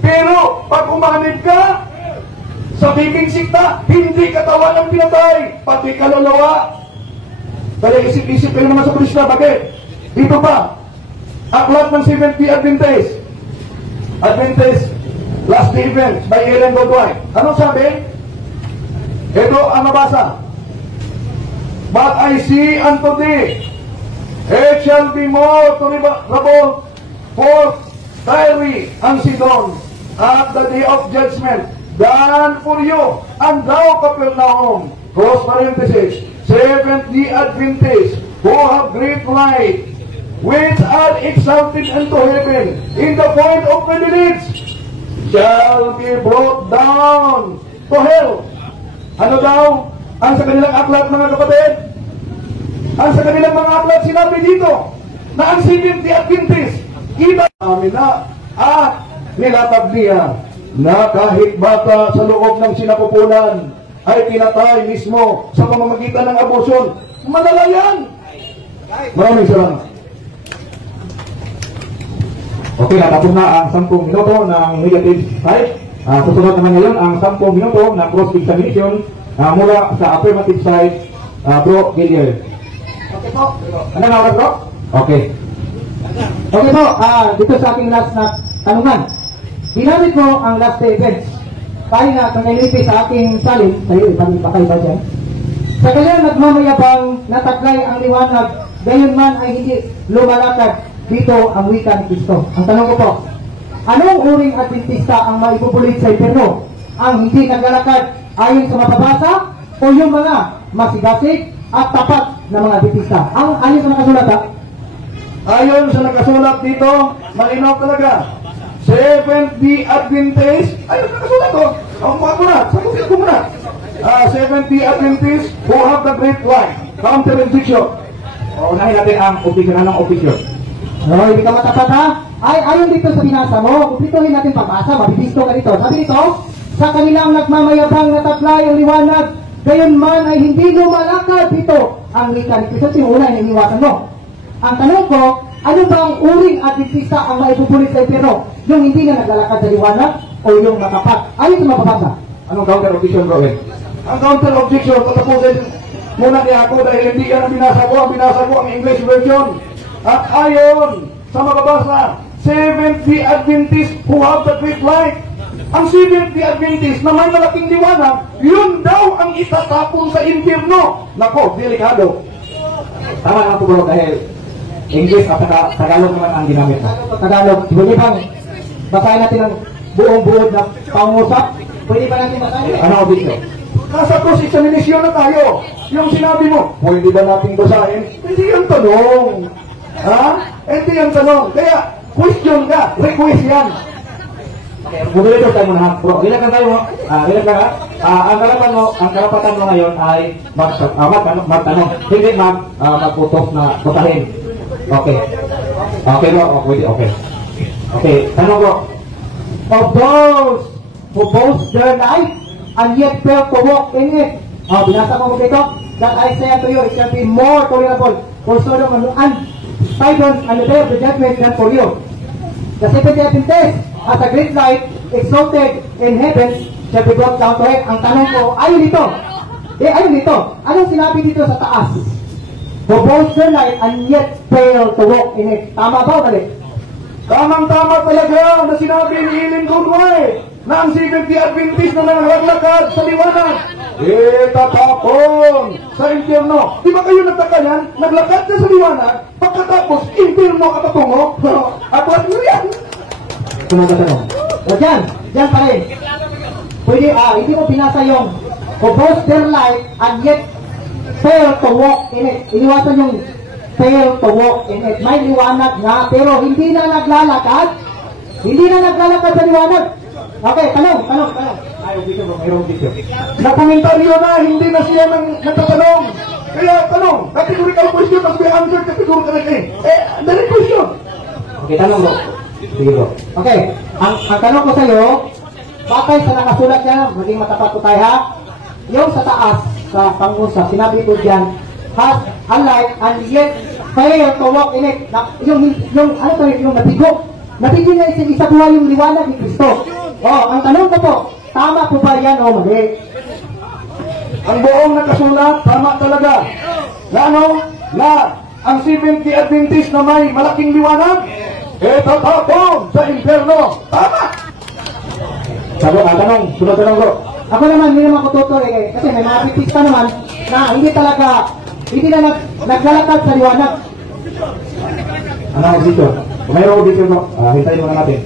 Pero pag umanib ka sa bibing sikta, hindi katawan ang pinatay, pati kaluluwa. Kaya isip-isip kayo naman sa Krishna, bakit? Dito pa, aklat ng Seventh-day Adventist Last Day Events by Ellen G. White. Anong sabi? Ito ang nabasa. But I see unto thee, it shall be more tolerable for Tyre and Sidon at the day of judgment than for you, and thou Capernaum, close parenthesis, Seventh-day Adventists who have great light, which are exalted unto heaven in the point of privilege, shall be brought down to hell. Ano daw ang sa kanilang aklat, mga kapatid? Ang sa kanilang mga aklat sinabi dito na ang Seventh-day Adventist kita namin na at nilatag niya na kahit bata sa loob ng sinapupunan ay pinatay mismo sa pamamagitan ng abortion. Malala yan. Maraming salamat. Okay, natapos na ang 10 minuto ng negative side. Susunod naman ngayon ang 10 minuto ng cross-examination mula sa affirmative side, Bro Gideon. Okay po. Ano na oras, bro? Okay. Okay po, dito sa aking last na tanungan. Ginamit mo ang last day events. Tayo nga, kung nilipis sa aking salin, sa'yo, ipakaiba dyan. Sa kanya nagmamayabang nataglay ang liwanag, gayon man ay hindi lumalakad dito ang wika ni Kristo. Ang tanong ko po, anong uring Adventista ang maipupulit sa impyerno? Ang hindi naglalakad ayon sa mapabasa o yung mga masigasig at tapat na mga Adventista? Ang ayon sa nakasulat, ha? Ayon sa nakasulat dito, malinaw talaga. Seventh-day Adventist, ayun nakasulat ko. Ako muna, sagutin ko muna. Seventh-day Adventist who have the great light, counter-injection. Unahin natin ang opinion. Anong opinion? No, hindi ka matapat, ha? Ayon dito sa binasa mo, kumpituhin natin pabasa, mabibisto ka dito. Sabi dito, sa kanilang nagmamayabang nataglay ang liwanag, gayon man ay hindi lumalakad dito ang wika ni Kristo. Yung una ay iniwasan mo. Ang tanong ko, ano ba ang uring Adventista ang maipupulit sa impyerno? Yung hindi na naglalakad sa liwanag o yung matapat? Ayon sa mapabasa. Anong counter-objection, bro? Ang counter-objection, patapusin muna niya ako dahil hindi yan ang binasa ko. Ang binasa ko ang English version. At ayon sa mababasa, Seventh-day Adventist who have the great light. Ang Seventh-day Adventist na may malaking liwanag, yun daw ang itatapon sa impyerno. Nako, delikado. Tama naman po, bro, dahil English at Tagalog naman ang ginamit. Tagalog. Pwede bang basahin natin ang buong buod na pangusap? Pwede ba natin basahin? Anong objection? Nasa cross-examination na tayo. Yung sinabi mo, pwede ba nating basahin? Hindi yung tanong. Ha? Hindi yung tanong. Kaya, question ka. Request yan. Okay, moderator tayo muna, bro. Ilan tayo mo? Ilan ka? Ang karapatan mo ngayon ay magtanong. Hindi magputos na butahin. Okay. Okay, bro. Okay. Okay, tanong, bro. Of those who boast their life and yet fail to walk in it. Binasa mo dito, that I say unto you, it shall be more tolerable for Sodom and Sidon and the day of the judgment than for you. The Seventh-day Adventist, as a great light, exalted in heaven, shall be brought down to it. Ang tanong ko, ayun dito. Ayun dito. Anong sinabi dito sa taas? Who boast their light and yet fail to walk in it. Tama ba o mali? Tamang-tama talaga na sinabi ni Ellen G. White na ang Seventh-day Adventist na nanglakad sa liwanag, tatapon sa impyerno. Di ba kayo nagtaka yan? Naglakad ka sa liwanag, pagkatapos impyerno ka patungo. Abuat mo yan. Sunod na tanong. O dyan pa rin. Pwede, hindi mo binasa yung who boast their light and yet fail to walk in it. Iniwasan yung fail to walk in it. May liwanag na, pero hindi na naglalakad. Hindi na naglalakad sa liwanag. Okay, tanong. Ay, dito bro, mayroong dito. Nakomentaryo na, hindi na siya nagtatanong. Kaya tanong, categorical question, mas may answer, categorical eh. Dali question. Okay, tanong bro. Sige bro. Okay, ang tanong ko sa'yo, bakit sa nakasulat niya, maging matapat ko tayo ha, yung sa taas, sa pangusap, sinabi ko dyan, has a light and yet fail to walk in it. Yung natigo niya isa buhay yung liwanag ni Kristo. Ang tanong ko po, tama po ba yan o mali? Ang buong nakasulat, tama talaga. Na ang Seventh Day Adventist na may malaking liwanag, tatapon sa impyerno. Tama! Sabi, tanong, sunod tanong bro. Ako naman, hindi naman ko tutor eh, kasi may mga Adventista naman na hindi na naglalakad sa liwanag. Ano ang dito? Mayroong dito mo. Hintayin mo na natin.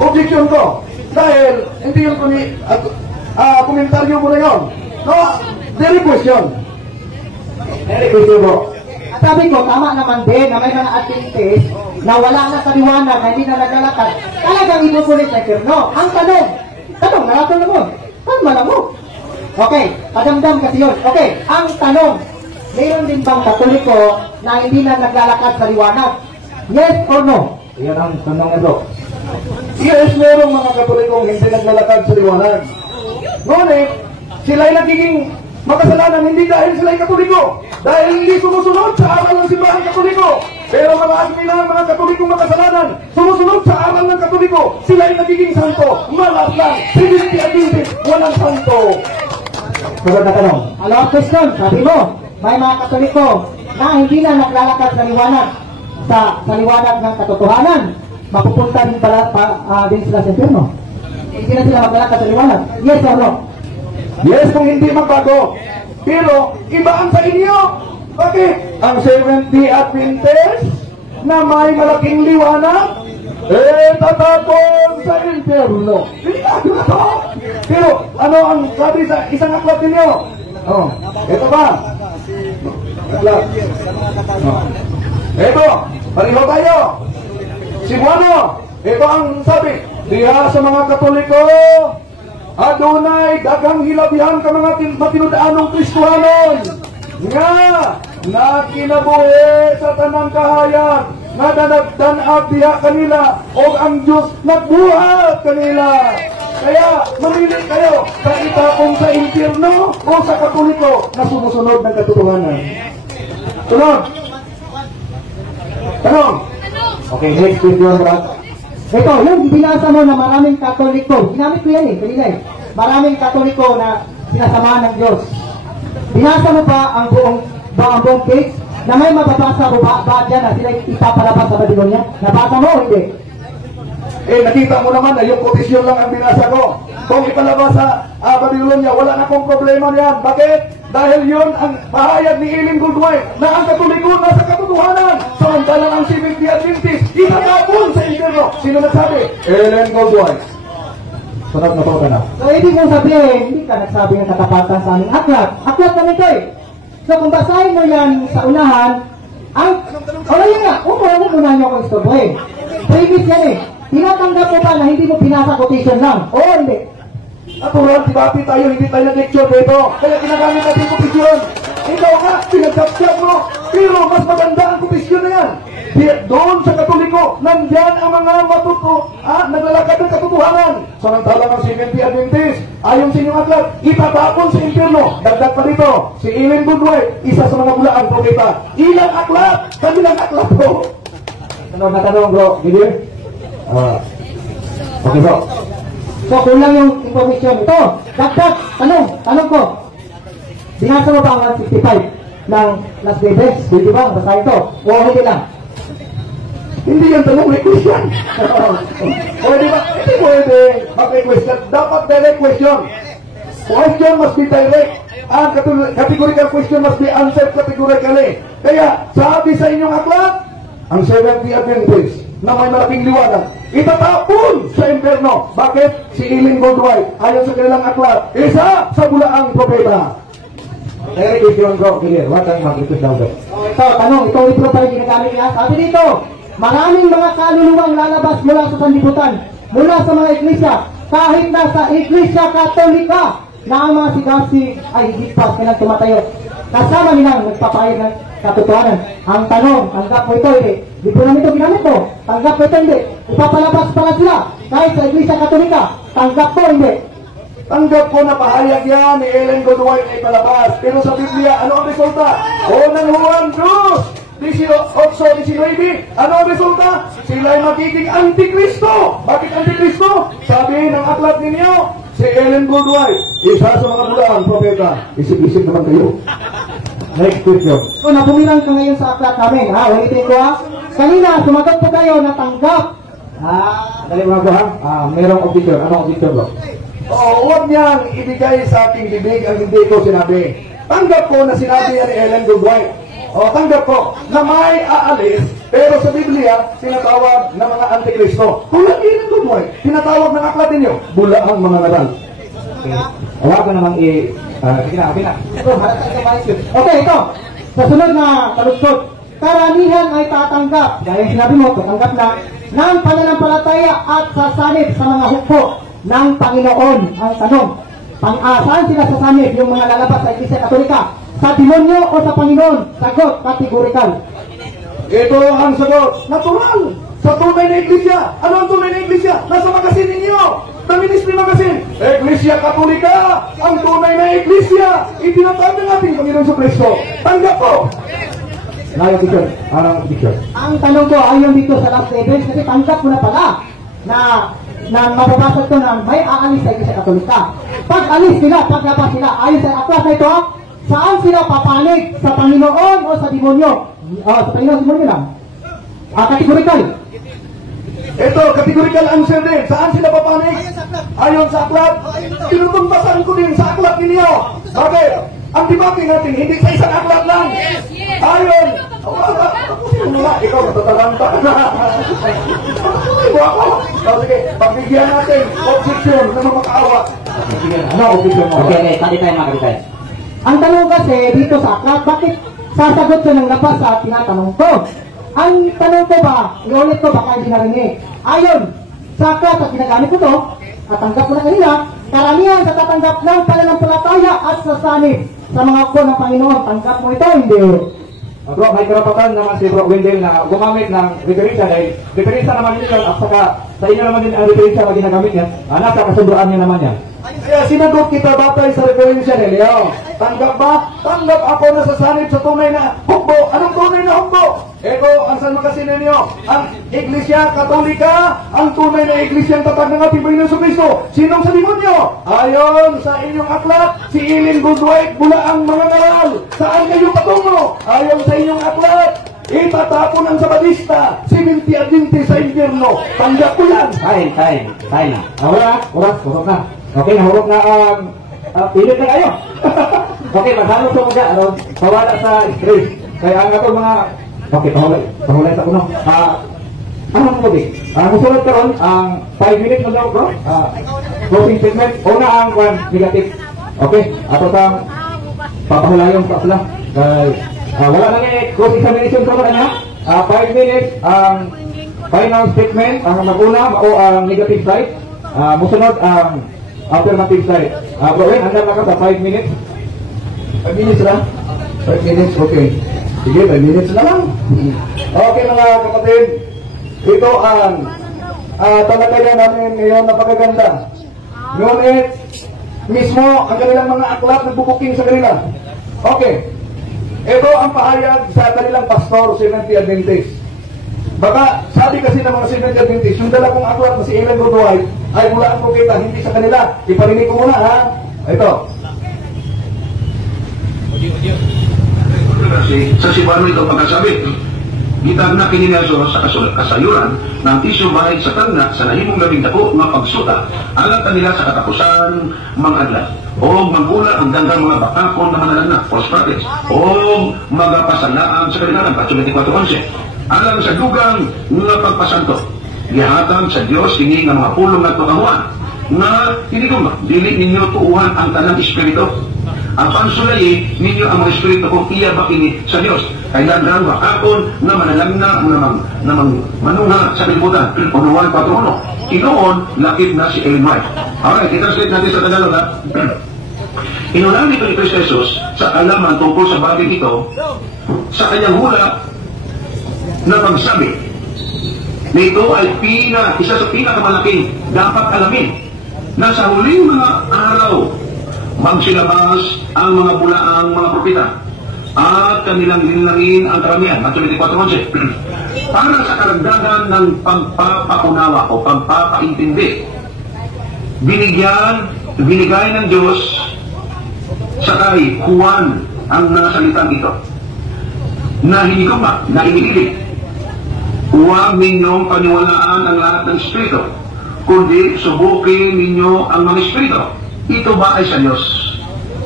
Objection ko. Dahil, hindi yung komentaryo mo na yun. No, very question. Very question bro. At sabi ko, tama naman din na may mga Adventist na wala na sa liwanag, na hindi na naglalakad. Talagang inusulit sa no? Ang tanong, naratong na mo. Tama na mo. Okay, padamdam kasi yun. Okay, ang tanong, mayroon din bang Katoliko na hindi na naglalakad sa liwanag? Yes or no? Yan ang tanong ito. Yes, merong mga Katolikong hindi naglalakad sa liwanag. Ngunit, sila'y nagiging makasalanan hindi dahil sila'y Katoliko. Dahil hindi sumusunod sa aral ng simbahan Katoliko. Pero mga asminan, mga Katolikong makasalanan, sumusunod sa aral ng Katoliko. Sila'y nagiging santo. Malas lang. Trinity Adventist, walang santo. Sunod na tanong. Hello, question, sabi mo, may mga Katoliko na hindi na naglalakad sa liwanag, sa liwanag ng katotohanan. Mapupunta din pala din sila sa impyerno. Hindi na sila maglalakad sa liwanag. Yes or no? Yes, kung hindi magbago. Pero, iba ang sa inyo. Bakit? Ang Seventh Day Adventist na may malaking liwanag, tatapon sa impyerno. Hindi na to. Pero, ano ang sabi sa isang aklat ninyo? Ito ba? Aklat. Ito, pareho tayo. Cebuano, ito ang sabi, diha sa mga Katoliko, adunay daghang hilabihan ka mga matinudaanong Kristohanon nga nakinabuhi sa tanang kahayan nga danagdanag diha kanila o ang Diyos nagbuhat kanila. Kaya mamili kayo sa itapong sa impyerno o sa Katoliko na sumusunod ng katotohanan. Sunod. Tanong. Okay, next question, bro. Ito, yung binasa mo na maraming Katoliko, ginamit ko yan kanina eh. Maraming Katoliko na sinasamahan ng Diyos. Binasa mo pa ang buong page na may mababasa mo ba dyan na sila ipapalabas sa Babylonia? Nabasa mo o hindi? Nakita mo naman na yung quotation lang ang binasa ko. Kung ipalabas sa Babylonia, wala na akong problema niyan. Bakit? Dahil yun ang pahayag ni Ellen Goldwhite na ang Katoliko na sa katotohanan. Samantalang ang Seventh Day Adventist, itatapon sa impyerno. Sino nagsabi? Ellen Goldwhite. Sunod na po ka na. So, ibig mong sabihin, hindi ka nagsabi ng katapatan sa aming aklat. Aklat na nito eh. So, kung basahin mo yan sa unahan, yun nga, umunahan nyo akong istorbohin. Previous yan eh. Tinatanggap mo ba na hindi mo pinasa quotation lang? Oo, hindi. Natural, debate tayo, hindi tayo nag-lecture dito. Kaya ginagamit natin quotation. Ikaw nga, pinagkapsap mo. Pero mas maganda ang quotation na yan. Doon sa Katoliko, nandyan ang mga naglalakad ng katotohanan. Samantalang ang Seventh Day Adventist, ayon sa inyong aklat, itatapon sa impyerno. Dagdag pa dito, si Ellen Goldwhite, isa sa mga bulaang propeta. Ilang aklat? Kanilang aklat po. Sunod na tanong, bro. Gideon? Okay, bro. So, kulang yung information. Ito, dagdag, tanong ko. Binasa mo ba ang 165 ng Las Vegas? Pwede ba? Basta ito. O hindi lang. Hindi yan tanong, may question. Pwede ba? Hindi pwede. Mag-may question. Dapat direct question. Question must be direct. Ang categorical question must be answered categorically. Kaya, sabi sa inyong aklat, ang Seventh Day Adventist na may malaking liwanag, itatapon sa impyerno. Bakit? Si Ellen Goldwhite, ayon sa kanilang aklat, isa sa bulaang propeta. Direct question, bro. Gideon, what ang mag-repeat daw, bro? Ito, tanong, ito libro pa rin ginagamit niya. Sabi dito, maraming mga kaluluwang lalabas mula sa sanlibutan. mula sa mga iglesia, kahit na sa Iglesia Katolika na ang mga sigasig ay higpas nilang tumatayo. Kasama nilang nagpapahayag ng katotohanan. Ang tanong, tanggap mo ito, hindi. Di po namin ito ginamit mo. Tanggap mo ito, hindi. Ipapalabas pala sila. Kahit sa Iglesia Katolika, tanggap po, hindi. Tanggap ko na pahayag yan ni Ellen G. White ay palabas. Pero sa Biblia, ano ang resulta? Unang Juan 18-19, ano ang resulta? Sila'y magiging Antikristo. Bakit Antikristo? Sabi ng aklat ninyo, si Ellen G. White, isa sa mga bulaan, propeta. Isip-isip naman kayo. Next question. So, nabumilang ka ngayon sa aklat namin, ha? Ulitin ko, ha? Kanina, sumagot po kayo na tanggap. Dali mga ha? Merong objection. Anong objection bro? Oo, huwag niyang ibigay sa aking bibig ang hindi ko sinabi. Tanggap ko na sinabi yan ni Ellen G. White. O, tanggap ko na may aalis, pero sa Biblia, tinatawag na mga Antikristo. Tulad ni Ellen G. White, tinatawag ng aklat ninyo, bulaang mga ngaral. Okay. Huwag ko namang sige na. Okay, ito. Sa sunod na kalusot, karamihan ay tatanggap. Dahil sinabi mo, tatanggap na ng pananampalataya at sasanib sa mga hukbo ng Panginoon. Ang tanong, saan sila sasanib yung mga lalabas sa Iglesia Katolika? Sa demonyo o sa Panginoon? Sagot, kategorikal. Ito ang sagot. Natural. Sa tunay na iglesia. Ano ang tunay na iglesia? Nasa magasin ninyo. The Ministry Magazine. Iglesia Katolika. Ang tunay na iglesia. Itinatawag ng ating Panginoon sa Kristo. Tanggap po. Anong objection? Anong objection? Ang tanong ko, ayon dito sa last evidence, kasi tanggap ko na pala na mababasa ko na may aalis sa Iglesia Katolika. Pag alis sila, paglabas sila, ayon sa aklat na ito, saan sila papanig? Sa Panginoon o sa demonyo? Sa Panginoon, demonyo lang. Kategorikal. Ito, categorical answer din. Saan sila papanig? Ayon sa aklat. Tinutumbasan ko din sa aklat ninyo. Bakit? Ang debate natin, hindi sa isang aklat lang. Ayon. Ikaw, natatalanta ka na. Sige, pagbigyan natin. Objection na mga makaawa. Ano objection mo? Okay, tayo mga kapitay. Ang tanong kasi dito sa aklat, bakit sasagot ko ng labas sa tinatanong ko? Ang tanong ko ba, iulit ko baka hindi narinig. Ayon, sa aklat at ginagamit ko to, at tanggap ko na kanina, karamihan sa tatanggap ng pananampalataya at sasanib sa mga ko ng Panginoon. Tanggap mo ito, hindi. Bro, may karapatan naman si Bro Wendell na gumamit ng referensya dahil referensya naman yun at saka sa inyo naman din ang referensya na ginagamit yan. Nasa kasunduan niya naman yan. Kaya sinagot kita batay sa referensya ni Leo. Tanggap ba? Tanggap ako na sasanib sa tunay na hukbo. Anong tunay na hukbo? Ito ang San Magasin ninyo. Ang Iglesia Katolika, ang tunay na iglesia ang tatag ng ating Panginoon sa Kristo. Sinong sa demonyo? Ayon sa inyong aklat, si Ellen G. White, bulaang mga ngaral. Saan kayo patungo? Ayon sa inyong aklat, itatapon ang Sabadista, si Minti Adinti sa impyerno. Tanggap ko yan. Time. Oras na. Okay, nahurot na pilit na kayo. Okay, maghalo sa mga, pawala sa stress. Kaya ang ato mga, okay, pahulay sa kuno. Anong muli? Musunod karon ang 5 minutes mo daw, bro. Closing statement. Una ang negative. Okay, ato tang papahulayon sa sila. Wala na closing examination sa kanya. 5 minutes ang final statement, ang maguna o ang negative side. Musunod ang alternative side. Bro, handa na ka sa 5 minutes? 5 minutes lang? 5 minutes, okay. Sige, 5 minutes na lang. Okay mga kapatid, ito ang talakaya namin ngayon, napakaganda. Ngunit, mismo ang kanilang mga aklat nagbubuking sa kanila. Okay. Ito ang pahayag sa kanilang pastor, Seventh Day Adventist. Baka, sabi kasi ng mga Seventh Day Adventist, yung dala kong aklat na si Ellen G. White ay mula ang propeta, hindi sa kanila. Iparinig ko muna, ha? Ito. Sa Sibano ito pagkasabi, gitag na kininaso sa kasayuran ng tisyo bahay sa tangna sa nahimong labing dako nga pagsuta alang kanila sa katapusan mga adlaw o magula ang danggang mga bakakon na manalanak prostrates o magapasalaan sa kanilang 24:11 alang sa dugang nga pagpasanto gihatag sa Dios kini nga mga pulong nga tugawan na hindi ko dili ninyo tuuhan ang tanang espiritu. Ang pansulayi ninyo ang mga espiritu kung iya ba kini sa Dios. Kailangan bakakon na manalangna namang manungha sa kalibutan. 1:4 Inoon, lakip na si Ellen White. Okay, i-translate natin sa Tagalog, ha? Inunahan nito ni Cristo Jesus sa alaman tungkol sa bagay ito sa kanyang hula na pagsabi na ito ay isa sa pinakamalaking dapat alamin na sa huling mga araw magsilabas ang mga bulaang mga propeta at kanilang linlangin ang karamihan. Matthew 24:11. Para sa karagdagan ng pagpapaunawa o pagpapaintindi, binigay ng Diyos sa kay Juan ang nasalitang ito na hindi ko pa, na iniilig. Huwag ninyong paniwalaan ang lahat ng espiritu, kundi subukin ninyo ang mga espiritu. Ito ba ay sa Diyos?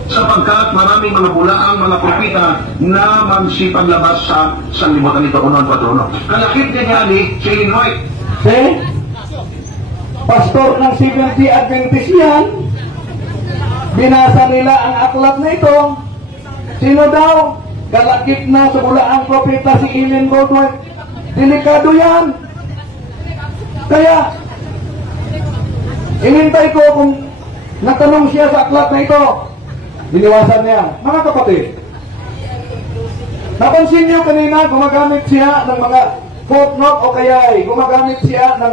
Sapagkat maraming mga bulaang mga propita na magsipaglabas sa sanglibutan nito, unon patrono. Kalakip niya ni si Ellen White. Pastor ng Seventh Day Adventist yan. Binasa nila ang aklat na ito. Sino daw? Kalakip na sa bulaang propeta si Ellen White. Delikado yan. Kaya, inintay ko kung natanong siya sa aklat na ito. Diniwasan niya. Mga kapatid, napansin niyo kanina gumagamit siya ng mga footnote o kaya gumagamit siya ng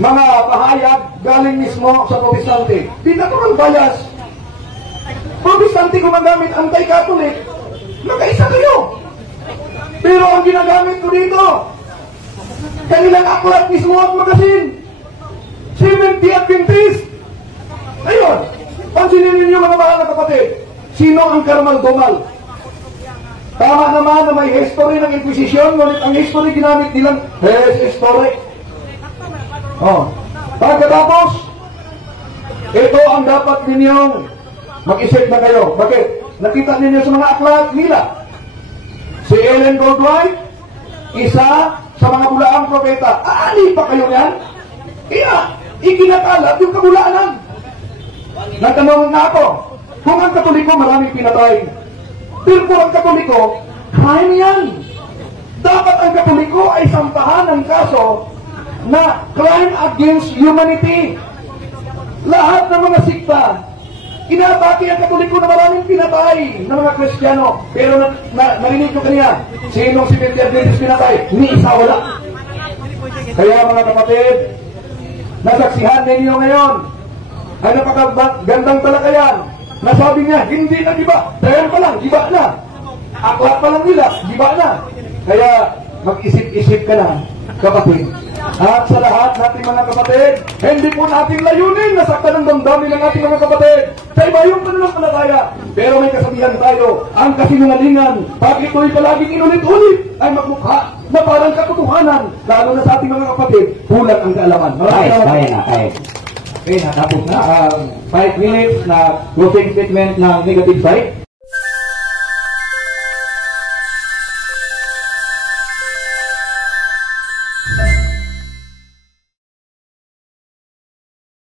mga pahayag galing mismo sa Protestante. Di natural bias. Protestante gumagamit anti-Catholic. Magkaisa kayo. Pero ang ginagamit ko dito, kanilang aklat mismo at magasin. Seventh Day Adventist. Ayun. Pansinin ninyo mga mahal na kapatid. Sino ang Karmal-Dumal? Tama naman na may history ng Inquisition, ngunit ang history ginamit nilang history. Pagkatapos, ito ang dapat ninyong mag-isip na kayo. Bakit? Nakita ninyo sa mga aklat nila. Si Ellen White, isa sa mga bulaang propeta. Aali pa kayo yan? Kaya, ikinakalat yung kabulaanan. Natanong na ako, kung ang Katoliko maraming pinatay, pero kung ang Katoliko, crime yan. Dapat ang Katoliko ay sampahan ng kaso na crime against humanity. Lahat ng mga sikta, inatake ang Katoliko na maraming pinatay ng mga Kristiyano. Pero narinig ko kanina, sinong si Seventh Day Adventist pinatay? Ni isa wala. Kaya mga kapatid, nasaksihan ninyo ngayon ay napakagandang talakayan. Nasabi niya, hindi na giba. Dahil pa lang, giba na. Aklat pa lang nila, giba na. Kaya mag-isip-isip ka na, kapatid. At sa lahat nating mga kapatid, hindi po natin layunin na saktan ng damdamin ng ating mga kapatid sa iba yung pananampalataya. Pero may kasabihan tayo, ang kasinungalingan, pag ito'y palaging inulit-ulit, ay magmukha na parang katotohanan, lalo na sa ating mga kapatid, kulang ang kaalaman. Okay, natapos na. 5 minutes na closing statement ng negative side.